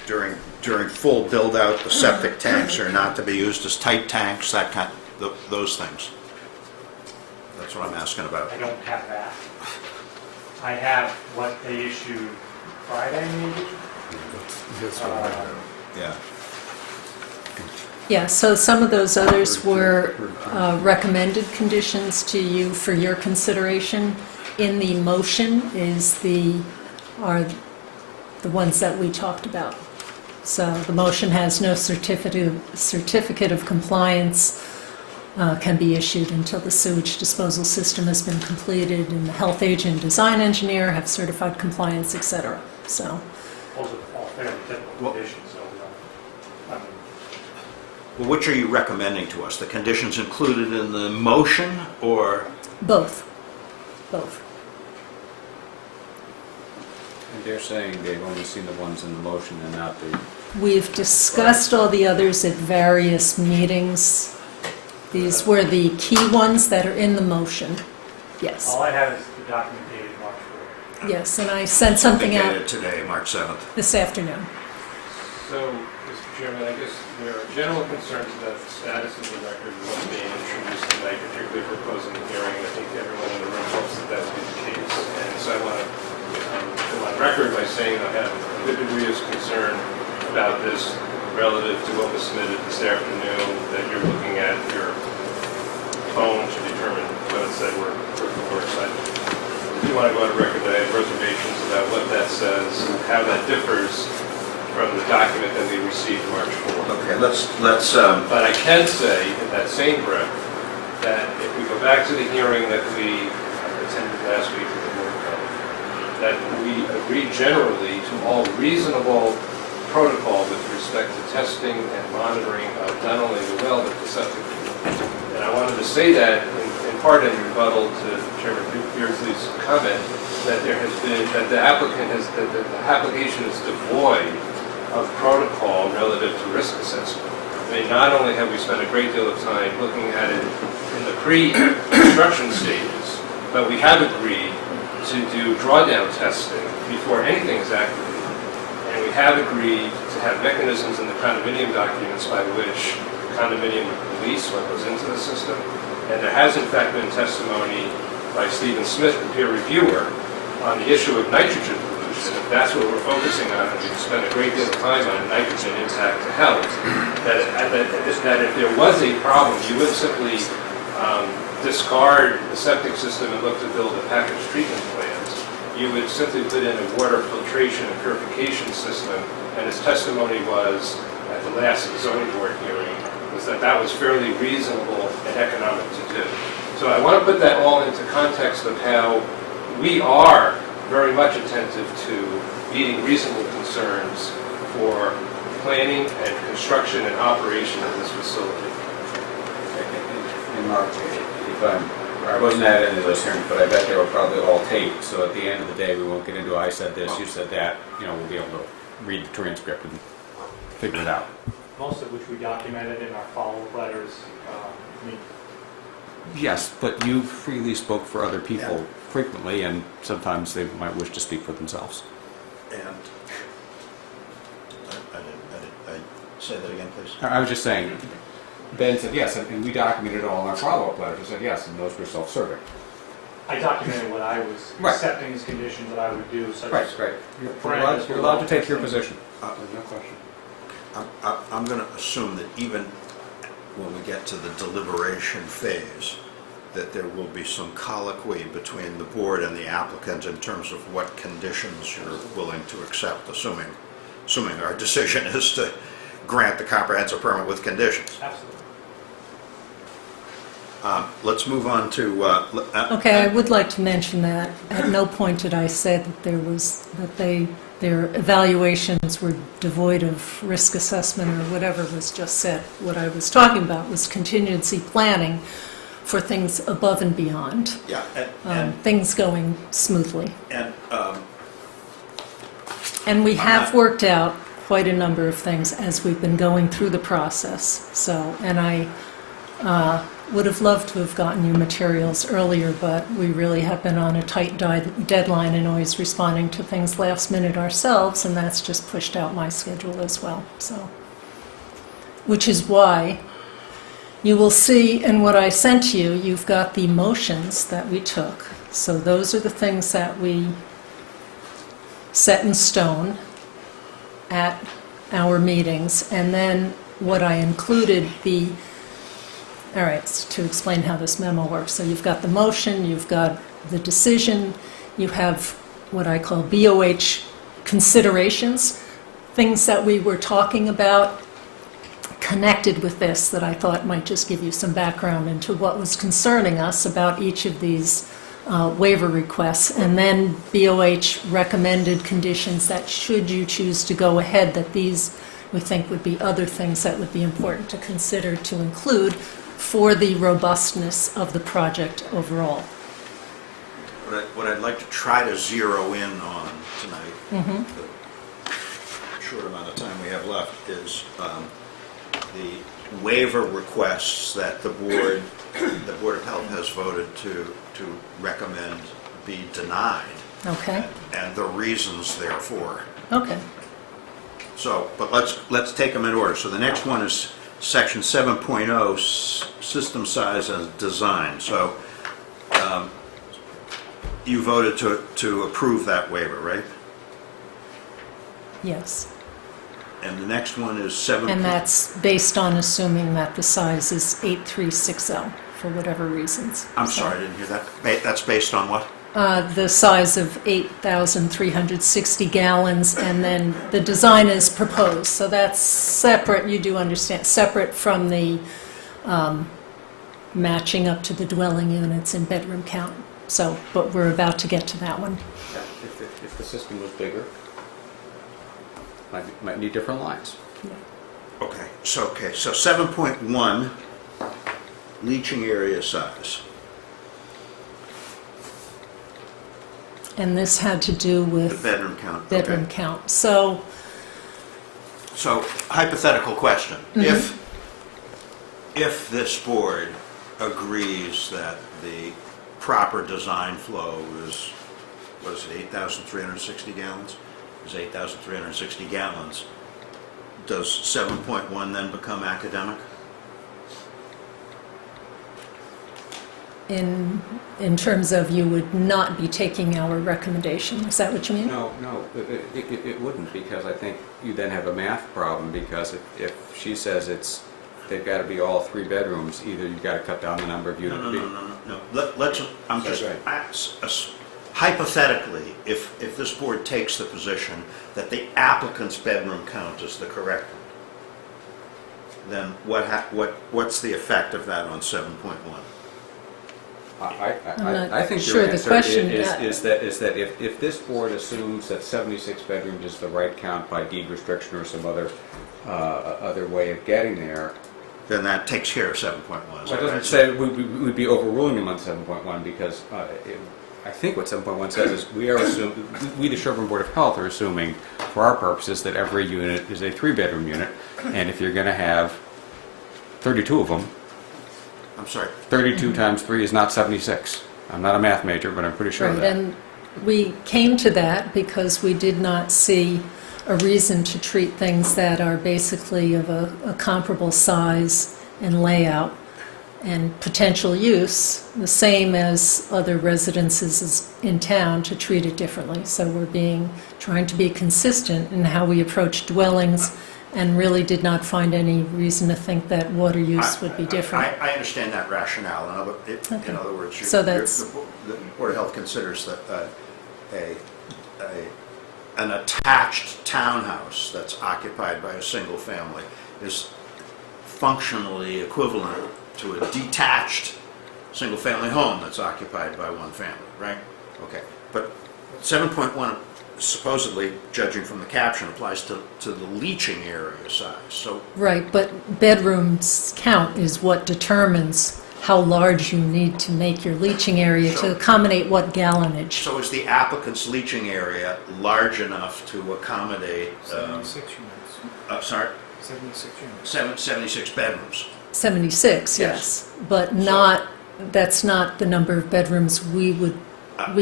During full build out, the septic tanks are not to be used as tight tanks. Those things. That's what I'm asking about. I don't have that. I have what they issued Friday, maybe? That's what I have. Yeah. Yeah, so some of those others were recommended conditions to you for your consideration. In the motion are the ones that we talked about. So the motion has no certificate of compliance can be issued until the sewage disposal system has been completed, and the health agent and design engineer have certified compliance, et cetera. So, Those are all fairly typical conditions, so, I mean, Well, which are you recommending to us? The conditions included in the motion, or? both. Both. And they're saying they've only seen the ones in the motion and not the... We've discussed all the others at various meetings. These were the key ones that are in the motion. Yes. all I have is the document dated March 4th. Yes, and I sent something out Dated today, March 7th. this afternoon. So, Mr. Chairman, I guess there are general concerns about the status of the record and what's being introduced tonight, particularly for closing the hearing. I think everyone in the room hopes that that will be the case. And so I want to go on record by saying I have a good degree of concern about this relative to what was submitted this afternoon, that you're looking at your phone to determine what it said were excited. I do want to go on record that I have reservations about what that says, how that differs from the document that we received March 4th. Okay, let's. But I can say, in that same breath, that if we go back to the hearing that we attended last week at the Board of Health, that we agreed generally to all reasonable protocol with respect to testing and monitoring of not only the well, but the septic field. And I wanted to say that in part in rebuttal to Chairman Beardsley's comment, that there has been, that the application is devoid of protocol relative to risk assessment. I mean, not only have we spent a great deal of time looking at it in the pre-construction stages, but we have agreed to do drawdown testing before anything is activated. And we have agreed to have mechanisms in the condominium documents by which condominium would police what goes into the system. And there has in fact been testimony by Stephen Smith, the peer reviewer, on the issue of nitrogen pollution. If that's what we're focusing on, and we've spent a great deal of time on nitrogen impact to health, that if there was a problem, you would simply discard the septic system and look to build a packaged treatment plant. You would simply put in a water filtration and purification system, and his testimony was, at the last zoning board hearing, was that that was fairly reasonable and economic to do. So I want to put that all into context of how we are very much attentive to meeting reasonable concerns for planning and construction and operation of this facility. And Mark, I wasn't at any of those hearings, but I bet they were probably all taped, so at the end of the day, we won't get into I said this, you said that, we'll be able to read the transcript and figure it out. Most of which we documented in our follow-up letters. I mean, Yes, but you freely spoke for other people frequently, and sometimes they might wish to speak for themselves. And I say that again, please. I was just saying, Ben said yes, and we documented it all in our follow-up letters. I said yes, and those were self-serving. I documented what I was accepting as conditions that I would do, such Right, as... right. You're allowed to take your position. No question. I'm going to assume that even when we get to the deliberation phase, that there will be some colloquy between the board and the applicant in terms of what conditions you're willing to accept, assuming our decision is to grant the comprehensive permit with conditions. Absolutely. Let's move on to... Okay, I would like to mention that at no point did I say that their evaluations were devoid of risk assessment or whatever was just said. What I was talking about was contingency planning for things above and beyond. Yeah, things going smoothly. And we have worked out quite a number of things as we've been going through the process. So, and I would have loved to have gotten you materials earlier, but we really have been on a tight deadline and always responding to things last minute ourselves, and that's just pushed out my schedule as well. So, which is why You will see in what I sent you, you've got the motions that we took. So those are the things that we set in stone at our meetings. And then what I included all right, to explain how this memo works. So you've got the motion, you've got the decision, you have what I call BOH considerations, things that we were talking about connected with this that I thought might just give you some background into what was concerning us about each of these waiver requests. And then BOH recommended conditions that should you choose to go ahead, that these we think would be other things that would be important to consider to include for the robustness of the project overall. What I'd like to try to zero in on tonight, the short amount of time we have left, is the waiver requests that the Board of Health has voted to recommend be denied. Okay. And the reasons therefore. Okay. So, but let's take them in order. So the next one is section 7.0, system size and design. So you voted to approve that waiver, right? Yes. And the next one is 7. And that's based on assuming that the size is 8360 for whatever reasons. I'm sorry, I didn't hear that. That's based on what? The size of 8,360 gallons, and then the design is proposed. So that's separate, you do understand, separate from the matching up to the dwelling units and bedroom count. So, but we're about to get to that one. Yeah, if the system was bigger, might need different lines. Okay, so 7.1, leaching area size. And this had to do with The bedroom count. bedroom Okay. count. So Hypothetical question. Mhm. If this board agrees that the proper design flow is, what is it, 8,360 gallons? Is 8,360 gallons. Does 7.1 then become academic? in terms of you would not be taking our recommendation, is that what you mean? No, it wouldn't, because I think you then have a math problem, because if she says they've got to be all 3 bedrooms, either you've got to cut down the number of units. Hypothetically, if this board takes the position that the applicant's bedroom count is the correct one, then what's the effect of that on 7.1? I think sure your the answer question- is that if this board assumes that 76 bedrooms is the right count by deed restriction or some other way of getting there, then that takes care of 7.1. Well, it doesn't say we'd be overruling them on 7.1, because I think what 7.1 says is we, the Sherborn Board of Health, are assuming for our purposes that every unit is a 3-bedroom unit, and if you're going to have 32 of them, I'm sorry. 32 times 3 is not 76. I'm not a math major, but I'm pretty sure of Right, that. and we came to that because we did not see a reason to treat things that are basically of a comparable size and layout and potential use, the same as other residences in town, to treat it differently. So we're trying to be consistent in how we approach dwellings, and really did not find any reason to think that water use would be different. I understand that rationale. In other words, So that's- the Board of Health considers that an attached townhouse that's occupied by a single family is functionally equivalent to a detached single-family home that's occupied by one family, right? Okay, but 7.1 supposedly, judging from the caption, applies to the leaching area size. So Right, but bedrooms count is what determines how large you need to make your leaching area to accommodate what gallonage. So is the applicant's leaching area large enough to accommodate? 76 units. Sorry? 76 units. 76 bedrooms. 76, yes, but that's not the number of bedrooms we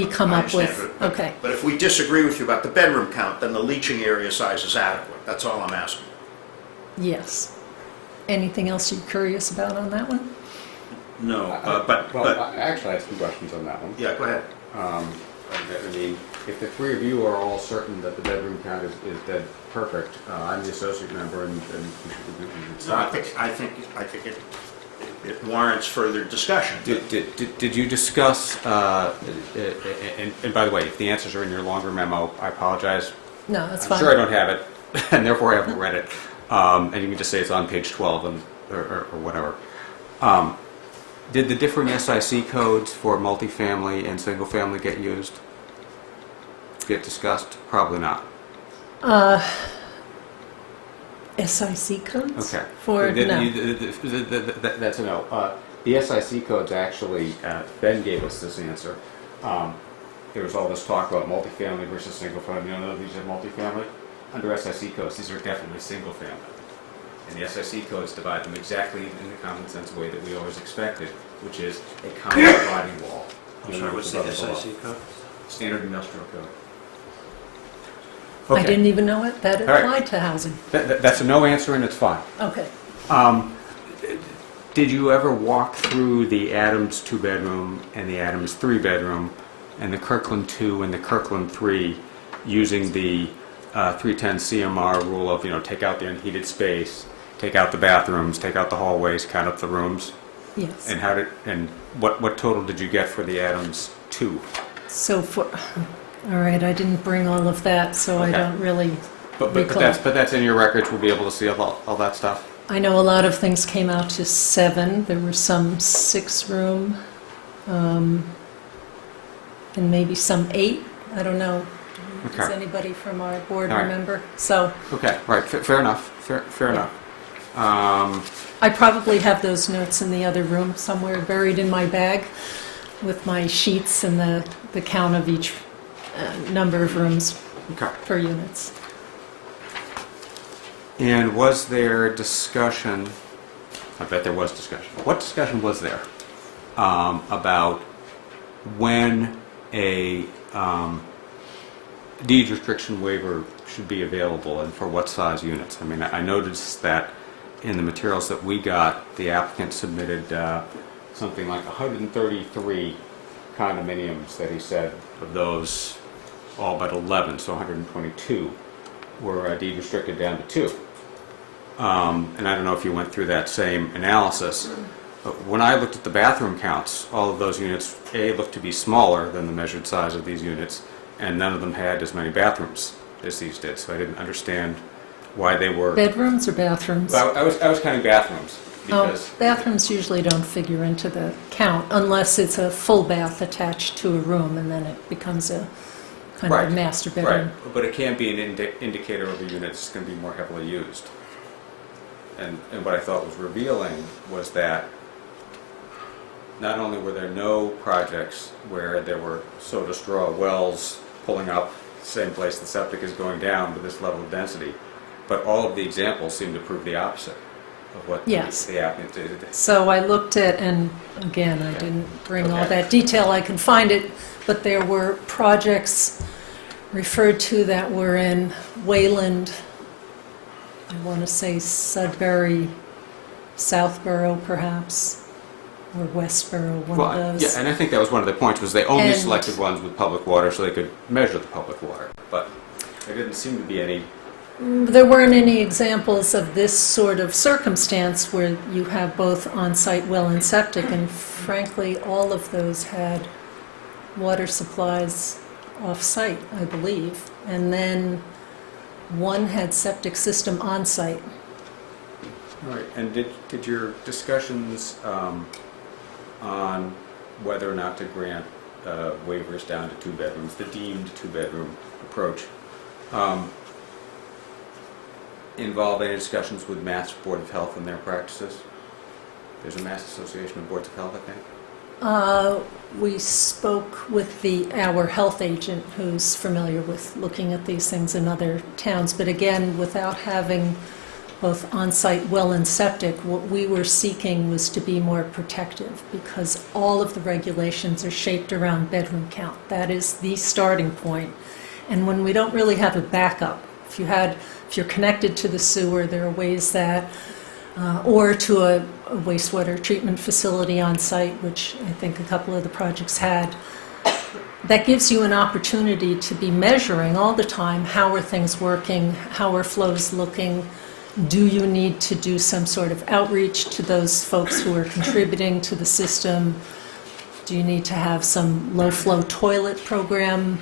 come I up with. understand, but- Okay, But if we disagree with you about the bedroom count, then the leaching area size is adequate. That's all I'm asking. yes. Anything else you're curious about on that one? No, I actually have some questions on that one. yeah, go ahead. I mean, if the three of you are all certain that the bedroom count is dead perfect, I'm the associate member, and No, I think it warrants further discussion. Did you discuss? And by the way, if the answers are in your longer memo, I apologize. No, that's I'm fine. sure I don't have it, and therefore I haven't read it. And you can just say it's on page 12 or whatever. Did the differing SIC codes for multifamily and single family get used? Get discussed? Probably not. SIC codes? Okay. For, no. That's a no. The SIC codes actually, Ben gave us this answer. There was all this talk about multifamily versus single family. You know, these are multifamily. Under SIC codes, these are definitely single family. And the SIC codes divide them exactly in the common sense way that we always expected, which is a common dividing wall. I'm sorry, what's the SIC code? Standard Industrial Code. I didn't even know it, that applied to housing. That's a no answer, and it's fine. Okay. Did you ever walk through the Adams 2-bedroom and the Adams 3-bedroom and the Kirkland 2 and the Kirkland 3 using the 310 CMR rule of, take out the unheated space, take out the bathrooms, take out the hallways, count up the rooms? Yes. And what total did you get for the Adams 2? So all right, I didn't bring all of that, so I don't really recall. But that's in your records. We'll be able to see all that stuff. I know a lot of things came out to 7. There were some 6-room, and maybe some 8. I don't know. Okay. Does anybody from our board All right. remember? So. Okay, right. Fair enough. Fair enough. I probably have those notes in the other room somewhere buried in my bag with my sheets and the count of each number of rooms per units. And was there discussion, I bet there was discussion. What discussion was there about when a deed restriction waiver should be available and for what size units? I mean, I noticed that in the materials that we got, the applicant submitted something like 133 condominiums that he said of those, all but 11, so 122 were deed restricted down to 2. And I don't know if you went through that same analysis. But when I looked at the bathroom counts, all of those units, looked to be smaller than the measured size of these units, and none of them had as many bathrooms as these did. So I didn't understand why they were... Bedrooms or bathrooms? Well, I was counting bathrooms. Because bathrooms usually don't figure into the count unless it's a full bath attached to a room, and then it becomes a kind of a master bedroom. Right, but it can be an indicator of a unit that's going to be more heavily used. And what I thought was revealing was that not only were there no projects where there were soda straw wells pulling up, same place the septic is going down with this level of density, but all of the examples seem to prove the opposite of what the applicant did. So I looked at, and again, I didn't bring all that detail, I can find it, but there were projects referred to that were in Wayland, I want to say Sudbury, Southborough perhaps, or Westborough, one of those. Yeah, and I think that was one of the points, was they only And- selected ones with public water so they could measure the public water. But there didn't seem to be any... There weren't any examples of this sort of circumstance where you have both on-site well and septic, and frankly, all of those had water supplies off-site, I believe. And then one had septic system on-site. All right, and did your discussions on whether or not to grant waivers down to 2 bedrooms, the deemed 2-bedroom approach, involve any discussions with Mass Board of Health and their practices? There's a Mass Association of Boards of Health, I think. We spoke with our health agent who's familiar with looking at these things in other towns, but again, without having both on-site well and septic, what we were seeking was to be more protective because all of the regulations are shaped around bedroom count. That is the starting point. And when we don't really have a backup, if you're connected to the sewer, there are ways that or to a wastewater treatment facility on site, which I think a couple of the projects had. That gives you an opportunity to be measuring all the time, how are things working, how are flows looking, do you need to do some sort of outreach to those folks who are contributing to the system? Do you need to have some low-flow toilet program?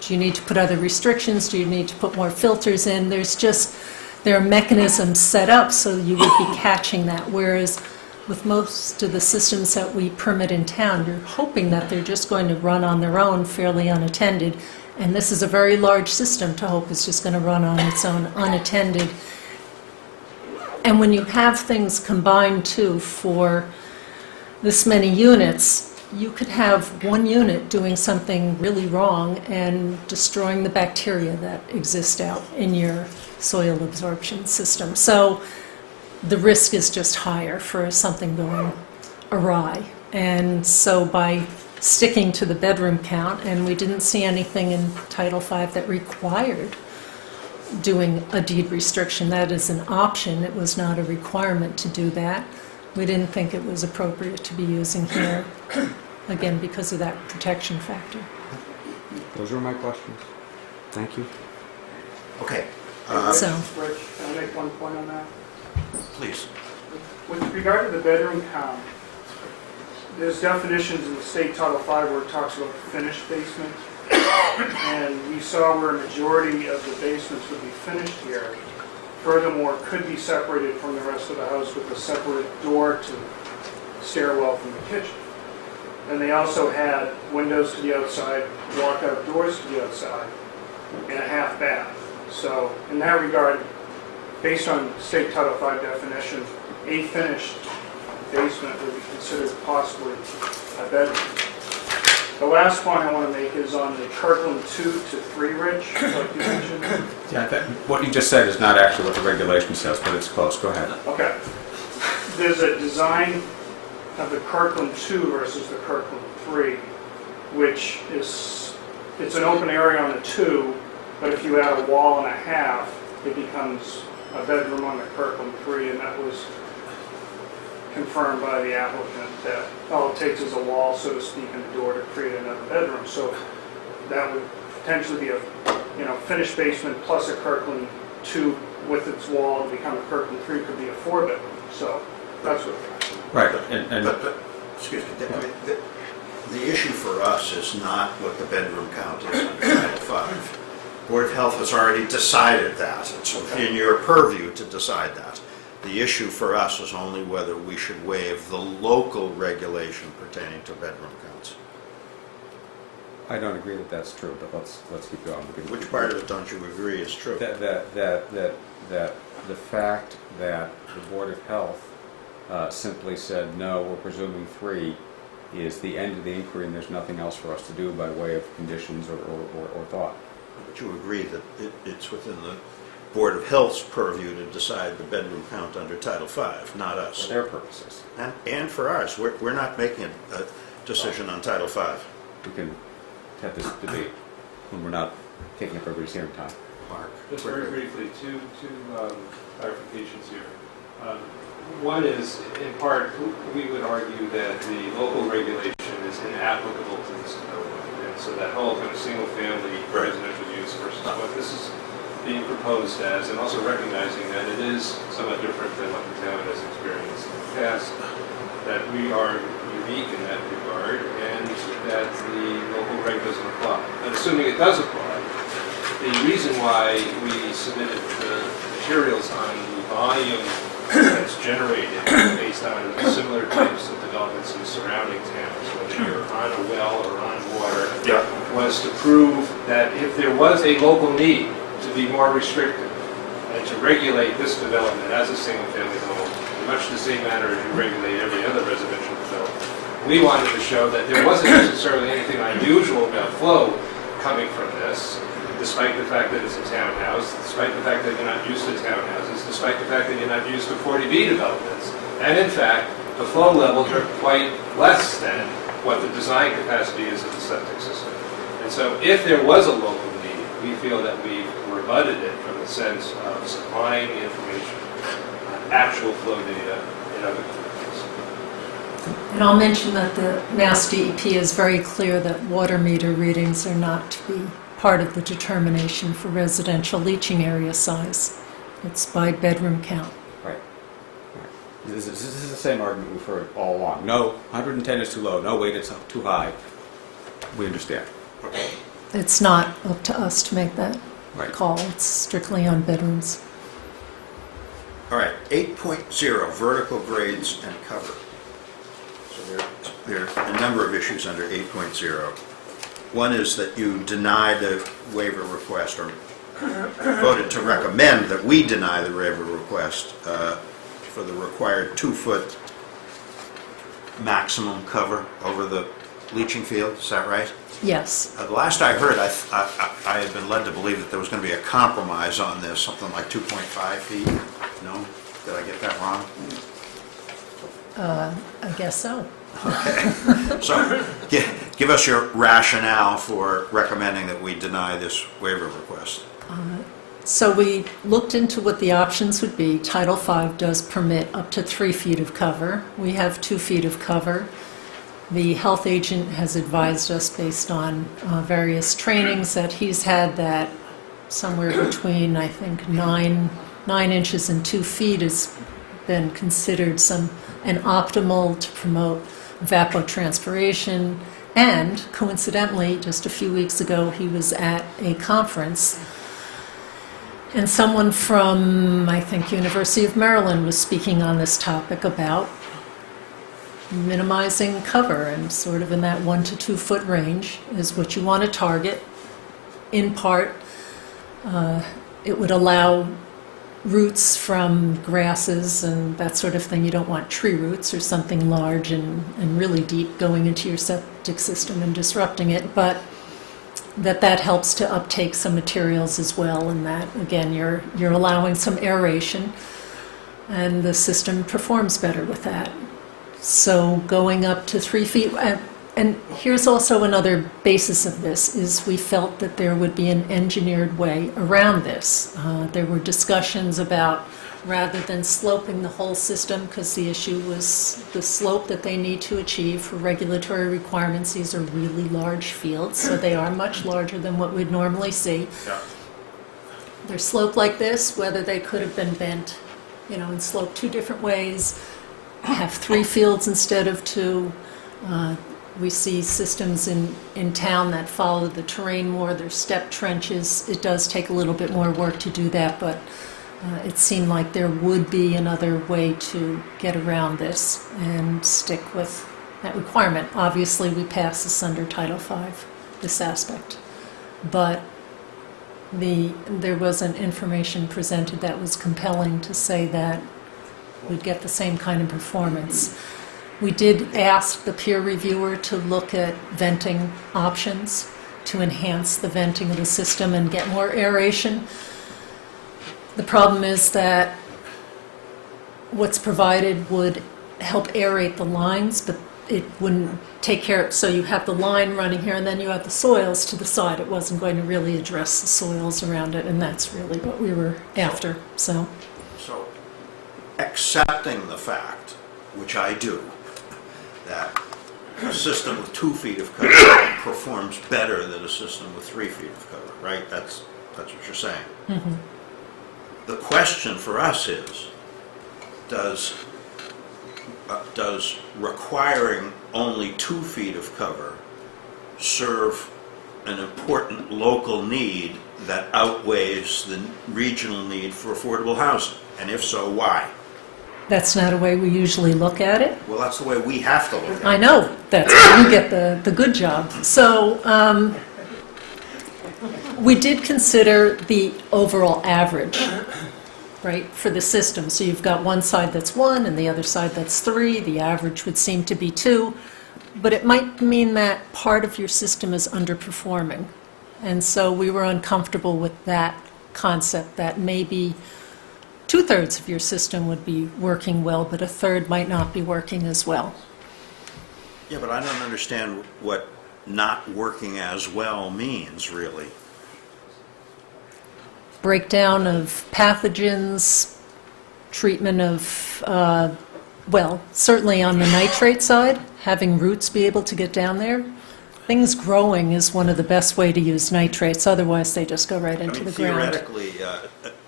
Do you need to put other restrictions? Do you need to put more filters in? There are mechanisms set up so you would be catching that, whereas with most of the systems that we permit in town, you're hoping that they're just going to run on their own fairly unattended. And this is a very large system to hope is just going to run on its own unattended. And when you have things combined too for this many units, you could have one unit doing something really wrong and destroying the bacteria that exist out in your soil absorption system. So the risk is just higher for something going awry. And so by sticking to the bedroom count, and we didn't see anything in Title V that required doing a deed restriction. That is an option. It was not a requirement to do that. We didn't think it was appropriate to be using here, again, because of that protection factor. Those are my questions. Thank you. Okay. So, Rich, can I make one point on that? Please. With regard to the bedroom count, there's definitions in the state Title V where it talks about finished basement. And we saw where a majority of the basements would be finished here. Furthermore, could be separated from the rest of the house with a separate door to stairwell from the kitchen. And they also had windows to the outside, walkout doors to the outside, and a half bath. So in that regard, based on state Title V definition, a finished basement would be considered possibly a bedroom. The last point I want to make is on the Kirkland 2 to 3, Rich, like you mentioned. Yeah, what you just said is not actually what the regulation says, but it's close. Go ahead. Okay. There's a design of the Kirkland 2 versus the Kirkland 3, which is, it's an open area on the 2, but if you add a wall and a half, it becomes a bedroom on the Kirkland 3, and that was confirmed by the applicant that all it takes is a wall, so to speak, and a door to create another bedroom. So that would potentially be a finished basement plus a Kirkland 2 with its wall to become a Kirkland 3 could be a 4-bedroom. So that's what. Right. But excuse me, the issue for us is not what the bedroom count is under Title V. Board of Health has already decided that. It's within your purview to decide that. The issue for us is only whether we should waive the local regulation pertaining to bedroom counts. I don't agree that that's true, but let's keep going. Which part of it don't you agree is true? That the fact that the Board of Health simply said, no, we're presuming 3, is the end of the inquiry and there's nothing else for us to do by way of conditions or thought. But you agree that it's within the Board of Health's purview to decide the bedroom count under Title V, not us. For their purposes. And for ours. We're not making a decision on Title V. We can have this debate when we're not taking up everybody's hearing time. Mark. Just very briefly, two clarifications here. One is, in part, we would argue that the local regulation is inapplicable to this development. And so that whole kind of single-family residential use versus what this is being proposed as, and also recognizing that it is somewhat different than what the town has experienced in the past, that we are unique in that regard, and that the local reg doesn't apply. And assuming it does apply, the reason why we submitted the materials on the volume that's generated based on similar types of developments in surrounding towns, whether you're on a well or on water, was to prove that if there was a local need to be more restrictive and to regulate this development as a single-family home in much the same manner as you regulate every other residential development. We wanted to show that there wasn't necessarily anything unusual about flow coming from this, despite the fact that it's a townhouse, despite the fact that you're not used to townhouses, despite the fact that you're not used to 40B developments. And in fact, the flow levels are quite less than what the design capacity is of the septic system. And so if there was a local need, we feel that we rebutted it from the sense of supplying the information on actual flow data in other communities. And I'll mention that the Mass DEP is very clear that water meter readings are not to be part of the determination for residential leaching area size. It's by bedroom count. Right. This is the same argument we've heard all along. No, 110 is too low. No, wait, it's too high. We understand. It's not up to us to make that Right. call. It's strictly on bedrooms. All right, 8.0, vertical grades and cover. So there are a number of issues under 8.0. One is that you denied the waiver request, or voted to recommend that we deny the waiver request for the required 2-foot maximum cover over the leaching field. Is that right? Yes. The last I heard, I had been led to believe that there was going to be a compromise on this, something like 2.5 feet. No? Did I get that wrong? I guess so. Okay. So, give us your rationale for recommending that we deny this waiver request. So we looked into what the options would be. Title V does permit up to 3 feet of cover. We have 2 feet of cover. The health agent has advised us, based on various trainings that he's had, that somewhere between, I think, 9 inches and 2 feet has been considered an optimal to promote evapotranspiration. And coincidentally, just a few weeks ago, he was at a conference, and someone from, I think, University of Maryland was speaking on this topic about minimizing cover, and sort of in that 1 to 2 foot range is what you want to target. In part, it would allow roots from grasses and that sort of thing. You don't want tree roots or something large and really deep going into your septic system and disrupting it, but that helps to uptake some materials as well, and that, again, you're allowing some aeration, and the system performs better with that. So going up to 3 feet, and here's also another basis of this, is we felt that there would be an engineered way around this. There were discussions about, rather than sloping the whole system, because the issue was the slope that they need to achieve for regulatory requirements. These are really large fields, so they are much larger than what we'd normally see. Yeah. They're sloped like this, whether they could have been bent, and sloped 2 different ways, have 3 fields instead of 2. We see systems in town that follow the terrain more. They're step trenches. It does take a little bit more work to do that, but it seemed like there would be another way to get around this and stick with that requirement. Obviously, we pass this under Title V, this aspect. But there was an information presented that was compelling to say that we'd get the same kind of performance. We did ask the peer reviewer to look at venting options to enhance the venting of the system and get more aeration. The problem is that what's provided would help aerate the lines, but it wouldn't take care. So you have the line running here, and then you have the soils to the side. It wasn't going to really address the soils around it, and that's really what we were after. So accepting the fact, which I do, that a system with 2 feet of cover performs better than a system with 3 feet of cover, right? That's what you're saying. Mm-hmm. The question for us is, does requiring only 2 feet of cover serve an important local need that outweighs the regional need for affordable housing? And if so, why? That's not a way we usually look at it. Well, that's the way we have to look at it. I know, that's where you get the good job. So we did consider the overall average, right, for the system. So you've got one side that's 1 and the other side that's 3. The average would seem to be 2. But it might mean that part of your system is underperforming. And so we were uncomfortable with that concept, that maybe 2/3 of your system would be working well, but 1/3 might not be working as well. Yeah, but I don't understand what not working as well means, really. Breakdown of pathogens, treatment of, well, certainly on the nitrate side, having roots be able to get down there. Things growing is one of the best way to use nitrates, otherwise they just go right into the ground. Theoretically,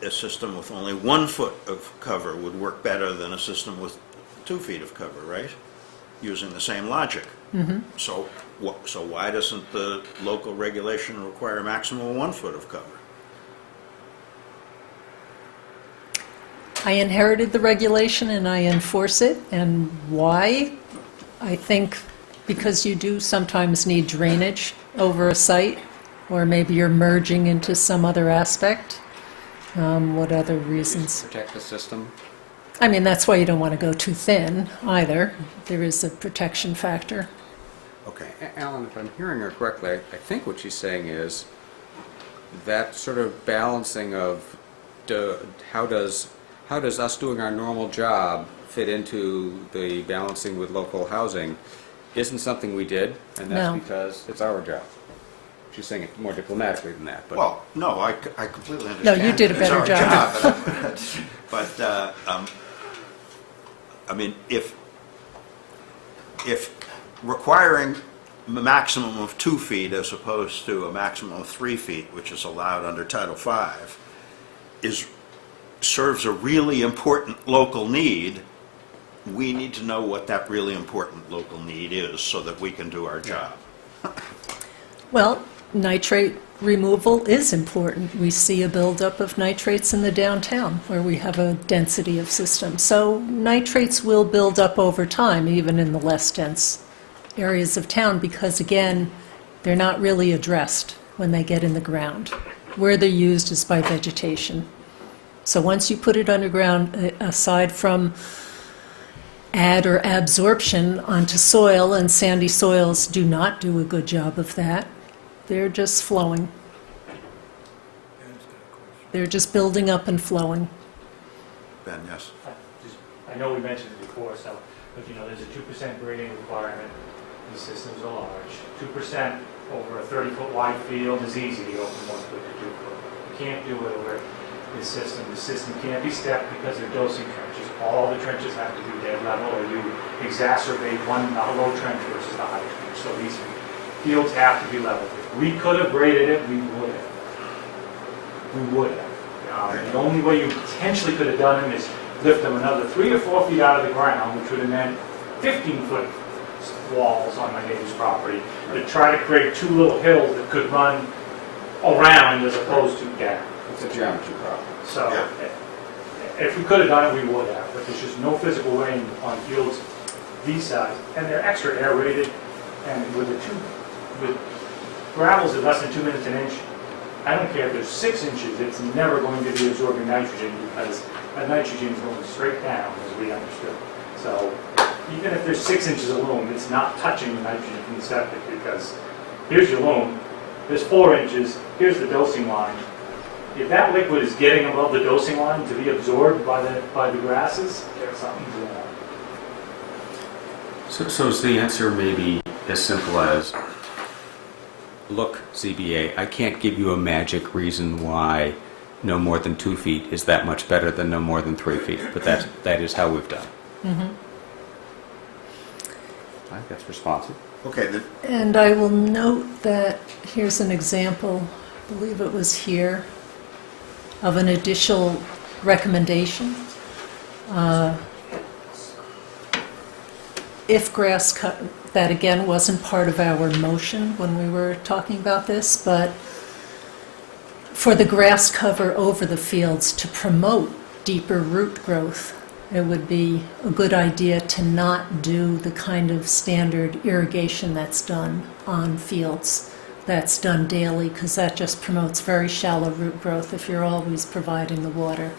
a system with only 1 foot of cover would work better than a system with 2 feet of cover, right? Using the same logic. Mhm. So why doesn't the local regulation require a maximum of 1 foot of cover? I inherited the regulation and I enforce it, and why? I think because you do sometimes need drainage over a site, or maybe you're merging into some other aspect. What other reasons? Protect the system. I mean, that's why you don't want to go too thin either. There is a protection factor. Okay, Alan, if I'm hearing her correctly, I think what she's saying is that sort of balancing of how does us doing our normal job fit into the balancing with local housing isn't something we did, and that's No. because it's our job. She's saying it more diplomatically than that. But Well, no, I completely No, understand. you did a It's better our job. But, I mean, if requiring a maximum of 2 feet as opposed to a maximum of 3 feet, which is allowed under Title V, serves a really important local need, we need to know what that really important local need is so that we can do our job. Well, nitrate removal is important. We see a buildup of nitrates in the downtown where we have a density of systems. So nitrates will build up over time, even in the less dense areas of town, because again, they're not really addressed when they get in the ground. Where they're used is by vegetation. So once you put it underground, aside from add or absorption onto soil, and sandy soils do not do a good job of that, they're just flowing. They're just building up and flowing. Ben, yes? I know we mentioned it before, so, but you know, there's a 2% grading requirement. These systems are large. 2% over a 30-foot wide field is easy to go from 1 foot to 2 foot. You can't do it over this system. The system can't be stepped because they're dosing trenches. All the trenches have to be dead level, or you exacerbate a low trench versus the high trench. So these fields have to be level. If we could have graded it, we would have. We would have. The only way you potentially could have done it is lift them another 3 or 4 feet out of the ground, which would have meant 15-foot walls on my neighbor's property, to try to create 2 little hills that could run around as opposed to down. it's a geometry problem. So if we could have done it, we would have, but there's just no physical way on fields these size, and they're extra aerated, and with gravels at less than 2 minutes an inch, I don't care if there's 6 inches, it's never going to be absorbing nitrogen because that nitrogen is going straight down, as we understood. So even if there's 6 inches of loam, it's not touching the nitrogen from the septic, because here's your loam, there's 4 inches, here's the dosing line. If that liquid is getting above the dosing line to be absorbed by the grasses, something's wrong. So is the answer maybe as simple as, look, ZBA, I can't give you a magic reason why no more than 2 feet is that much better than no more than 3 feet, but that is how we've done. Mm-hmm. I think that's responsive. Okay, And I will note that here's an example, I believe it was here, of an additional recommendation. If grass cut, that again wasn't part of our motion when we were talking about this, but for the grass cover over the fields to promote deeper root growth, it would be a good idea to not do the kind of standard irrigation that's done on fields. That's done daily, because that just promotes very shallow root growth if you're always providing the water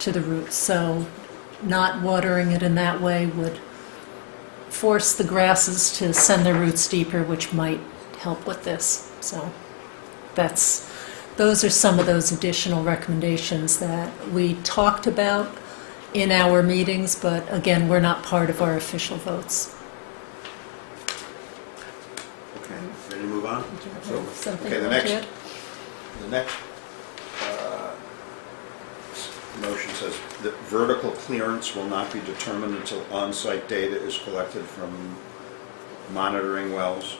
to the roots. So not watering it in that way would force the grasses to send their roots deeper, which might help with this. So those are some of those additional recommendations that we talked about in our meetings, but again, we're not part of our official votes. okay, ready to move on? Something Okay, you want to add? the next motion says that vertical clearance will not be determined until on-site data is collected from monitoring wells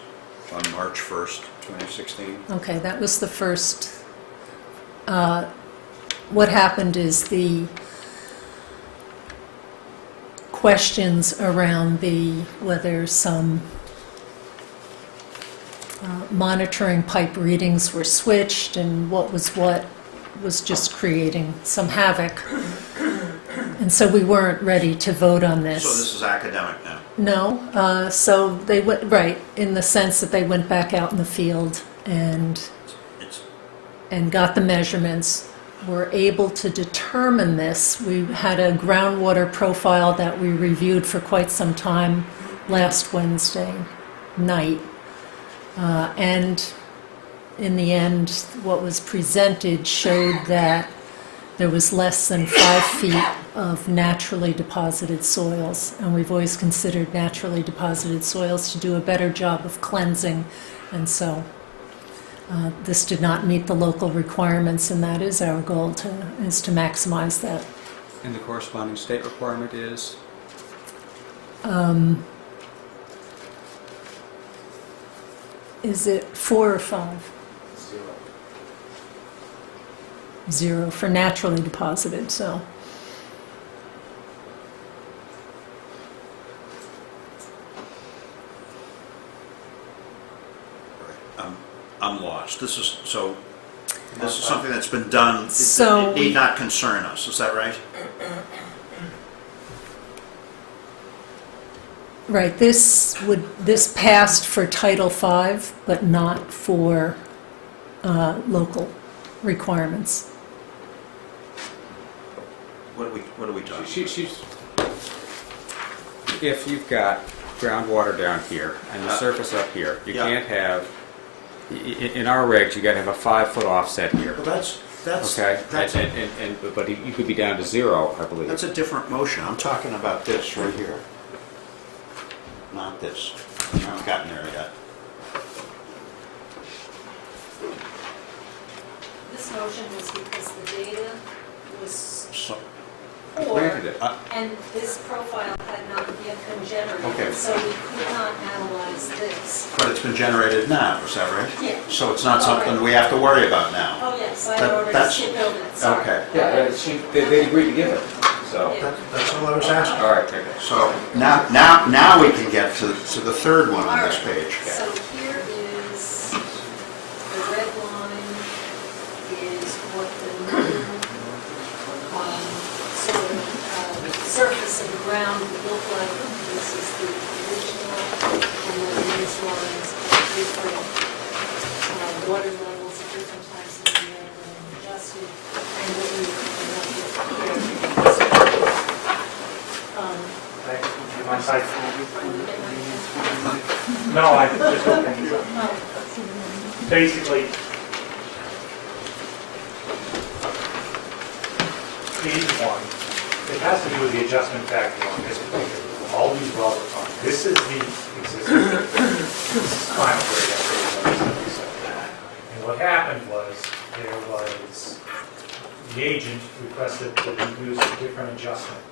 on March 1st, 2016. Okay, that was the first. What happened is the questions around whether some monitoring pipe readings were switched and what was just creating some havoc. And so we weren't ready to vote on this. So this is academic now? No, so they went, right, in the sense that they went back out in the field and got the measurements, were able to determine this. We had a groundwater profile that we reviewed for quite some time last Wednesday night. And in the end, what was presented showed that there was less than 5 feet of naturally deposited soils. And we've always considered naturally deposited soils to do a better job of cleansing. And so this did not meet the local requirements, and that is our goal, is to maximize that. And the corresponding state requirement is? Is it 4 or 5? 0 for naturally deposited, so. I'm lost. This is something that's been done. So it need not concern us. Is that right? Right, this passed for Title V, but not for local requirements. What are we talking? If you've got groundwater down here and the surface up here, you can't have. In our regs, you got to have a 5-foot offset here. Well, that's okay. That's but you could be down to 0, I believe. That's a different motion. I'm talking about this right here, not this. I haven't gotten there yet. This motion was because the data was I granted it. and this profile had not yet been generated, Okay. so we could not analyze this. But it's been generated now. Is that right? Yeah. So it's not something we have to worry about now. Oh, yes, I That- ordered a that's- skip building, sorry. Okay. Yeah, they agreed to give it. So. That's all I was asking. All right. Okay. So now we can get to the third one on this page. So here is, the red line is what the new sort of surface of the ground would look like. This is the original, and then these lines are different water levels at different times of the year when adjusted, and what we were coming up with here. My side. No, I just opened. Basically, page 1, it has to do with the adjustment factor on this particular. All these wells are fine. This is the existing. This is final grade upgrade. And what happened was the agent requested that we use a different adjustment.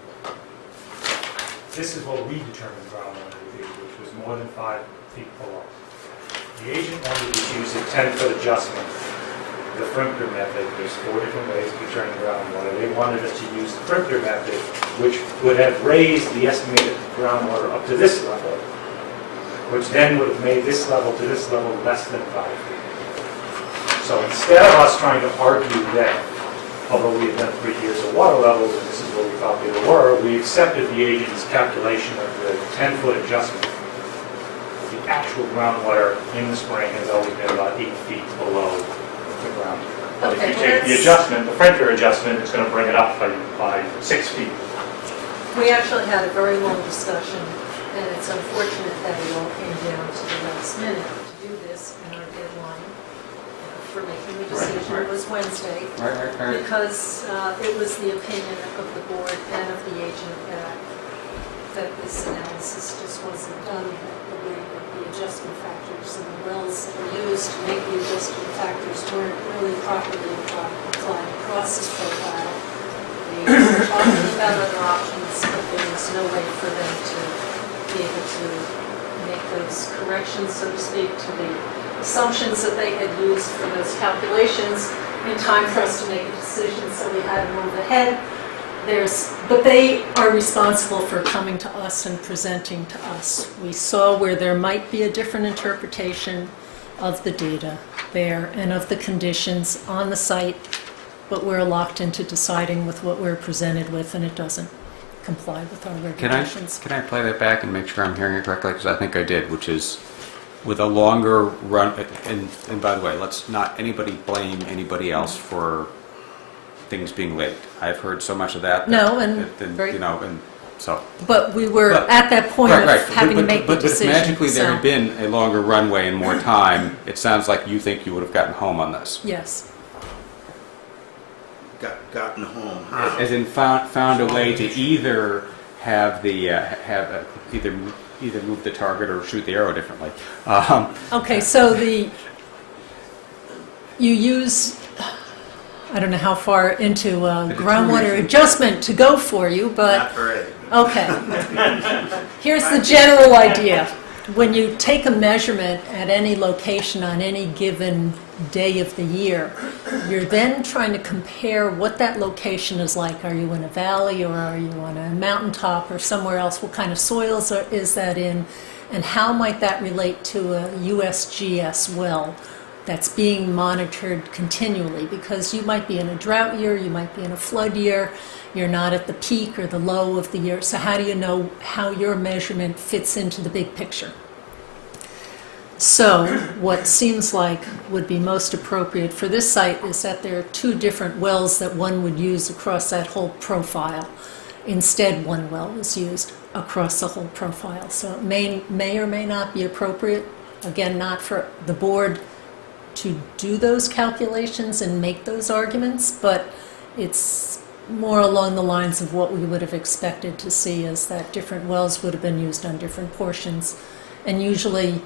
This is what we determined groundwater to be, which was more than 5 feet below. The agent wanted to use a 10-foot adjustment, the Frimpler method. There's 4 different ways of determining groundwater. They wanted us to use the Frimpler method, which would have raised the estimated groundwater up to this level, which then would have made this level to this level less than 5 feet. So instead of us trying to argue that, although we had done 3 years of water levels, and this is what we thought they were, we accepted the agent's calculation of the 10-foot adjustment. The actual groundwater in the spring has always been about 8 feet below the ground. But if you take the adjustment, the Frimpler adjustment, it's going to bring it up by 6 feet. We actually had a very long discussion, and it's unfortunate that it all came down to the last minute to do this, and our deadline for making the decision was Wednesday. Right. Because it was the opinion of the board and of the agent that this analysis just wasn't done, that the way that the adjustment factors and the wells that were used to make the adjustment factors weren't really properly applied across this profile. The to make those corrections, so to speak, to the assumptions that they had used for those calculations in time for us to make a decision, so we had to move ahead. But they are responsible for coming to us and presenting to us. We saw where there might be a different interpretation of the data there and of the conditions on the site, but we're locked into deciding with what we're presented with, and it doesn't comply with our regulations. Can I play that back and make sure I'm hearing it correctly? Because I think I did, which is with a longer run, and by the way, let's not anybody blame anybody else for things being late. I've heard so much of that. No, and you know, and so. But we were at that point of having to make the decision. But if magically there had been a longer runway and more time, it sounds like you think you would have gotten home on this. Yes. Gotten home. How? As in found a way to either have the either move the target or shoot the arrow differently. Okay, so you use, I don't know how far into groundwater adjustment to go for you, but Not very. okay. Here's the general idea. When you take a measurement at any location on any given day of the year, you're then trying to compare what that location is like. Are you in a valley, or are you on a mountaintop, or somewhere else? What kind of soils is that in? And how might that relate to a USGS well that's being monitored continually? Because you might be in a drought year, you might be in a flood year, you're not at the peak or the low of the year. So how do you know how your measurement fits into the big picture? So what seems like would be most appropriate for this site is that there are two different wells that one would use across that whole profile. Instead, one well was used across the whole profile. So it may or may not be appropriate, again, not for the board to do those calculations and make those arguments, but it's more along the lines of what we would have expected to see, is that different wells would have been used on different portions. And usually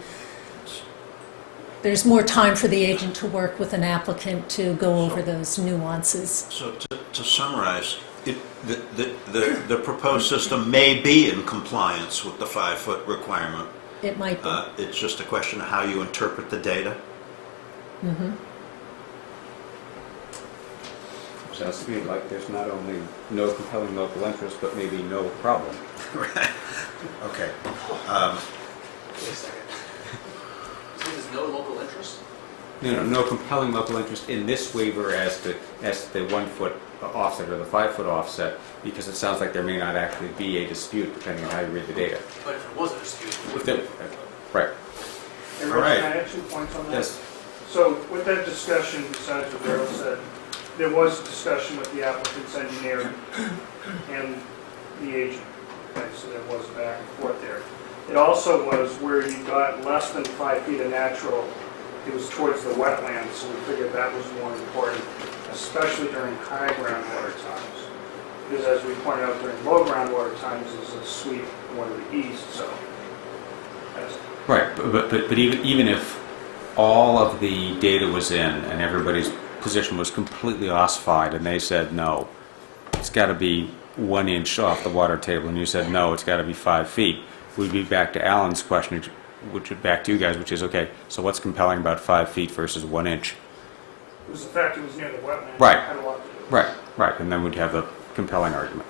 there's more time for the agent to work with an applicant to go over those nuances. So to summarize, the proposed system may be in compliance with the 5-foot requirement. It might be. It's just a question of how you interpret the data. Mm-hmm. Sounds to me like there's not only no compelling local interest, but maybe no problem. Right. Okay. Wait a second. So there's no local interest? No compelling local interest in this waiver as the 1-foot offset or the 5-foot offset, because it sounds like there may not actually be a dispute depending on how you read the data. But if it was a dispute, it would If Right. And All Rich, right. can I add 2 points on that? Yes. So with that discussion, besides what Daryl said, there was a discussion with the applicant's engineer and the agent. Okay, so there was a back and forth there. It also was where you got less than 5 feet of natural, it was towards the wetlands, so we figured that was more important, especially during high groundwater times. Because as we pointed out, during low groundwater times, there's a sweep more to the east, so that's Right, but even if all of the data was in and everybody's position was completely ossified and they said no, it's got to be 1 inch off the water table, and you said no, it's got to be 5 feet, we'd be back to Alan's question, which is back to you guys, which is okay, so what's compelling about 5 feet versus 1 inch? It was the fact it was near the wetland. Right. It had a lot to do with it. Right, and then we'd have the compelling argument.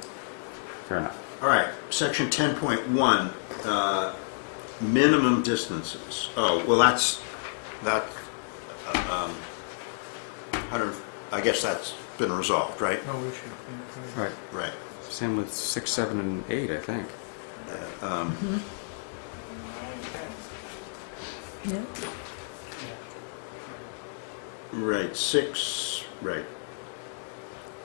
Fair enough. All right. Section 10.1, minimum distances. Oh, well, I guess that's been resolved, right? No issue. Right. Right. Same with 6, 7, and 8, I think. Yeah. Right, 6, right.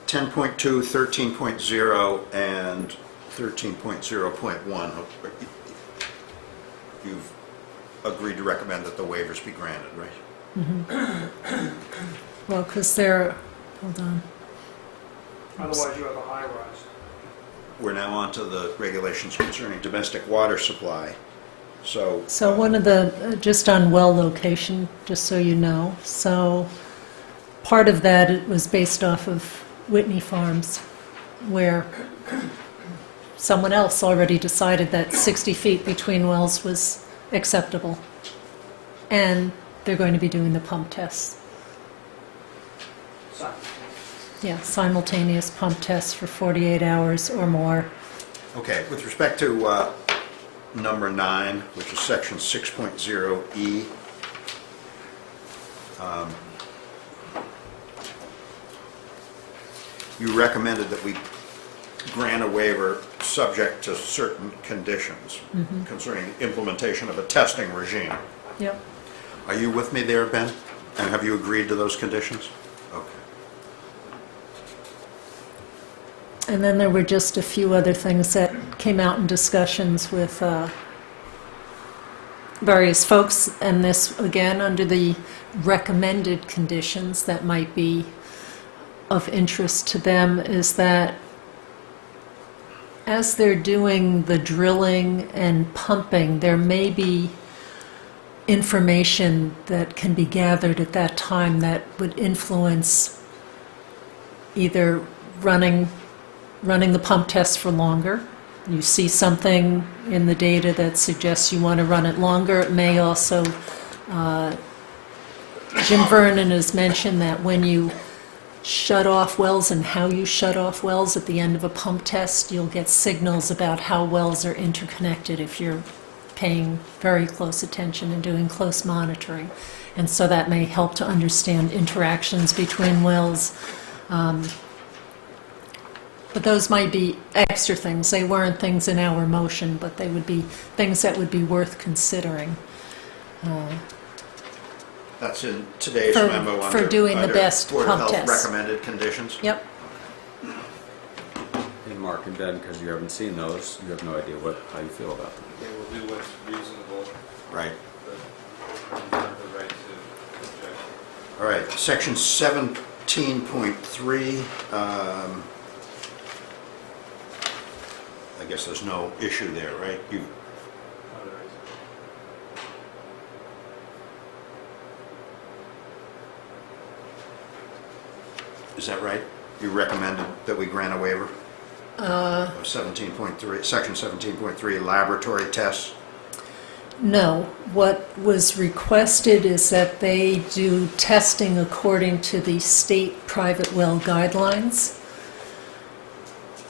10.2, 13.0, and 13.0.1. You've agreed to recommend that the waivers be granted, right? Well, because hold on. Otherwise, you have a high rise. We're now on to the regulations concerning domestic water supply. So one of the, just on well location, just so you know, so part of that it was based off of Whitney Farms, where someone else already decided that 60 feet between wells was acceptable. And they're going to be doing the pump tests. Yeah, simultaneous pump tests for 48 hours or more. Okay, with respect to number 9, which is section 6.0E, you recommended that we grant a waiver subject to certain conditions concerning implementation of a testing regime. Yep. Are you with me there, Ben? And have you agreed to those conditions? Okay. And then there were just a few other things that came out in discussions with various folks, and this, again, under the recommended conditions that might be of interest to them, is that as they're doing the drilling and pumping, there may be information that can be gathered at that time that would influence either running the pump test for longer. You see something in the data that suggests you want to run it longer. It may also, Jim Vernon has mentioned that when you shut off wells and how you shut off wells at the end of a pump test, you'll get signals about how wells are interconnected if you're paying very close attention and doing close monitoring. And so that may help to understand interactions between wells. But those might be extra things. They weren't things in our motion, but they would be things that would be worth considering. That's in today's For- memo for under, doing the under best Board of pump Health tests. recommended conditions? Yep. And Mark and Ben, because you haven't seen those, you have no idea how you feel about them. They will do what's reasonable, Right. but you have the right to object. All right, section 17.3, I guess there's no issue there, right? You, is that right? You recommended that we grant a waiver of 17.3, section 17.3, laboratory tests? No. What was requested is that they do testing according to the state private well guidelines.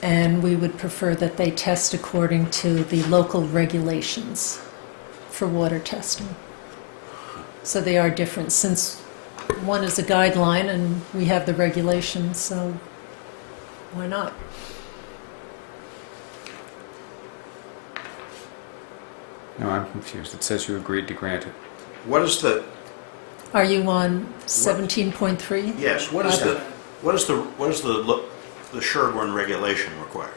And we would prefer that they test according to the local regulations for water testing. So they are different, since one is a guideline and we have the regulations, so why not? No, I'm confused. It says you agreed to grant it. What is the, Are you on 17.3? yes, what is the Sherborn regulation require?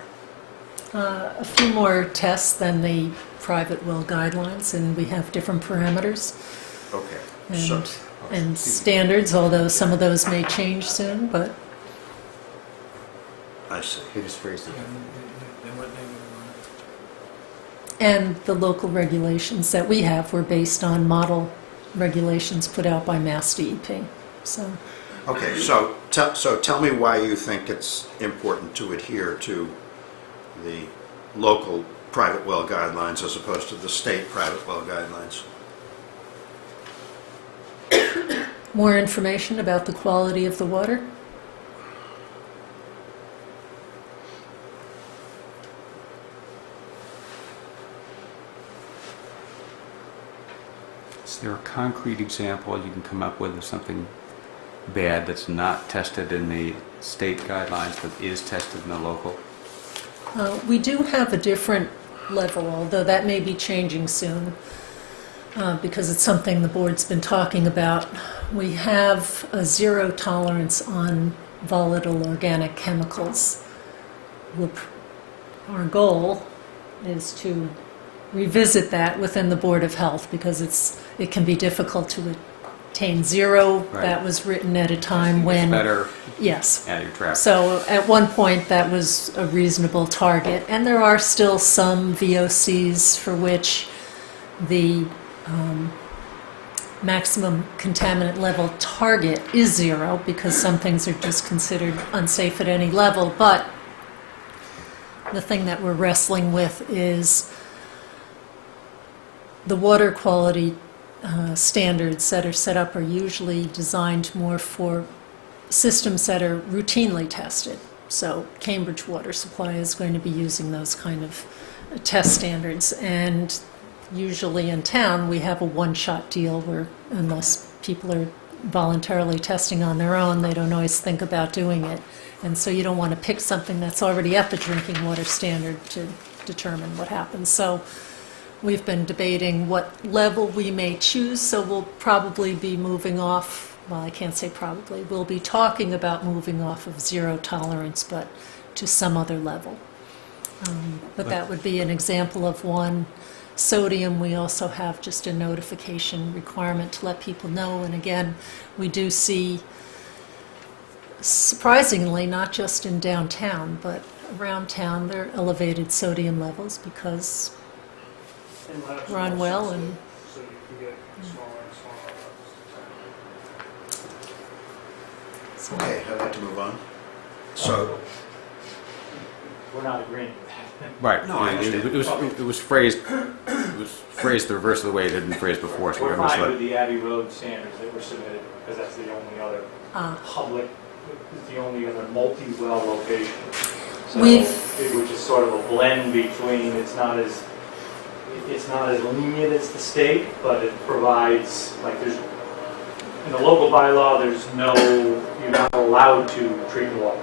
A few more tests than the private well guidelines, and we have different parameters Okay, and standards, although some of those may change soon, but I see. He just phrased it. and the local regulations that we have were based on model regulations put out by Mass DEP. So Okay, so tell me why you think it's important to adhere to the local private well guidelines as opposed to the state private well guidelines. more information about the quality of the water. Is there a concrete example you can come up with of something bad that's not tested in the state guidelines but is tested in the local? We do have a different level, although that may be changing soon, because it's something the board's been talking about. We have a zero tolerance on volatile organic chemicals. Our goal is to revisit that within the Board of Health, because it can be difficult to attain zero. Right. That was written at a time It's when... better Yes. at your traffic. So at one point, that was a reasonable target, and there are still some VOCs for which the maximum contaminant level target is zero, because some things are just considered unsafe at any level. But the thing that we're wrestling with is the water quality standards that are set up are usually designed more for systems that are routinely tested. So Cambridge Water Supply is going to be using those kind of test standards. And usually in town, we have a one-shot deal where unless people are voluntarily testing on their own, they don't always think about doing it. And so you don't want to pick something that's already at the drinking water standard to determine what happens. So we've been debating what level we may choose, so we'll probably be moving off, well, I can't say probably, we'll be talking about moving off of zero tolerance, but to some other level. But that would be an example of one. Sodium, we also have just a notification requirement to let people know, and again, we do see, surprisingly, not just in downtown, but around town, there are elevated sodium levels because run well and So you can get smaller and smaller levels. Okay, I'd like to move on. So, We're not agreeing with that. Right. No, I understand. It was phrased the reverse of the way it had been phrased before, so We're we're fine misled. with the Abbey Road standards that were submitted, because that's the only other public, the only other multi-well location. So We've- it was just sort of a blend between, it's not as lenient as the state, but it provides, like there's, in the local bylaw, there's no, you're not allowed to treat water.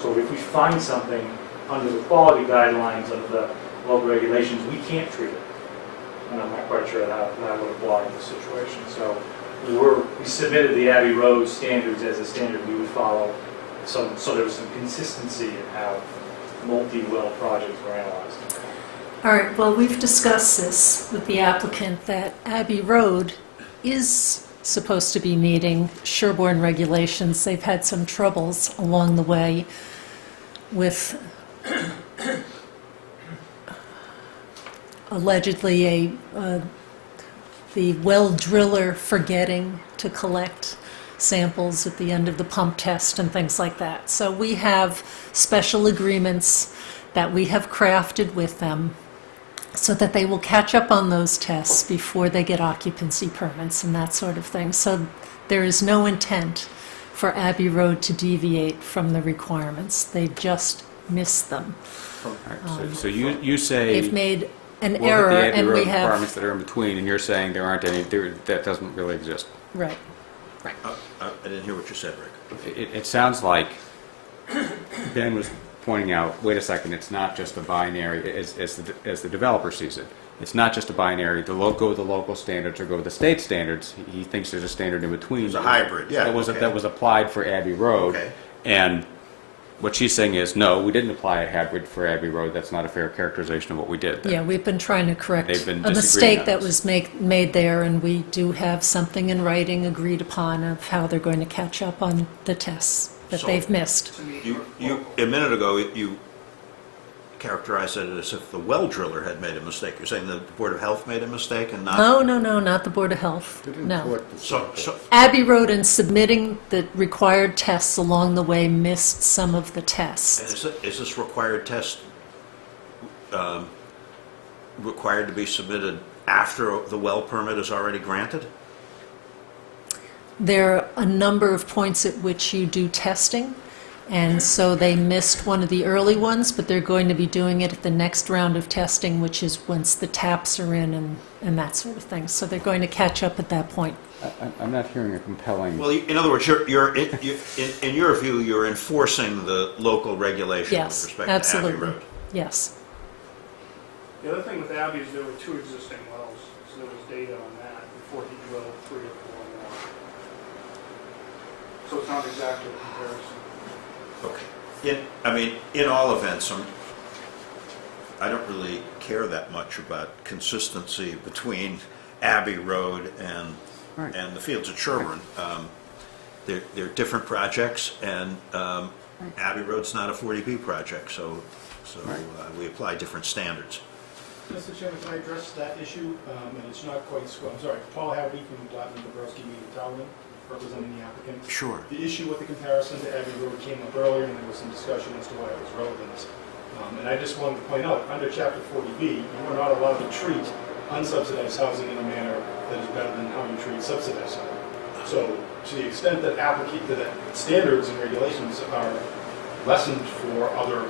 So if we find something under the quality guidelines of the local regulations, we can't treat it. And I'm not quite sure how that would apply in this situation. So we submitted the Abbey Road standards as a standard we would follow, so there was some consistency in how multi-well projects were analyzed. all right, well, we've discussed this with the applicant that Abbey Road is supposed to be meeting Sherborn regulations. They've had some troubles along the way with allegedly the well driller forgetting to collect samples at the end of the pump test and things like that. So we have special agreements that we have crafted with them so that they will catch up on those tests before they get occupancy permits and that sort of thing. So there is no intent for Abbey Road to deviate from the requirements. They've just missed them. All right, so you say They've made an we'll error, hit the Abbey and Road we have, requirements that are in between, and you're saying there aren't any, that doesn't really exist. right. I didn't hear what you said, Rick. It sounds like Ben was pointing out, wait a second, it's not just a binary, as the developer sees it. It's not just a binary, go with the local standards or go with the state standards. He thinks there's a standard in between. There's a hybrid, yeah. That was applied for Abbey Road. Okay. And what she's saying is, no, we didn't apply a hybrid for Abbey Road. That's not a fair characterization of what we did there. Yeah, we've been trying to correct They've been a disagreeing mistake on that this. was made there, and we do have something in writing agreed upon of how they're going to catch up on the tests that So- they've missed. You, a minute ago, you characterized it as if the well driller had made a mistake. You're saying the Board of Health made a mistake and not... No, not the Board of Health, They didn't no. collect the So, sample. Abbey Road, in submitting the required tests along the way, missed some of the and tests. is this required test required to be submitted after the well permit is already granted? There are a number of points at which you do testing, and so they missed one of the early ones, but they're going to be doing it at the next round of testing, which is once the taps are in and that sort of thing. So they're going to catch up at that point. I'm not hearing a compelling... Well, in other words, in your view, you're enforcing the local regulation Yes, with respect to Abbey absolutely. Road. Yes. The other thing with Abbey is there were two existing wells, so there was data on that before he drilled 3 or 4 more. So it's not exactly a comparison. Okay. In all events, I don't really care that much about consistency between Abbey Road and the fields at Sherborn. They're different projects, and Abbey Road's not a 40B project, so we apply different standards. Mr. Chairman, can I address that issue? And it's not quite, I'm sorry, Paul Howdy from Blattman, Bobrowski, Mead, Talman, representing the applicant. Sure. The issue with the comparison to Abbey Road came up earlier, and there was some discussion as to why it was relevant. And I just wanted to point out, under Chapter 40B, you are not allowed to treat unsubsidized housing in a manner that is better than how you treat subsidized housing. So to the extent that that standards and regulations are lessened for other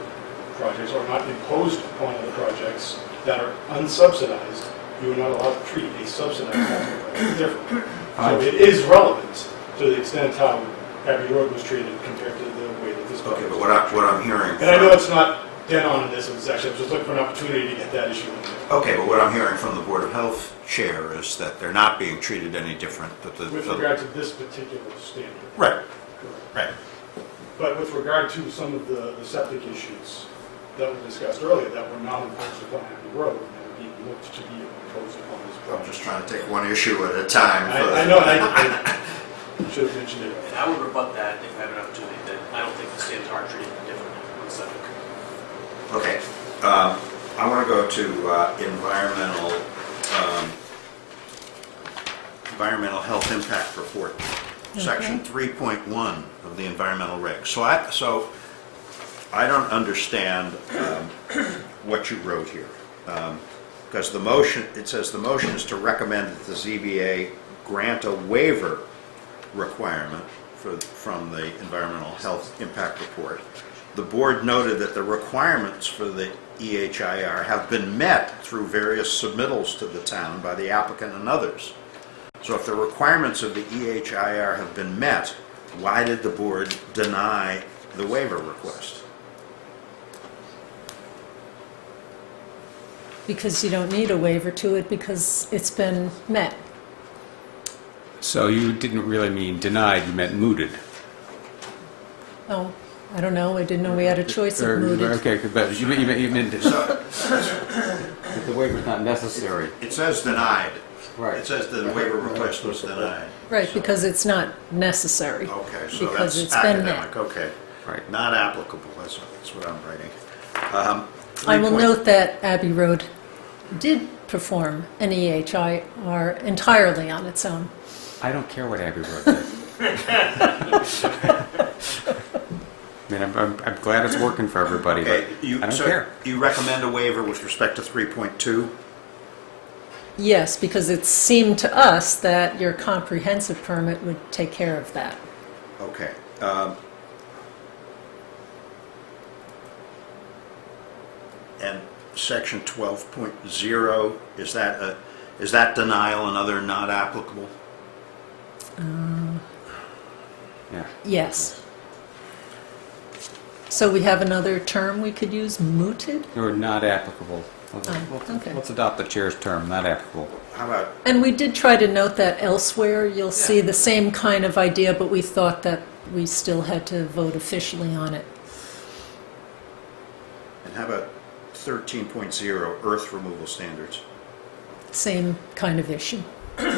projects or not imposed upon other projects that are unsubsidized, you are not allowed to treat a subsidized housing project differently. So it is relevant to the extent how Abbey Road was treated compared to the way that this project. Okay, but what I'm hearing. And I know it's not dead on in this, it was actually, I was just looking for an opportunity to get that issue in there. Okay, but what I'm hearing from the Board of Health chair is that they're not being treated any different. With regard to this particular standard. Right, Correct. right. But with regard to some of the septic issues that were discussed earlier that were not imposed upon Abbey Road, and that were being looked to be imposed upon this I'm project. just trying to take one issue at a time. I know, I should have mentioned it. And I would rebut that if I have an opportunity, that I don't think the standards are treated differently on the subject. Okay, I want to go to environmental health impact report, section 3.1 of the environmental regs. So I don't understand what you wrote here, because the motion, it says the motion is to recommend that the ZBA grant a waiver requirement from the environmental health impact report. The board noted that the requirements for the EHIR have been met through various submittals to the town by the applicant and others. So if the requirements of the EHIR have been met, why did the board deny the waiver request? Because you don't need a waiver to it because it's been met. So you didn't really mean denied, you meant mooted. Oh, I don't know, I didn't know we had a choice of mooted. Okay, but you meant that the waiver's not necessary. It says denied. Right. It says the waiver request was denied. Right, because it's not necessary. Okay, so Because that's it's been met. academic, okay. Right. Not applicable, that's what I'm writing. I will note that Abbey Road did perform an EHIR entirely on its own. I don't care what Abbey Road did. I mean, I'm glad it's working for everybody, Okay, but I don't care. You recommend a waiver with respect to 3.2? Yes, because it seemed to us that your comprehensive permit would take care of that. Okay. And section 12.0, is that denial and other not applicable? Yeah. Yes. So we have another term we could use, mooted? Or not applicable. Okay. Let's adopt the chair's term, not applicable. How about, And we did try to note that elsewhere, you'll see the same kind of idea, but we thought that we still had to vote officially on it. and how about 13.0, earth removal standards? Same kind of issue. Okay.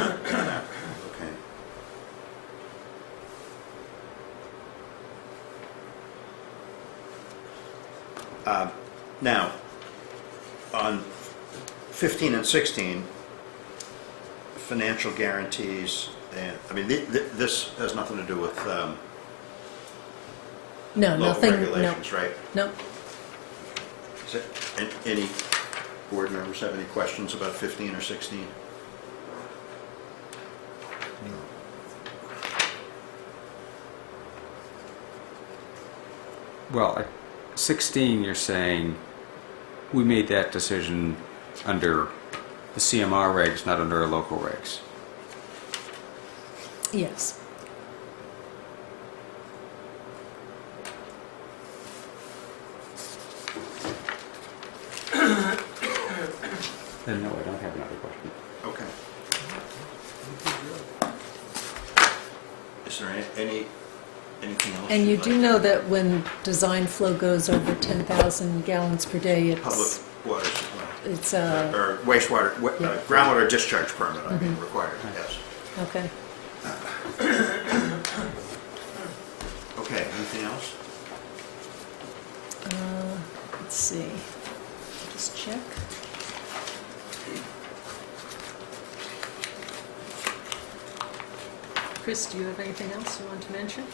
Now, on 15 and 16, financial guarantees, and, I mean, this has nothing to do with No, local nothing, no, regulations, right? no. Is it, any board members have any questions about 15 or 16? Well, at 16, you're saying we made that decision under the CMR regs, not under our local regs. Yes. Then no, I don't have another question. Okay. Is there anything else? And you you'd do like know that when design flow goes over 10,000 gallons per day, to- Public it's, water supply, it's, or wastewater, yeah. groundwater discharge permit, I mean, required, yes. okay. Okay, anything else? Let's see. Just check. Chris, do you have anything else you want to mention?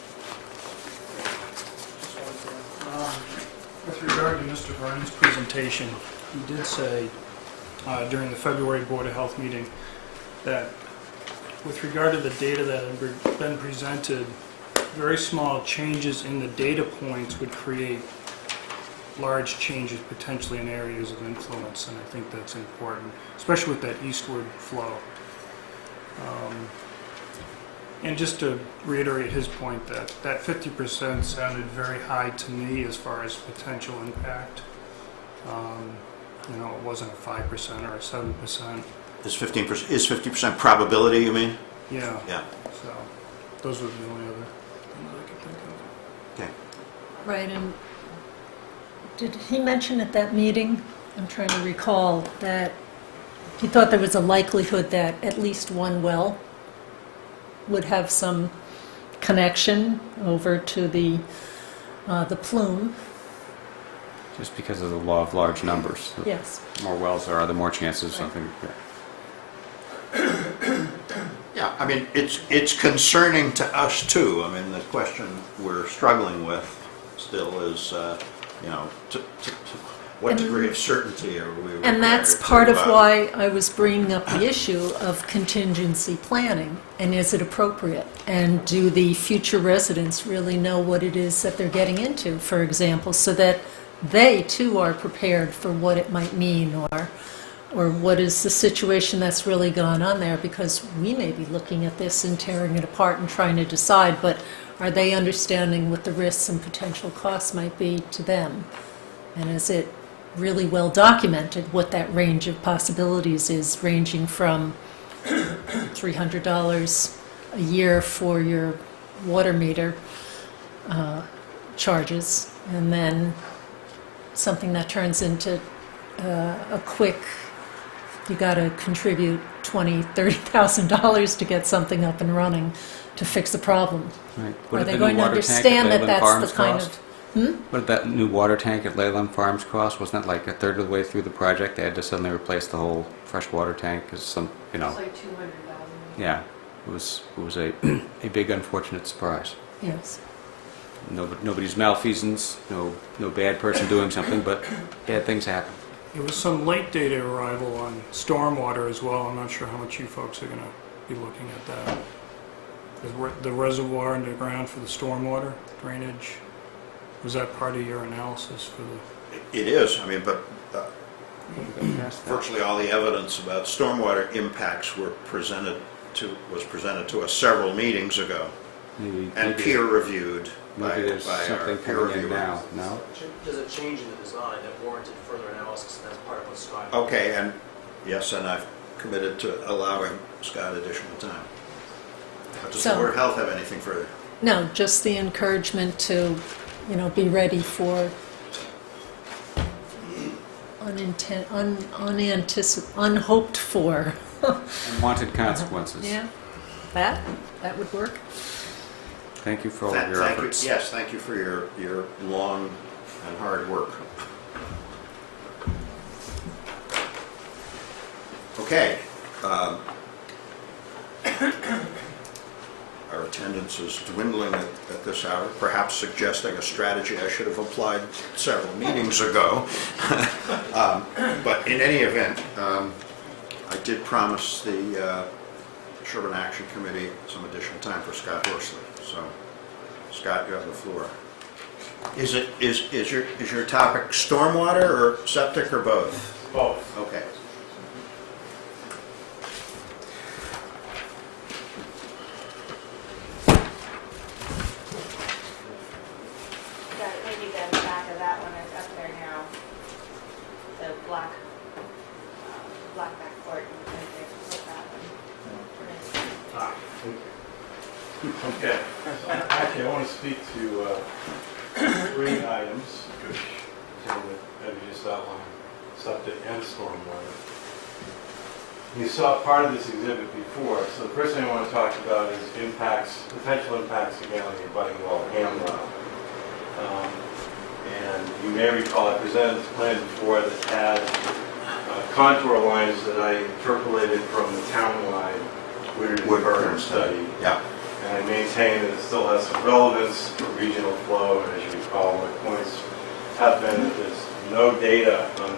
With with regard to Mr. Vernon's presentation, he did say during the February Board of Health meeting that with regard to the data that had been presented, very small changes in the data points would create large changes potentially in areas of influence, and I think that's important, especially with that eastward flow. And just to reiterate his point, that 50% sounded very high to me as far as potential impact. You know, it wasn't a 5% or a 7%. Is 50% probability, you mean? Yeah. Yeah. So those were the only other things I could think of. Okay. Right, and did he mention at that meeting, I'm trying to recall, that he thought there was a likelihood that at least one well would have some connection over to the plume? Just because of the law of large numbers. Yes. The more wells there are, the more chances something. Yeah, I mean, it's concerning to us too. I mean, the question we're struggling with still is, you know, to what degree of certainty are we required And that's to part of provide? why I was bringing up the issue of contingency planning, and is it appropriate? And do the future residents really know what it is that they're getting into, for example, so that they too are prepared for what it might mean, or what is the situation that's really gone on there, because we may be looking at this and tearing it apart and trying to decide, but are they understanding what the risks and potential costs might be to them? And is it really well documented what that range of possibilities is, ranging from $300 a year for your water meter charges, and then something that turns into a quick, you got to contribute $20,000, $30,000 to get something up and running to fix the problem. Right. Are they going to understand that that's the kind of... What did that new water tank at Leyland Farms cost? Wasn't that like a third of the way through the project? They had to suddenly replace the whole fresh water tank because some, you know. It's like $200,000. Yeah, it was a a big unfortunate surprise. Yes. Nobody's malfeasance, no bad person doing something, but bad things happen. There was some late data arrival on stormwater as well. I'm not sure how much you folks are going to be looking at that. The reservoir underground for the stormwater drainage, was that part of your analysis for the... It is, I mean, but virtually all the evidence about stormwater impacts was presented to us several meetings ago, and peer reviewed by there's our something peer coming in reviewers. now. No? There's a change in the design that warranted further analysis, and that's part of what's driving. Okay, and yes, and I've committed to allowing Scott additional time. But does the So- Board of Health have anything further? No, just the encouragement to, be ready for unhoped for. Unwanted consequences. Yeah, that would work. Thank you for all of your efforts. Yes, thank you for your long and hard work. Okay. Our attendance is dwindling at this hour, perhaps suggesting a strategy I should have applied several meetings ago. But in any event, I did promise the Sherborn Action Committee some additional time for Scott Horsley. So, Scott, you have the floor. Is your topic stormwater or septic or both? Both. Okay. Maybe the back of that one is up there now. The black backboard. Okay. Actually, I want to speak to 3 items, which Tim had just outlined, septic and stormwater. You saw part of this exhibit before, so the first thing I want to talk about is potential impacts again on the abutting wall hamlet. And you may recall I presented this plan before that had contour lines that I interpolated from the townwide Woodburn study. Yeah. And I maintain that it still has some relevance for regional flow, and as you recall, my points have been that there's no data on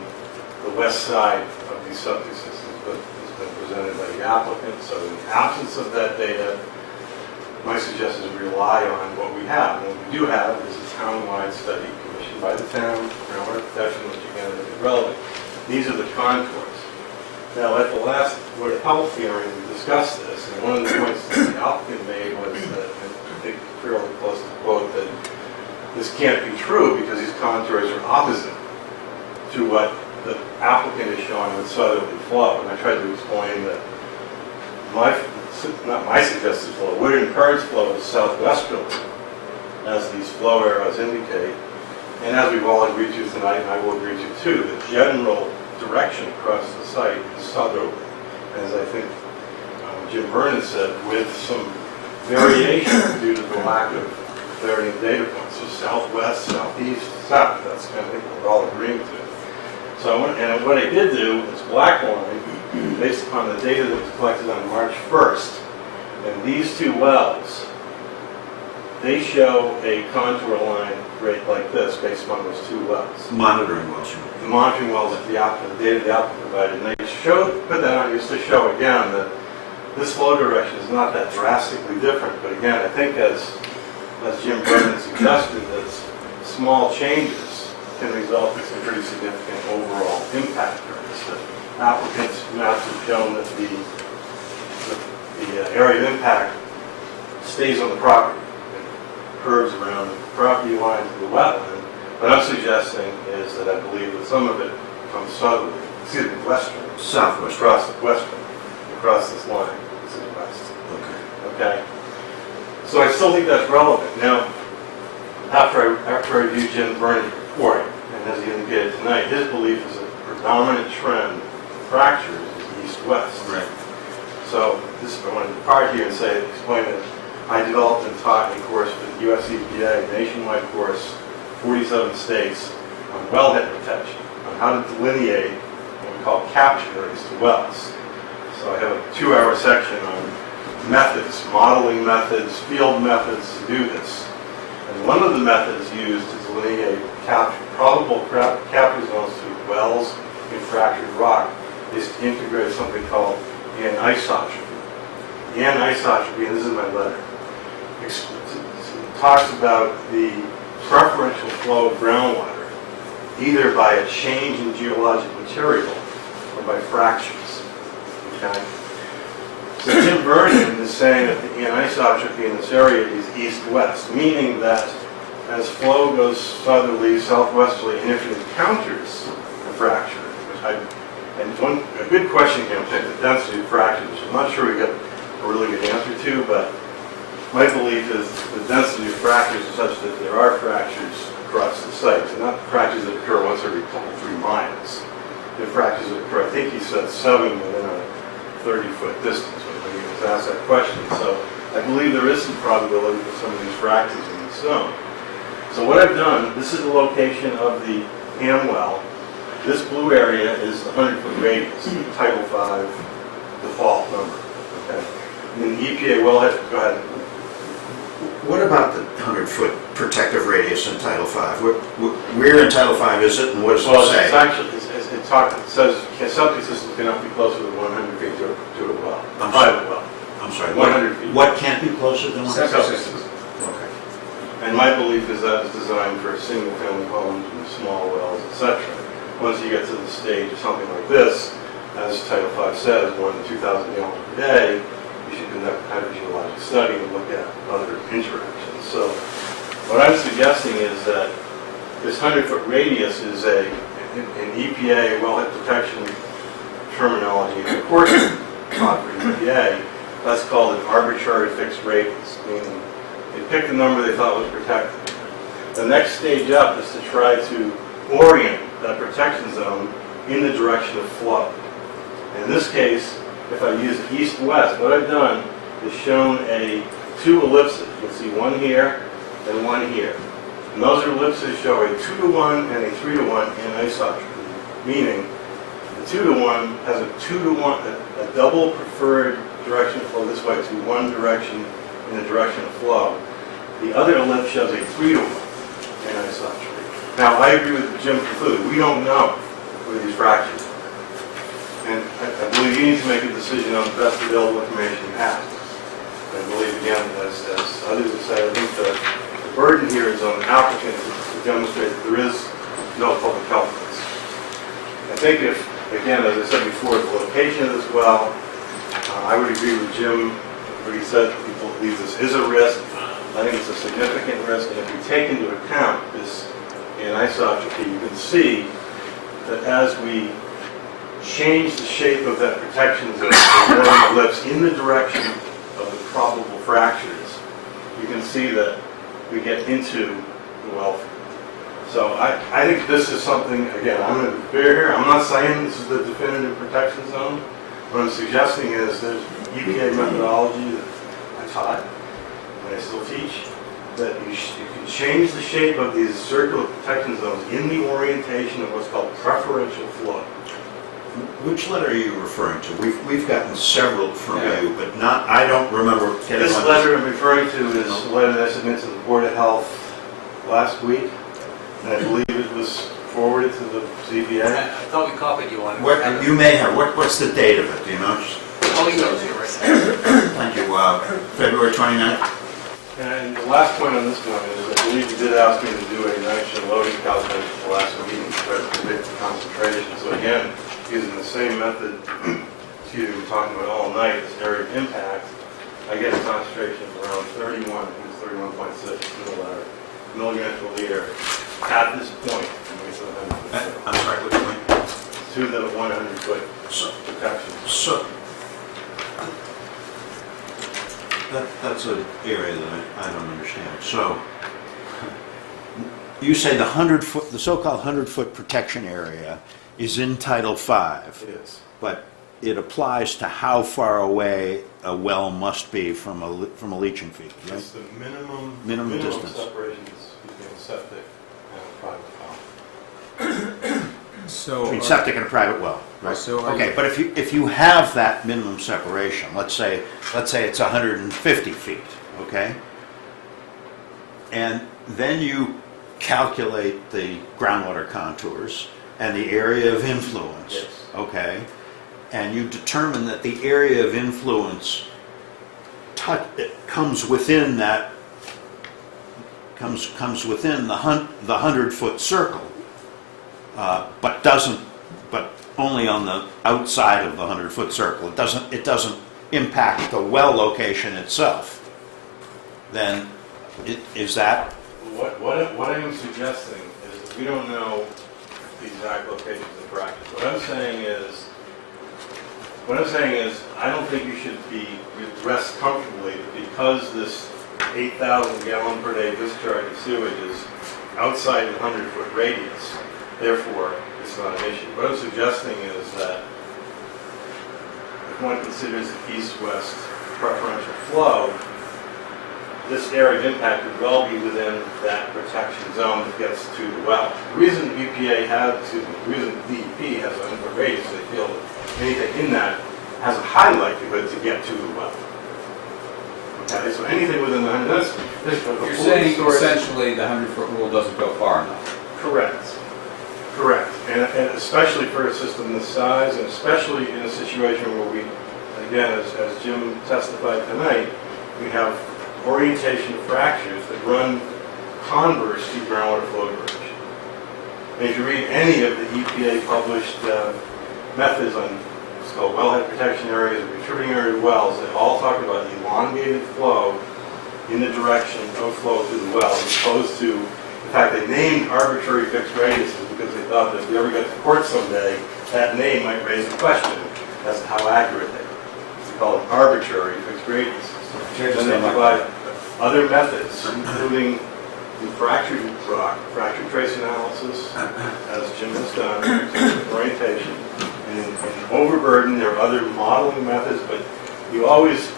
the west side of these septic systems, but it's been presented by the applicant. So in the absence of that data, my suggestion is rely on what we have. And what we do have is a town-wide study commissioned by the town, groundwater protection, which again is relevant. These are the contours. Now, at the last Board of Health hearing, we discussed this, and one of the points that the applicant made was that, I think fairly close to the quote, that this can't be true because these contours are opposite to what the applicant is showing with southerly flow. And I tried to explain that not my suggested flow, would encourage flow is southwesterly, as these flow arrows indicate. And as we've all agreed to tonight, and I will agree to too, the general direction across the site is southerly. As I think Jim Vernon said, with some variation due to the lack of clarity in data points. So southwest, southeast, south, that's kind of what we're all agreeing to. So and what I did do was black line based upon the data that was collected on March 1st. And these two wells, they show a contour line right like this based upon those two wells. Monitoring wells. The monitoring wells that the data the applicant provided. And they put that on just to show again that this flow direction is not that drastically different. But again, I think as Jim Brennan suggested, that small changes can result in some pretty significant overall impact areas. The applicant's maps have shown that the area of impact stays on the property. It curves around the property line to the wetland. What I'm suggesting is that I believe that some of it comes southerly, western. Southwest. Across this line to the west. Okay. So I still think that's relevant. Now, after I reviewed Jim Vernon's report, and as he indicated tonight, his belief is that the predominant trend of fractures is east-west. Right. So I want to depart here and explain that I developed and taught a course for the US ZBA, a nationwide course, 47 states, on wellhead protection, on how to delineate what we call capture areas to wells. So I have a 2-hour section on methods, modeling methods, field methods to do this. And one of the methods used to delineate probable capture zones to wells in fractured rock is to integrate something called anisotropy. The anisotropy, and this is my letter, talks about the preferential flow of groundwater either by a change in geologic material or by fractures. Okay? So Jim Vernon is saying that the anisotropy in this area is east-west, meaning that as flow goes southerly, southwesterly, and if it encounters a fracture, a good question here, the density of fractures, which I'm not sure we got a really good answer to, but my belief is the density of fractures is such that there are fractures across the site, and not fractures that occur once every 3 miles. The fractures that occur, I think he said 7 within a 30-foot distance when he was asked that question. So I believe there is some probability for some of these fractures in the zone. So what I've done, this is the location of the Ham well. This blue area is the 100-foot radius, Title V default number. Okay. And then the EPA wellhead, go ahead. What about the 100-foot protective radius in Title V? Where in Title V is it, and what does it say? It's actually, it says septic systems cannot be closer than 100 feet to a well. I'm sorry. 100 feet. What can't be closer than 100 Septic feet? systems. Okay. And my belief is that it's designed for single-family homes and small wells, etc. Once you get to the stage of something like this, as Title V says, 1 to 2,000 gallons per day, you should conduct a hydrogeologic study and look at other interactions. So what I'm suggesting is that this 100-foot radius is an EPA wellhead protection terminology. Of course, not for EPA, that's called an arbitrary fixed radius, meaning they picked the number they thought was protected. The next stage up is to try to orient that protection zone in the direction of flow. In this case, if I use east-west, what I've done is shown 2 ellipses. You can see one here and one here. And those ellipses show a 2-to-1 and a 3-to-1 anisotropy, meaning the 2-to-1 has a double preferred direction of flow this way to one direction in the direction of flow. The other ellipse shows a 3-to-1 anisotropy. Now, I agree with Jim completely. We don't know where these fractures are. And I believe you need to make a decision on the best available information you have. I believe, again, as others have said, I think the burden here is on the applicant to demonstrate that there is no public health risk. I think if, again, as I said before, the location of this well, I would agree with Jim where he said people believe this is a risk. I think it's a significant risk, and if you take into account this anisotropy, you can see that as we change the shape of that protection zone, the ellipse in the direction of the probable fractures, you can see that we get into the well. So I think this is something, again, I'm going to be fair here. I'm not saying this is the definitive protection zone. What I'm suggesting is there's EPA methodology that I taught, and I still teach, that you can change the shape of these circular protection zones in the orientation of what's called preferential flow. Which letter are you referring to? We've gotten several from you, but not, I don't remember getting This one. letter I'm referring to is a letter that I submitted to the Board of Health last week, and I believe it was forwarded to the ZBA. I thought we copied you on it. What, you may have, what's the date of it, do you know? Oh, he knows you right. Thank you, February 29th? And the last point on this one is, I believe you did ask me to do a nitrogen loading calculation at the last meeting to try to predict the concentration. So again, using the same method, we're talking about all night, this area of impact, I get a concentration of around 31, I think it's 31.6 milligrams per liter at this point. I'm sorry, which point? To the 100-foot protection. So, that's an area that I don't understand. So, you say the 100-foot, the so-called 100-foot protection area is in Title V. It is. But it applies to how far away a well must be from a leaching field, right? It's the minimum distance. separations between septic and a private well. Between septic and a private well, right? So okay, but if you have that minimum separation, let's say it's 150 feet, okay? And then you calculate the groundwater contours and the area of influence, Yes. okay? And you determine that the area of influence comes within that comes within the 100-foot circle, but only on the outside of the 100-foot circle. It doesn't impact the well location itself. Then is that? What I am suggesting is that we don't know the exact locations of practice. What I'm saying is I don't think you should be rest comfortably because this 8,000 gallon per day discharge of sewage is outside the 100-foot radius. Therefore, it's not an issue. What I'm suggesting is that if one considers the east-west preferential flow, this area of impact would well be within that protection zone that gets to the well. The reason the DEP has 100-foot radius, they feel that anything in that has a high likelihood to get to the well. Okay, so anything within the 100, You're saying essentially the 100-foot rule doesn't go far enough. Correct. Correct. And especially for a system this size, and especially in a situation where we, again, as Jim testified tonight, we have orientation fractures that run converse to groundwater flow diversion. And if you read any of the EPA published methods on what's called wellhead protection areas or retrieving area wells, they all talk about elongated flow in the direction of flow through the well, as opposed to, in fact, they named arbitrary fixed radiuses because they thought that if we ever get to court someday, that name might raise a question as to how accurate they are. It's called an arbitrary fixed radius. Then they provide other methods, including in fractured rock, fracture trace analysis, as Jim has done, orientation, and in overburden, there are other modeling methods, but you almost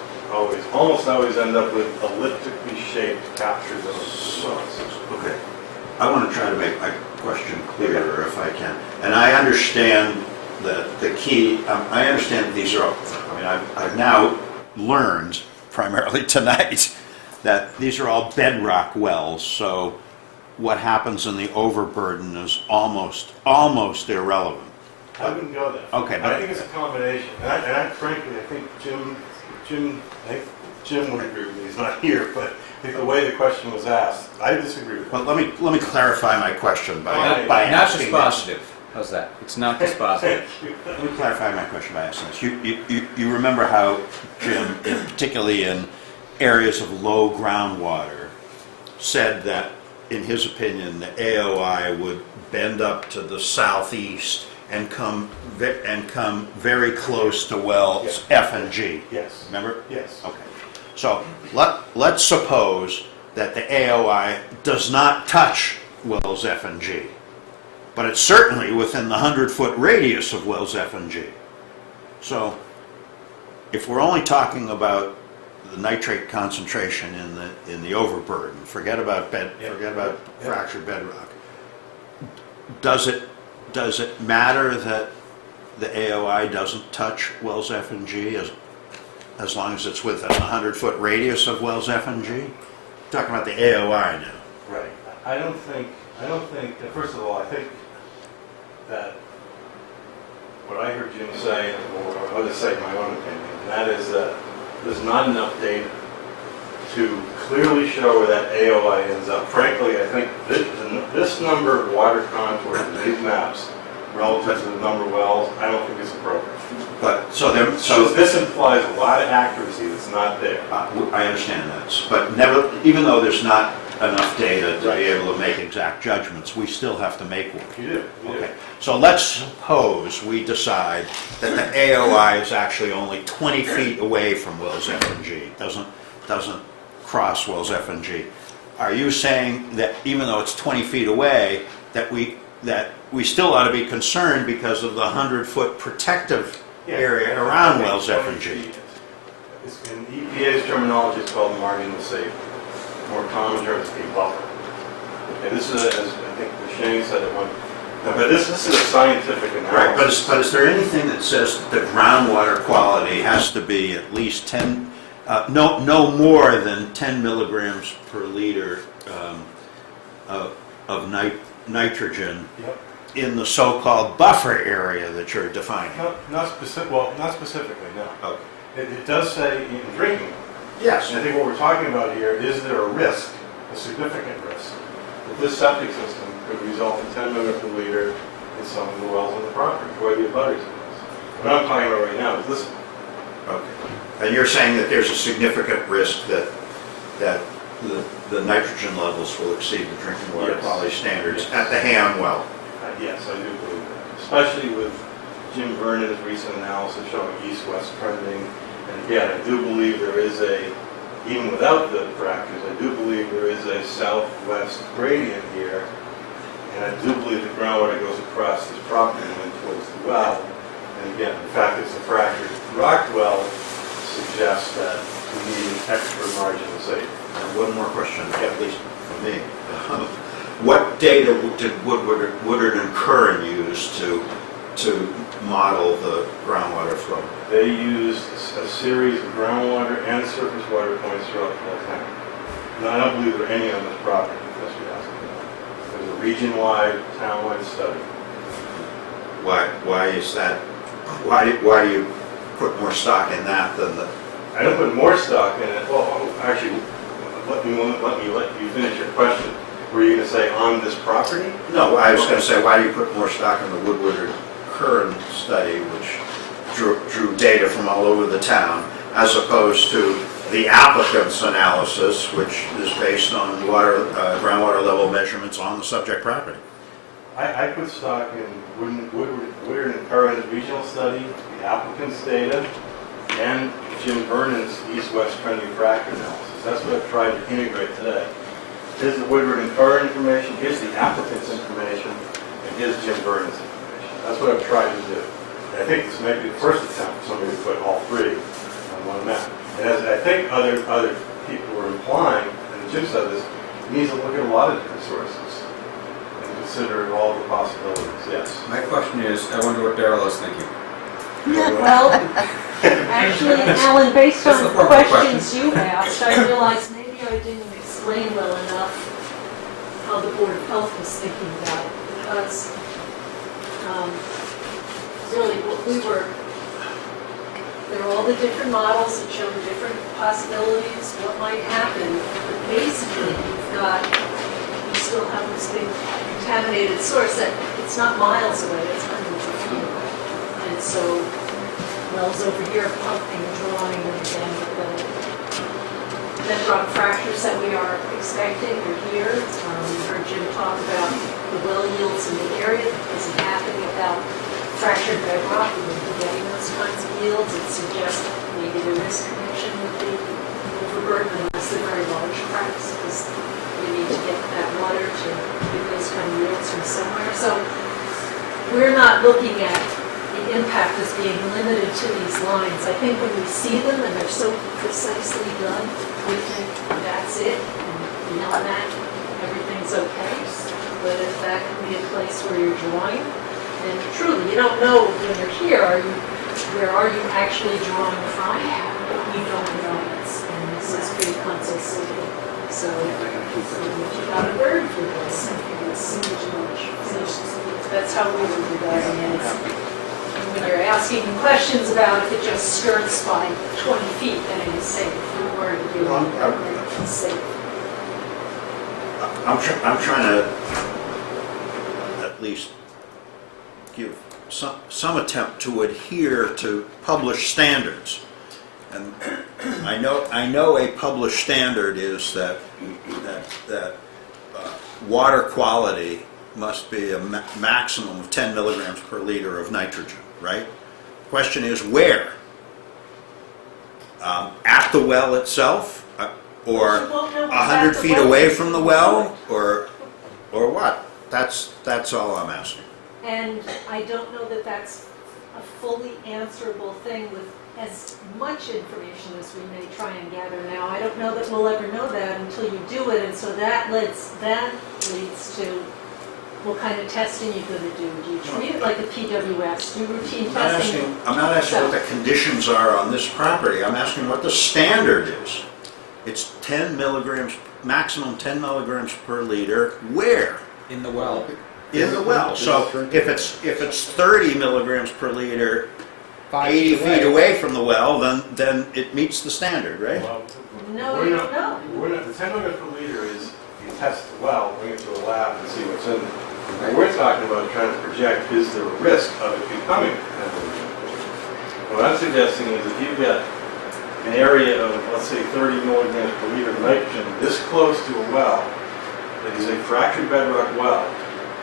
always end up with elliptically shaped capture zones. Okay. I want to try to make my question clearer if I can. And I understand that the key, I understand that these are, I've now learned, primarily tonight, that these are all bedrock wells, so what happens in the overburden is almost irrelevant. I wouldn't go there. Okay, but- I think it's a combination. And frankly, I think Jim would agree with me. He's not here, but I think the way the question was asked, I disagree with But let me clarify my question by Not asking this. dispositive. How's that? It's not dispositive. Let me clarify my question by asking this. You remember how Jim, particularly in areas of low groundwater, said that, in his opinion, the AOI would bend up to the southeast and come very close to wells F and G. Yes. Remember? Yes. Okay. So let's suppose that the AOI does not touch wells F and G, but it's certainly within the 100-foot radius of wells F and G. So if we're only talking about the nitrate concentration in the overburden, forget about fractured bedrock. Does it matter that the AOI doesn't touch wells F and G as long as it's within a 100-foot radius of wells F and G? Talking about the AOI now. Right. I don't think, first of all, I think that what I heard Jim say, or I'll just say my own opinion, and that is that there's not enough data to clearly show where that AOI ends up. Frankly, I think this number of water contours in these maps relative to the number of wells, I don't think is appropriate. But So this implies a lot of accuracy that's not there. I understand that, but never, even though there's not enough data to be able to make exact judgments, we still have to make one. You do. Okay. So let's suppose we decide that the AOI is actually only 20 feet away from wells F and G, doesn't cross wells F and G. Are you saying that even though it's 20 feet away, that we still ought to be concerned because of the 100-foot protective area around wells F and G? In EPA's terminology, it's called margin of safety. More common terms, a buffer. Okay, this is, as I think Shane said at one. But this is a scientific analysis. Right, but is there anything that says that the groundwater quality has to be at least 10, no more than 10 milligrams per liter of nitrogen in the so-called buffer area that you're defining? Not specifically, no. Okay. It does say in drinking. Yes. And I think what we're talking about here, is there a risk, a significant risk, that this septic system could result in 10 milligrams per liter in some of the wells on the property, or the abutters. What I'm talking about right now is this. Okay. And you're saying that there's a significant risk that the nitrogen levels will exceed the drinking water quality standards at the Ham well? Yes, I do believe that. Especially with Jim Vernon's recent analysis showing east-west trending. And again, I do believe there is even without the fractures, I do believe there is a southwest gradient here. And I do believe the groundwater goes across this property line towards the well. And again, the fact it's a fractured rock well suggests that we need an extra margin of safety. And one more question, at least for me. What data did Woodard and Curran use to model the groundwater flow? They used a series of groundwater and surface water points throughout the whole town. And I don't believe there are any on this property, unless you ask me. There's a region-wide, town-wide study. Why is that? Why do you put more stock in that than the? I don't put more stock in it. Well, actually, let you finish your question. Were you going to say on this property? No, I was going to say, why do you put more stock in the Woodward and Curran study, which drew data from all over the town, as opposed to the applicant's analysis, which is based on groundwater level measurements on the subject property? I put stock in Woodward and Curran's regional study, the applicant's data, and Jim Vernon's east-west trending fracture analysis. That's what I've tried to integrate today. Here's the Woodward and Curran information, here's the applicant's information, and here's Jim Vernon's information. That's what I've tried to do. And I think this may be the first attempt for somebody to put all three on one map. And as I think other people were implying, and Jim said this, he needs to look at a lot of different sources and consider all the possibilities. Yes. My question is, I wonder what Darrell is thinking. Well, actually, Alan, based That's the on formal questions you asked, I realized maybe I didn't explain well enough how the Board of Health was thinking about it, because really what we were, there are all the different models that show different possibilities, what might happen, but basically you still have this big contaminated source that it's not miles away, it's hundreds of feet away. And so wells over here pumping, drawing, and again, the bedrock fractures that we are expecting are here. We heard Jim talk about the well yields in the area. Is it happening without fractured bedrock? We would be getting those kinds of yields. It suggests maybe there is connection with the overburden unless they're very large cracks, because you need to get that water to get those kind of yields from somewhere. So we're not looking at the impact as being limited to these lines. I think when we see them and they're so precisely done, we think that's it, and beyond that, everything's okay. But if that can be a place where you're drawing, and truly, you don't know when you're here, where are you actually drawing from? You don't know, and this is pretty consultative. So if you got a bird for this, that's how we were regarding it. When you're asking questions about if it just skirts by 20 feet, then it is safe. We weren't doing it safe. I'm trying to at least give some attempt to adhere to published standards. And I know a published standard is that water quality must be a maximum of 10 milligrams per liter of nitrogen, right? Question is where? At the well itself? Or 100 feet away from the well? Or what? That's all I'm asking. And I don't know that that's a fully answerable thing with as much information as we may try and gather now. I don't know that we'll ever know that until you do it, and so that leads to what kind of testing you're going to do. Do you treat it like a PWS? Do routine testing? I'm not asking what the conditions are on this property. I'm asking what the standard is. It's 10 milligrams, maximum 10 milligrams per liter. Where? In the well. In the well. So if it's 30 milligrams per liter, 80 feet away from the well, then it meets the standard, right? Well, No, you don't know. The 10 milligrams per liter is you test the well, bring it to a lab, and see what's in it. What we're talking about trying to project is there a risk of it becoming 10 milligrams. What I'm suggesting is if you've got an area of, let's say, 30 milligrams per liter of nitrogen this close to a well, that is a fractured bedrock well,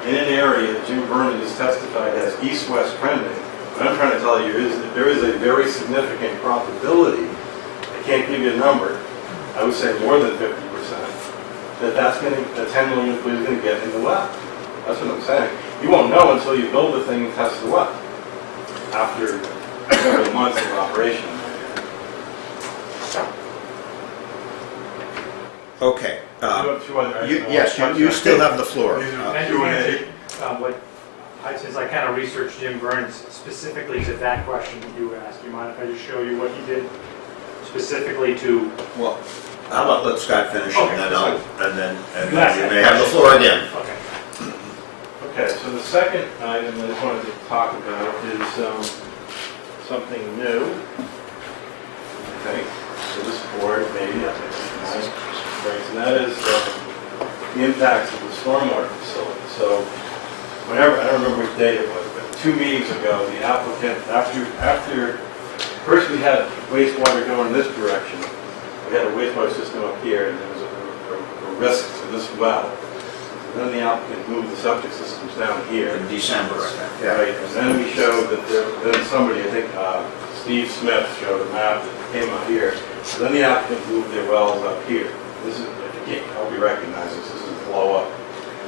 in an area that Jim Vernon has testified has east-west trending, what I'm trying to tell you is that there is a very significant probability, I can't give you a number, I would say more than 50%, that 10 million is going to get in the well. That's what I'm saying. You won't know until you build the thing and test the well after several months of operation. Okay. Yes, you still have the floor. Since I kind of researched Jim Vernon's specifically to that question that you asked, do you mind if I just show you what he did specifically to? Well, how about let Scott finish, Okay, and then you may have the floor again. Okay. Okay, so the second item that I wanted to talk about is something new. Okay, so this board maybe, and that is the impacts of the stormwater facility. So whenever, I don't remember which day it was, but 2 meetings ago, the applicant, after first we had wastewater going in this direction. We had a wastewater system up here, and there was a risk to this well. And then the applicant moved the septic systems down here. In December, I think. Yeah. Right, and then we showed that then somebody, I think Steve Smith showed a map that came out here. So then the applicant moved their wells up here. This is, I hope you recognize this, this is a blow up.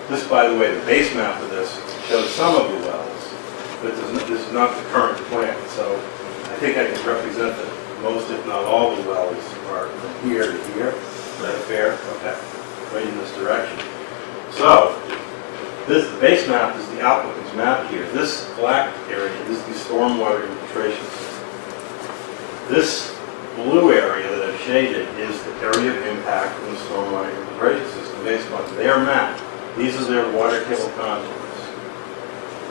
This, by the way, the base map of this shows some of the wells, but this is not the current plan. So I think I can represent that most, if not all, the wells are from here to here. Is that fair? Okay. Right in this direction. So, the base map is the applicant's map here. This black area is the stormwater infiltration system. This blue area that I've shaded is the area of impact from the stormwater infiltration system based on their map. These are their water table contours.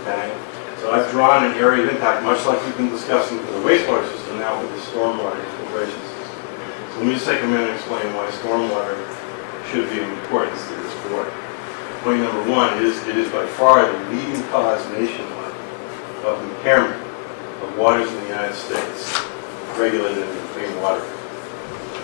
Okay? So I've drawn an area of impact, much like we've been discussing for the wastewater system now with the stormwater infiltration system. So let me just take a minute and explain why stormwater should be of importance to this board. Point number one is it is by far the leading cause nationwide of impairment of waters in the United States regulated in the Clean Water.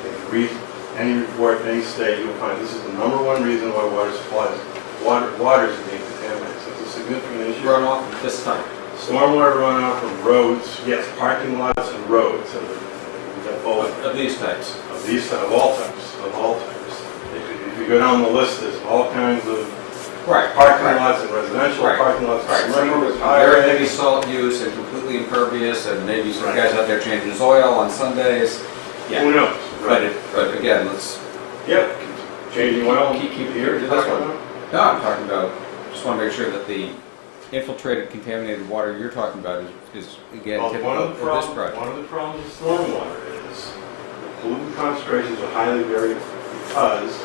If you read any report in any state, you'll find this is the #1 reason why water supplies, waters are being contaminated. So it's a significant issue. Runoff this time. Stormwater runoff from roads, yes, parking lots and roads. So we've got both. Of these types. Of all types, If you go down the list, there's all kinds of parking lots and residential parking lots. Very heavy salt use and completely impervious, and maybe some guys out there changing his oil on Sundays. Yeah. Who knows? But again, let's changing oil. keep here. Do this one. No, I'm talking about. Just want to make sure that the infiltrated, contaminated water you're talking about is again Well, typical of this project. One of the problems with stormwater is the pollutant concentrations are highly varied because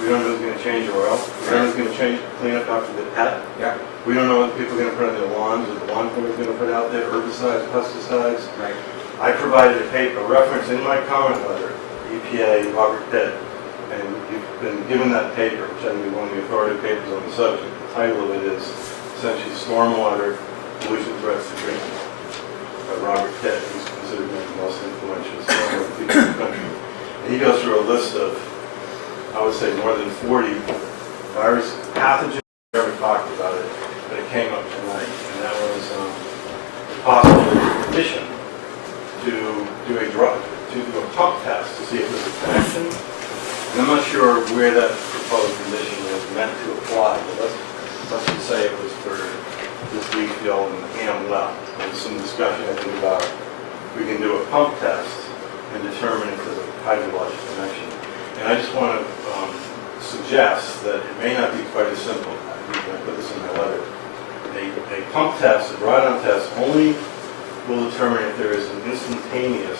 we don't know who's going to change your oil. We don't know who's going to clean up after the pet. Yeah. We don't know what people are going to put on their lawns, or the lawn cleaner's going to put out there, herbicides, pesticides. Right. I provided a reference in my comment letter, EPA, Robert Pitt, and you've been given that paper, which I think is one of the authoritative papers on the subject. The title of it is essentially Stormwater Pollution Threats to Drinking Water by Robert Pitt, who's considered one of the most influential stormwater people in the country. And he goes through a list of, I would say, more than 40 virus pathogens. We never talked about it, but it came up tonight, and that was possible addition to do a pump test to see if there's a connection. And I'm not sure where that proposed condition is meant to apply, but let's just say it was for this leach field and the Ham well. There's some discussion, I think, about we can do a pump test and determine if there's a hydrologic connection. And I just want to suggest that it may not be quite as simple. I put this in my letter. A pump test, a drawdown test, only will determine if there is an instantaneous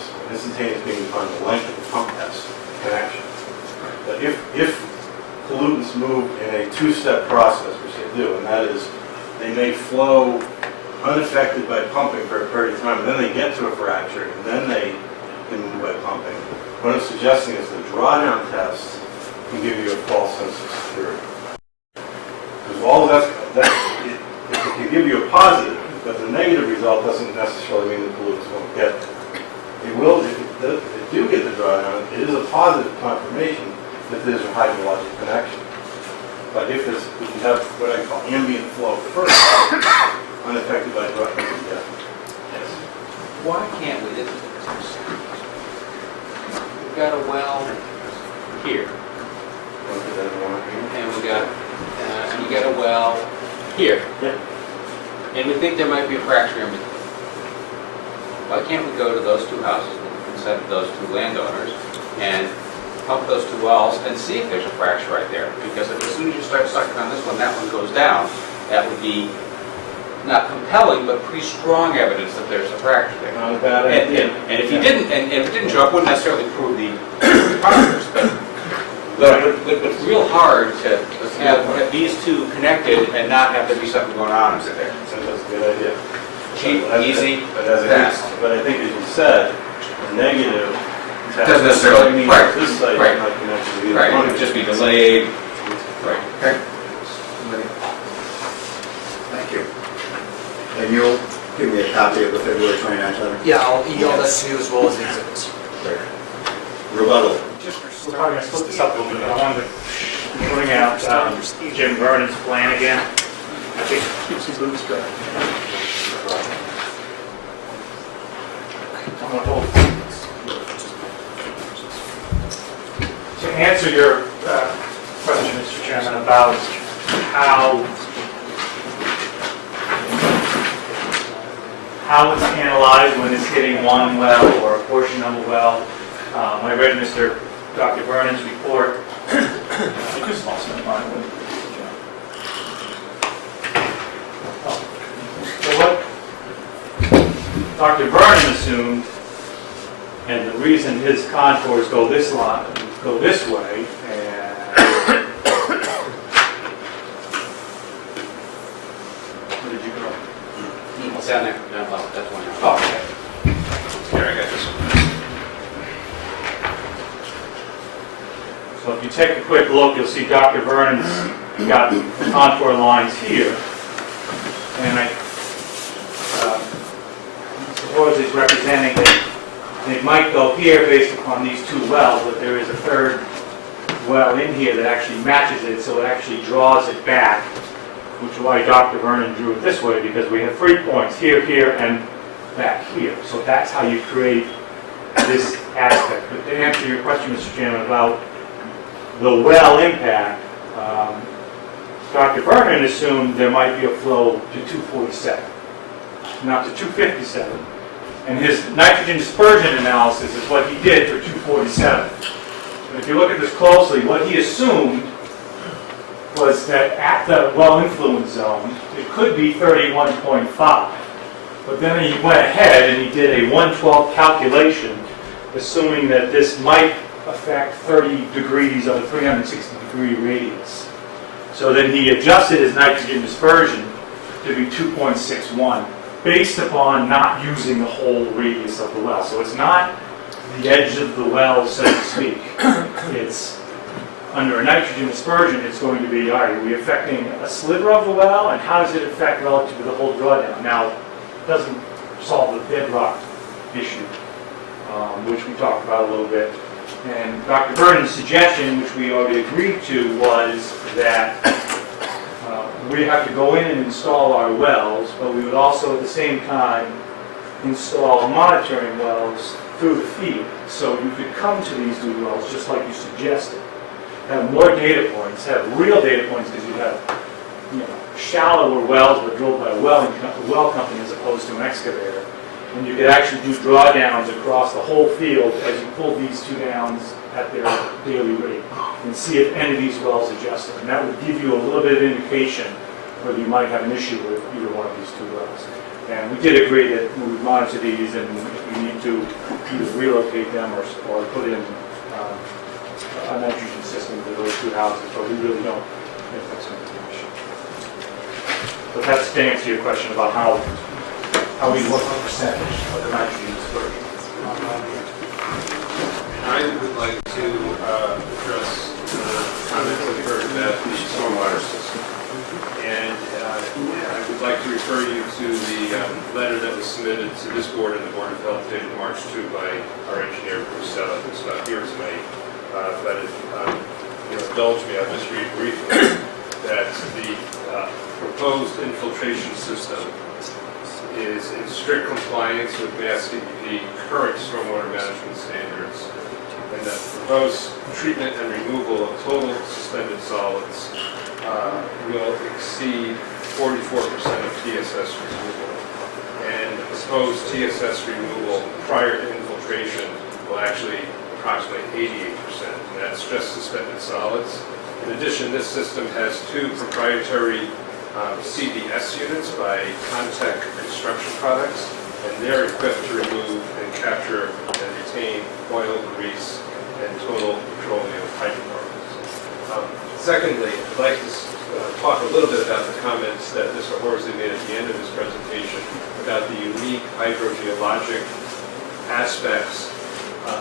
being defined the length of the pump test connection. But if pollutants move in a two-step process, which they do, and that is they may flow unaffected by pumping for a period of time, and then they get to a fracture, and then they can move by pumping. What I'm suggesting is the drawdown test can give you a false sense of security. Because all it can give you a positive, but the negative result doesn't necessarily mean the pollutants won't get it. It will, if you do get the drawdown, it is a positive confirmation that there's a hydrologic connection. But if you have what I call ambient flow first, unaffected by drawdown, you get it. Yes. Why can't we, we've got a well here, and we got a well here. Yeah. And we think there might be a fracture in between. Why can't we go to those two houses instead of those two landowners and pump those two wells and see if there's a fracture right there? Because as soon as you start sucking on this one, that one goes down. That would be not compelling, but pretty strong evidence that there's a fracture there. Not a bad idea. And if you didn't, and if it didn't show up, wouldn't necessarily prove the preponderance, but it's real hard to have these two connected and not have there be something going on under there. That's a good idea. Cheap, easy, fast. But I think, as you said, the negative doesn't necessarily mean right. This site Right. is not connected to either Right, one. it would just be delayed. Right. Okay. Thank you. And you'll give me a copy of the February 29th letter? Yeah, I'll email that to you as well as the exhibits. Rebuttal. We're probably going to split this up a little bit. I wanted to bring out Jim Vernon's plan again. I think keeps his boots dry. I'm going to hold. To answer your question, Mr. Chairman, about how it's analyzed when it's hitting one well or a portion of a well. When I read Dr. Vernon's report, I just lost my mind. So what Dr. Vernon assumed, and the reason his contours go this way, and down there, down below, that's one. Oh, okay. Here, I got this one. So if you take a quick look, you'll see Dr. Vernon's got contour lines here. And I suppose he's representing that it might go here based upon these two wells, but there is a third well in here that actually matches it, so it actually draws it back, which is why Dr. Vernon drew it this way, because we have 3 points, here, here, and back here. So that's how you create this aspect. But to answer your question, Mr. Chairman, about the well impact, Dr. Vernon assumed there might be a flow to 247, not to 257. And his nitrogen dispersion analysis is what he did for 247. But if you look at this closely, what he assumed was that at the well influence zone, it could be 31.5. But then he went ahead and he did a 112 calculation, assuming that this might affect 30 degrees of a 360-degree radius. So then he adjusted his nitrogen dispersion to be 2.61, based upon not using the whole radius of the well. So it's not the edge of the well, so to speak. It's under a nitrogen dispersion, it's going to be, all right, are we affecting a sliver of the well, and how does it affect relative to the whole drawdown? Now, it doesn't solve the bedrock issue, which we talked about a little bit. And Dr. Vernon's suggestion, which we already agreed to, was that we have to go in and install our wells, but we would also at the same time install monitoring wells through the field. So you could come to these new wells just like you suggested. Have more data points, have real data points, because you have shallower wells but drilled by a well company as opposed to an excavator. And you could actually do drawdowns across the whole field as you pull these two downs at their daily rate and see if any of these wells adjusted. And that would give you a little bit of indication whether you might have an issue with either one of these two wells. And we did agree that we would monitor these, and if we need to either relocate them or put in a nitrogen system to those two houses, but we really don't think that's going to be an issue. But that's to answer your question about how we look at the percentage of the nitrogen dispersion. I would like to address the comments that we heard about the stormwater system. And I would like to refer you to the letter that was submitted to this board and the Board of Health dated March 2 by our engineer, Bruce Stella, who's not here tonight. But if you'll indulge me, I'll just read briefly that the proposed infiltration system is in strict compliance with Mass DEP current stormwater management standards, and that proposed treatment and removal of total suspended solids will exceed 44% of TSS removal, and the proposed TSS removal prior to infiltration will actually approximate 88%, and that's just suspended solids. In addition, this system has 2 proprietary CDS units by Contech Construction Products, and they're equipped to remove and capture and retain oil, grease, and total petroleum hydrocarbons. Secondly, I'd like to talk a little bit about the comments that Mr. Horsley made at the end of his presentation about the unique hydrogeologic aspects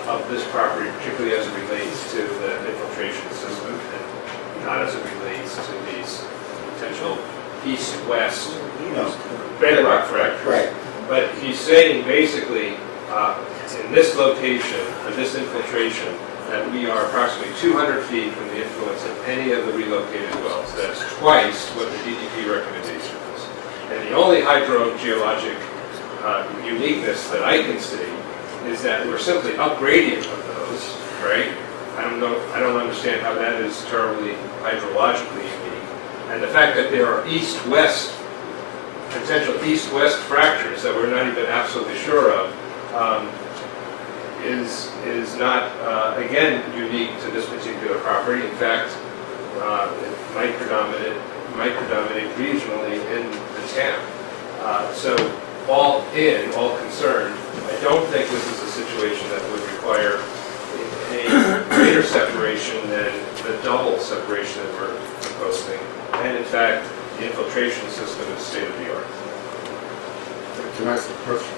of this property, particularly as it relates to the infiltration system, and not as it relates to these potential east-west bedrock fractures. Right. But he's saying basically, in this location, for this infiltration, that we are approximately 200 feet from the influence of any of the relocated wells. That's twice what the DEP recommendation is. And the only hydrogeologic uniqueness that I can see is that we're simply upgrading of those, right? I don't understand how that is terribly hydrologically unique. And the fact that there are east-west, potential east-west fractures that we're not even absolutely sure of, is not, again, unique to this particular property. In fact, it might predominate regionally in the town. So all concerned, I don't think this is a situation that would require a greater separation than the double separation that we're proposing. And in fact, the infiltration system is state-of-the-art. Can I ask a question?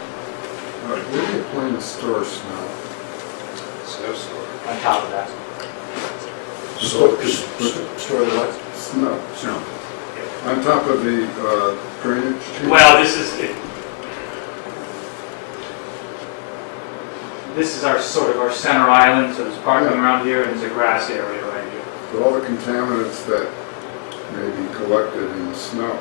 Where do you plan to store snow? Snow store. On top of that. Store the what? Snow. Snow. On top of the drainage change? Well, this is our sort of our center island, so there's parking around here and there's a grass area right here. So all the contaminants that may be collected in the snow,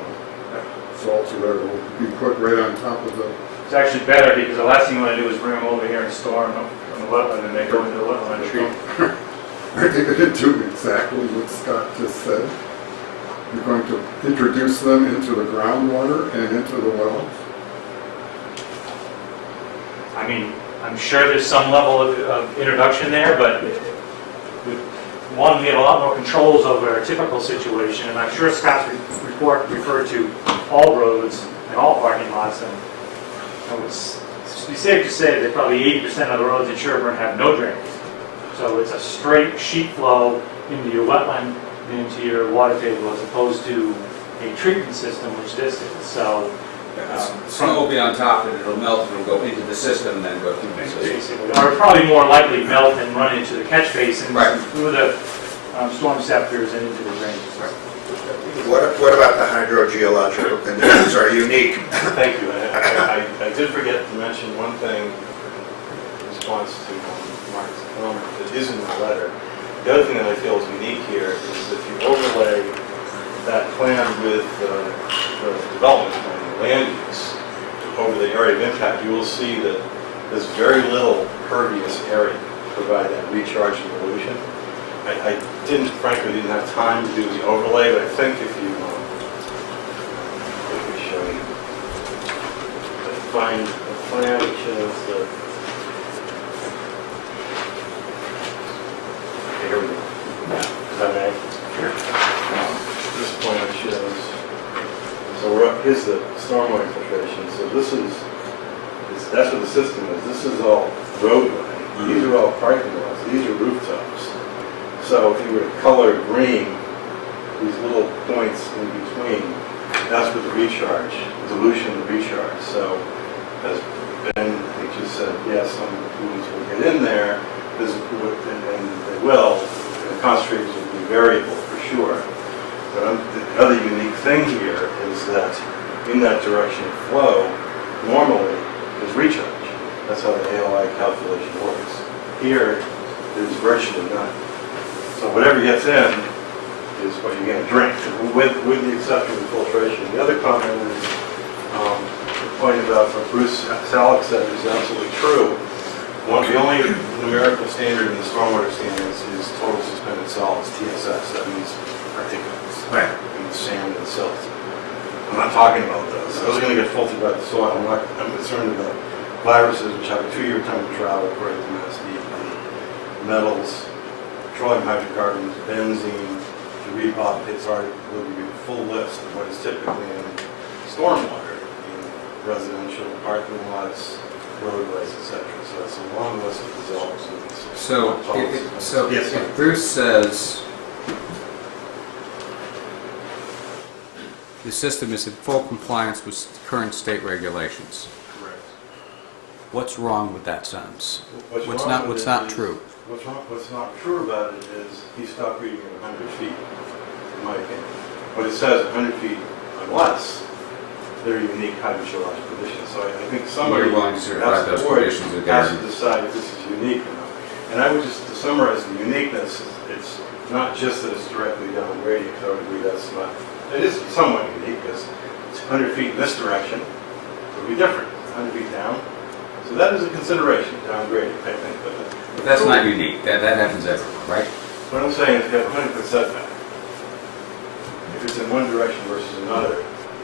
salts or whatever, will be put right on top of the... It's actually better because the last thing you want to do is bring them over here and store them on the wetland and they go into the wetland tree. Are they going to do exactly what Scott just said? You're going to introduce them into the groundwater and into the wells? I mean, I'm sure there's some level of introduction there, but one, we have a lot more controls over a typical situation, and I'm sure Scott's report referred to all roads and all parking lots, and it's safe to say that probably 80% of the roads in Sherborn have no drainage. So it's a straight sheet flow into your wetland, into your water table, as opposed to a treatment system, which this is. So Snow will be on top and it'll melt and it'll go into the system and then go through the system. basically, or probably more likely melt and run into the catch basins, Right. through the storm scepters and into the drains. What about the hydrogeological conditions are unique? Thank you. I did forget to mention one thing in response to Mark's comment that is in the letter. The other thing that I feel is unique here is if you overlay that plan with the development plan, the land use, over the area of impact, you will see that there's very little pervious area to provide that recharge and dilution. I frankly didn't have time to do the overlay, but I think if we show you, find a plan that shows the, okay, here we go. Is that right? Here. This plan shows, so we're up, here's the stormwater infiltration, so that's what the system is. This is all roadway. These are all parking lots. These are rooftops. So if you were to color green, these little points in between, that's what the recharge, dilution of the recharge. So as Ben, I think, just said, yes, some pools will get in there, and they will, and the concentrators will be variable for sure. But the other unique thing here is that in that direction of flow, normally there's recharge. That's how the AOI calculation works. Here, there's virtually none. So whatever gets in is what you're going to drink, with the exception of filtration. The other comment is the point about what Bruce Salick said is absolutely true. The only numerical standard in the stormwater standards is total suspended solids, TSS. That means particulates, right? It means sand and silt. I'm not talking about those. Those are going to get filtered by the soil. I'm concerned about viruses, which have a 2-year time to travel according to Mass DEP. Metals, petroleum hydrocarbons, benzene. If you read Bob Pitt's article, he'll give you a full list of what is typically in stormwater, in residential parking lots, roadways, etc. So it's a long list of results. So if Bruce says the system is in full compliance with current state regulations, Correct. what's wrong with that sentence? What's not true? What's not true about it is he stopped reading at 100 feet, in my opinion. But it says 100 feet unless they're unique hydrogeologic conditions. So I think somebody You're willing to certify those conditions again. has to decide if this is unique or not. And I would just, to summarize the uniqueness, it's not just that it's directly downgrading, because I would agree that's not, it is somewhat unique, because it's 100 feet in this direction, it would be different, 100 feet down. So that is a consideration, downgrading, I think. But that's not unique. That happens everywhere, right? What I'm saying is you have a 100-foot setback. If it's in one direction versus another,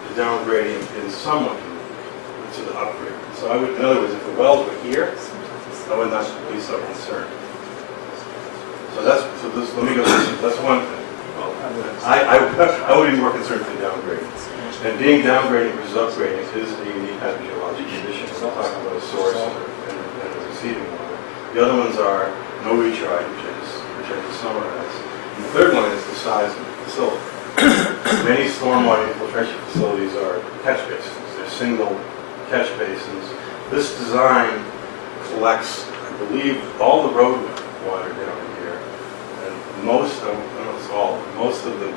the downgrading is somewhat unique to the upgrade. So I would, in other words, if the wells were here, I would not be so concerned. So let me go, that's one thing. I would be more concerned with the downgrading. And being downgrading versus upgrading is a unique hydrogeologic condition. We're talking about a source and a receiving water. The other ones are no recharge, which I just summarized. And the third one is the size of the facility. Many stormwater infiltration facilities are catch basins. They're single catch basins. This design collects, I believe, all the road water down here, and most of, almost all, most of the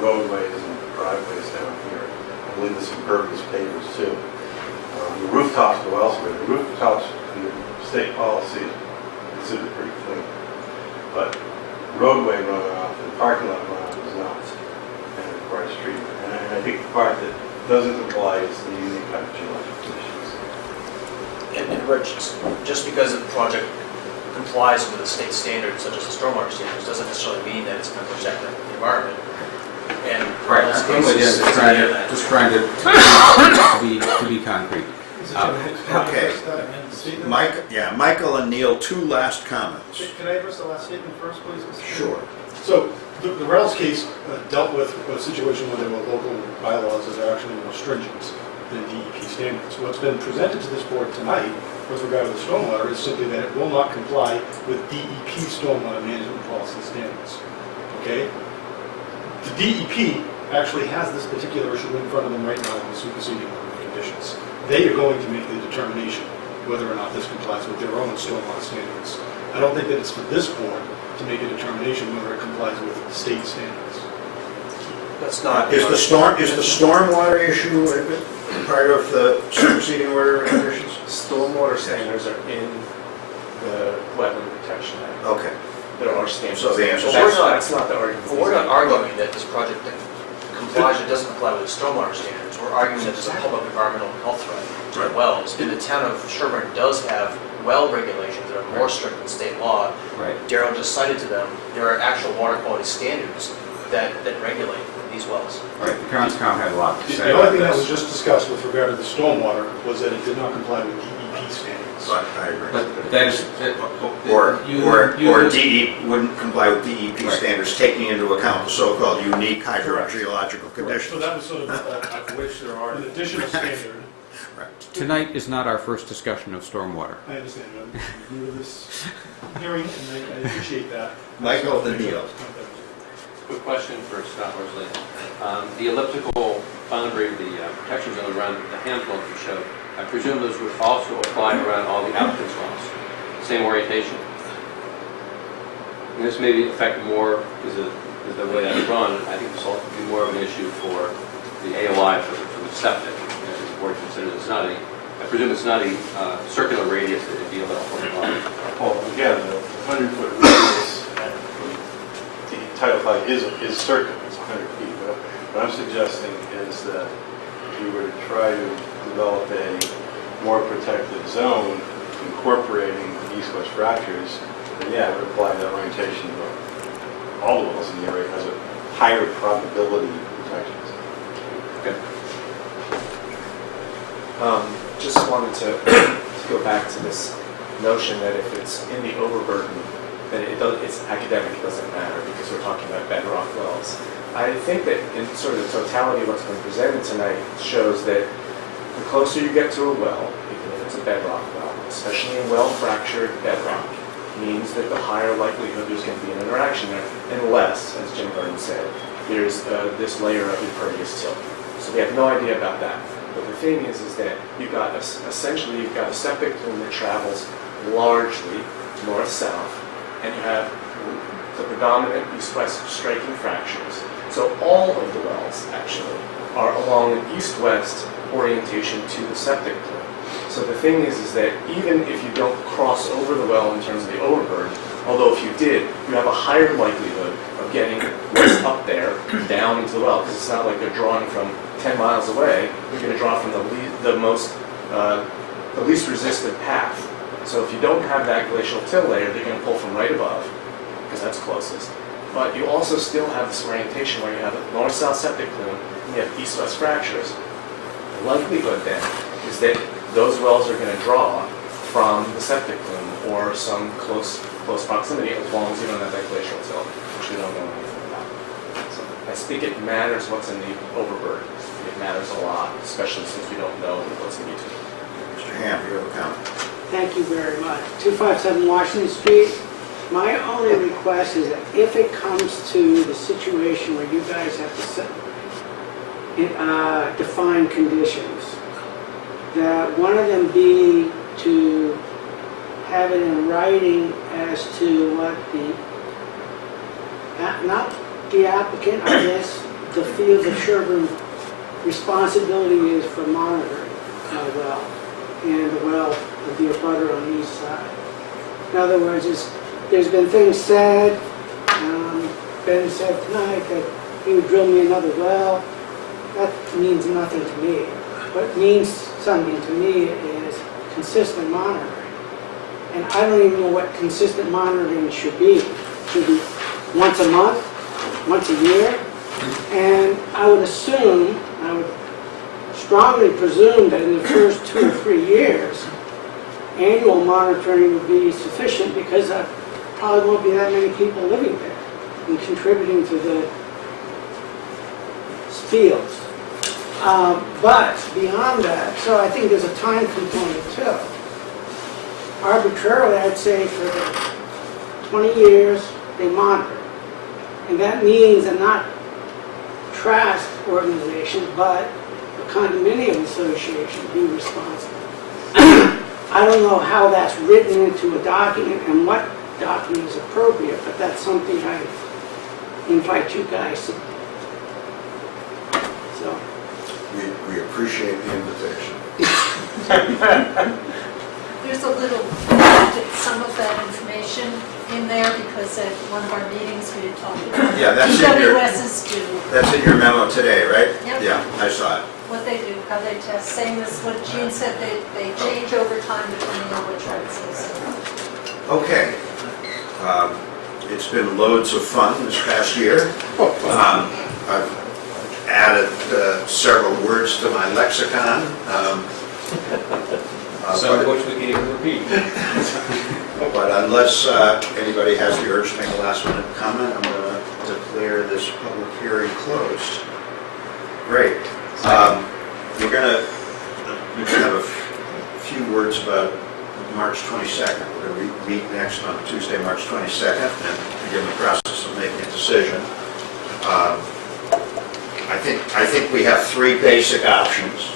roadways and driveways down here. I believe there's some impervious pavers too. The rooftops go elsewhere. The rooftops in the state policy is considered pretty clean, but roadway runoff and parking lot runoff is not, and it requires treatment. And I think the part that doesn't apply is the unique hydrogeologic conditions. And Rich, just because a project complies with a state standard such as the stormwater standards doesn't necessarily mean that it's going to protect the environment. And Right, in most I'm with you. cases, Just trying to be concrete. Okay. Michael and Neil, two last comments. Can I address the last statement first, please, Mr. Chairman? Sure. So, the Reynolds case dealt with a situation where there were local bylaws that are actually more stringent than DEP standards. What's been presented to this board tonight with regard to the stormwater is simply that it will not comply with DEP stormwater management policy standards. Okay? The DEP actually has this particular issue in front of them right now in the superseding order of conditions. They are going to make the determination whether or not this complies with their own stormwater standards. I don't think that it's for this board to make a determination whether it complies with state standards. That's not. Is the stormwater issue part of the superseding order of conditions? Stormwater standards are in the Wetland Protection Act. Okay. There are standards. So the answer is That's not the argument. But we're not arguing that this project complies or doesn't comply with the stormwater standards. We're arguing that there's a public environmental and health threat to the wells. And the town of Sherborn does have well regulations that are more strict than state law. Right. Darrell just cited to them, there are actual water quality standards that regulate these wells. Right, the Conscom had a lot to say The only about thing that was this. just discussed with regard to the stormwater was that it did not comply with DEP standards. I agree. But that is, Or you- DEP wouldn't comply with DEP standards, taking into account the so-called unique hydrogeological So conditions. that was sort of, of which there are an additional standard. Tonight is not our first discussion of stormwater. I understand, I'm new to this hearing, and I appreciate that. Michael and Neil. Quick question for Scott Worsley. The elliptical boundary, the protection zone around the handful that you showed, I presume those would also apply around all the applicants' wells? Same orientation? And this may affect more, because of the way that's run, I think this will be more of an issue for the AOI for the septic. If the board considers it's not I presume it's not a circular radius that would be allowed. Well, again, the 100-foot radius the Title V is circular, it's 100 feet. But what I'm suggesting is that if you were to try to develop a more protected zone incorporating east-west fractures, then yeah, it would apply that orientation to all the wells in the area has a higher probability of protections. Okay. Just wanted to go back to this notion that if it's in the overburden, then it's academic, it doesn't matter because we're talking about bedrock wells. I think that in sort of the totality of what's been presented tonight shows that the closer you get to a well, even if it's a bedrock well, especially in well-fractured bedrock, means that the higher likelihood there's going to be an interaction there, unless, as Jim Vernon said, there's this layer of impervious till. So we have no idea about that. But the thing is that you've got essentially you've got a septic plume that travels largely north-south, and you have the predominant east-west striking fractures. So all of the wells actually are along an east-west orientation to the septic plume. So the thing is that even if you don't cross over the well in terms of the overburden, although if you did, you have a higher likelihood of getting what's up there down into the well, because it's not like they're drawing from 10 miles away. You're going to draw from the least resistant path. So if you don't have that glacial till layer, they're going to pull from right above, because that's closest. But you also still have this orientation where you have a north-south septic plume, and you have east-west fractures. The likelihood then is that those wells are going to draw from the septic plume or some close proximity, as long as you don't have that glacial till, which we don't know anything about. So I think it matters what's in the overburden. It matters a lot, especially since we don't know what's in between. Mr. Ham, you have a comment. Thank you very much. 257 Washington Street. My only request is that if it comes to the situation where you guys have to define conditions, that one of them be to have it in writing as to what not the applicant, I guess, the Fields of Sherborn responsibility is for monitoring the well and the well of the abutter on the east side. In other words, there's been things said, Ben said tonight that he would drill me another well. That means nothing to me. What means something to me is consistent monitoring. And I don't even know what consistent monitoring should be. Should be once a month, once a year? And I would assume, I would strongly presume that in the first 2 or 3 years, annual monitoring would be sufficient because there probably won't be that many people living there and contributing to the fields. But beyond that, so I think there's a time component too. Arbitrarily, I'd say for the 20 years, they monitor. And that means they're not trust organization, but a condominium association be responsible. I don't know how that's written into a document and what document is appropriate, but that's something I invite you guys to. So. We appreciate the invitation. There's a little, some of that information in there because at one of our meetings we had talked about Yeah, that's in your, PWSs do. that's in your memo today, right? Yep. Yeah, I saw it. What they do, how they test, same as what Gene said, they change over time depending on which ones. Okay. It's been loads of fun this past year. I've added several words to my lexicon. Some of which we can even repeat. But unless anybody has the urge to make a last minute comment, I'm going to declare this public hearing closed. Great. We're going to have a few words about March 22nd. We're going to meet next on Tuesday, March 22nd, and begin the process of making a decision. I think we have 3 basic options.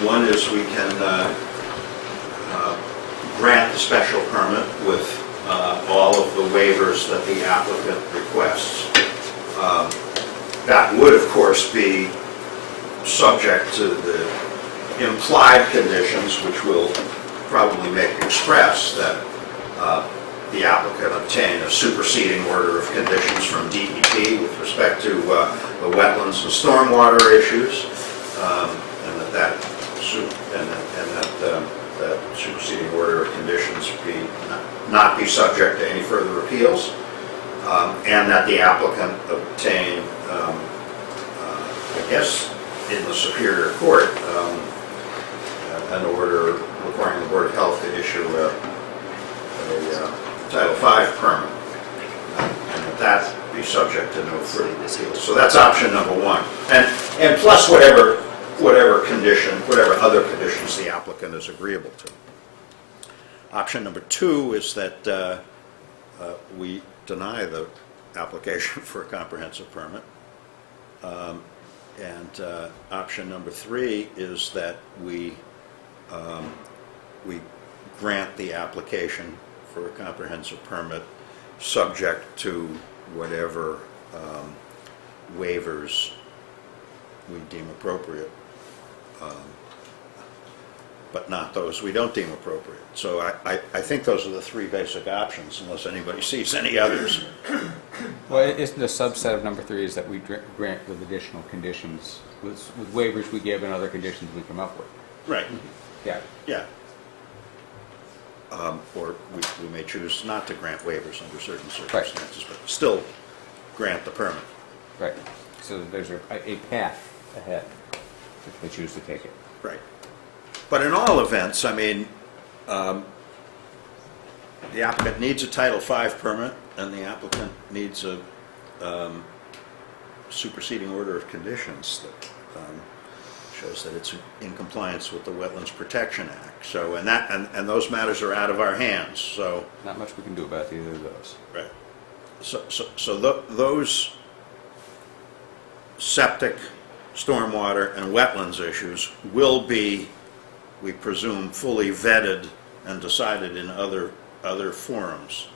One is we can grant the special permit with all of the waivers that the applicant requests. That would, of course, be subject to the implied conditions, which will probably make express that the applicant obtain a superseding order of conditions from DEP with respect to the wetlands and stormwater issues, and that superseding order of conditions not be subject to any further appeals, and that the applicant obtain, I guess, in the Superior Court, an order requiring the Board of Health to issue a Title V permit, and that be subject to no further appeals. So that's option number 1, and plus whatever condition, whatever other conditions the applicant is agreeable to. Option number 2 is that we deny the application for a comprehensive permit. And option number 3 is that we grant the application for a comprehensive permit subject to whatever waivers we deem appropriate, but not those we don't deem appropriate. So I think those are the 3 basic options, unless anybody sees any others. Well, it's the subset of number 3 is that we grant with additional conditions, with waivers we give and other conditions we come up with. Right. Yeah. Yeah. Or we may choose not to grant waivers under certain circumstances, but still grant the permit. Right. So there's a path ahead if they choose to take it. Right. But in all events, I mean, the applicant needs a Title V permit, and the applicant needs a superseding order of conditions that shows that it's in compliance with the Wetlands Protection Act. So, and those matters are out of our hands. So not much we can do about either of those. Right. So those septic stormwater, and wetlands issues will be, we presume, fully vetted and decided in other forums.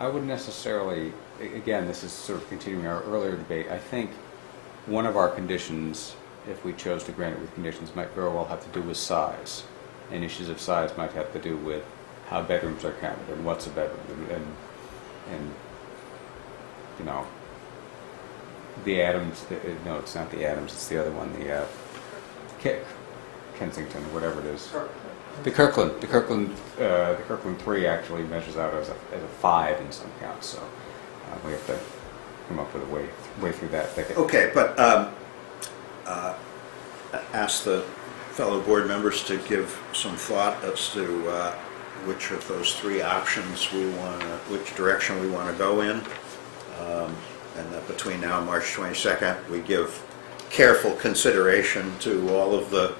I wouldn't necessarily, again, this is sort of continuing our earlier debate. I think one of our conditions, if we chose to grant it with conditions, might very well have to do with size. And issues of size might have to do with how bedrooms are counted and what's a bedroom and you know, the Adams, no, it's not the Adams, it's the other one, the Kensington, whatever it is. The Kirkland 3 actually measures out as a 5 in some counts, so we have to come up with a way through that thicket. Okay, but ask the fellow board members to give some thought as to which of those 3 options we want, which direction we want to go in, and that between now and March 22nd, we give careful consideration to all of the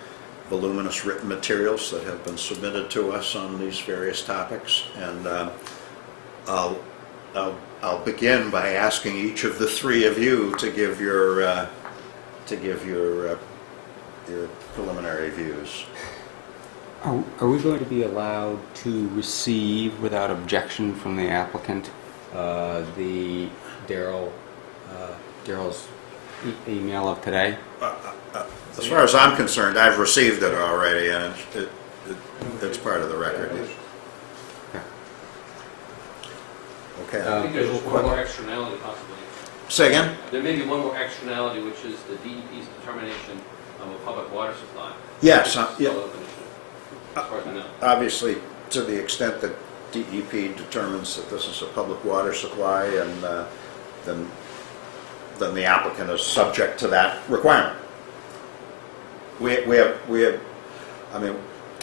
voluminous written materials that have been submitted to us on these various topics. And I'll begin by asking each of the 3 of you to give your preliminary views. Are we going to be allowed to receive without objection from the applicant the Daryl's email of today? As far as I'm concerned, I've received it already, and it's part of the record. Okay. I think there's one more externality possibly. Say again? There may be one more externality, which is the DEP's determination of a public water supply. Yes, yeah. As far as I know. Obviously, to the extent that DEP determines that this is a public water supply, and then the applicant is subject to that requirement. We have, I mean,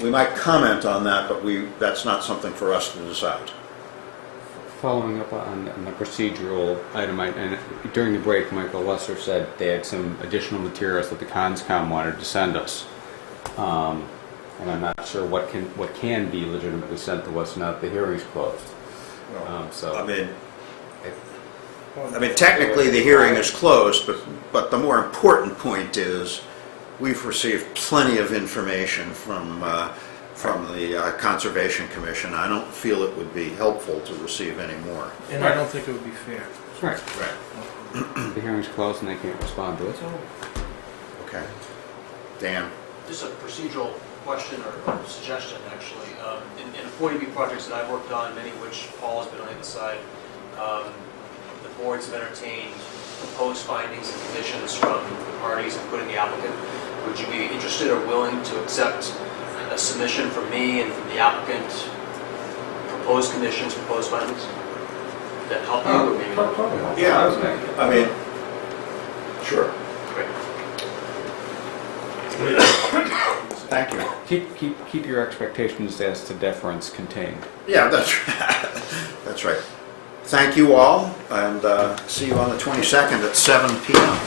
we might comment on that, but that's not something for us to decide. Following up on the procedural item, and during the break, Michael Lesser said they had some additional materials that the CONSCOM wanted to send us. And I'm not sure what can be legitimately sent to us now that the hearing's closed. So I mean, technically the hearing is closed, but the more important point is we've received plenty of information from the Conservation Commission. I don't feel it would be helpful to receive any more. And I don't think it would be fair. Right. The hearing's closed and they can't respond to it. Okay. Dan? Just a procedural question or suggestion, actually. In 40B projects that I've worked on, many of which Paul has been on the other side, the boards have entertained proposed findings and conditions from the parties, including the applicant. Would you be interested or willing to accept a submission from me and from the applicant, proposed conditions, proposed findings? That help you or maybe? Yeah, I mean, sure. Great. Thank you. Keep your expectations as to deference contained. Yeah, that's right. Thank you all, and see you on the 22nd at 7 p.m.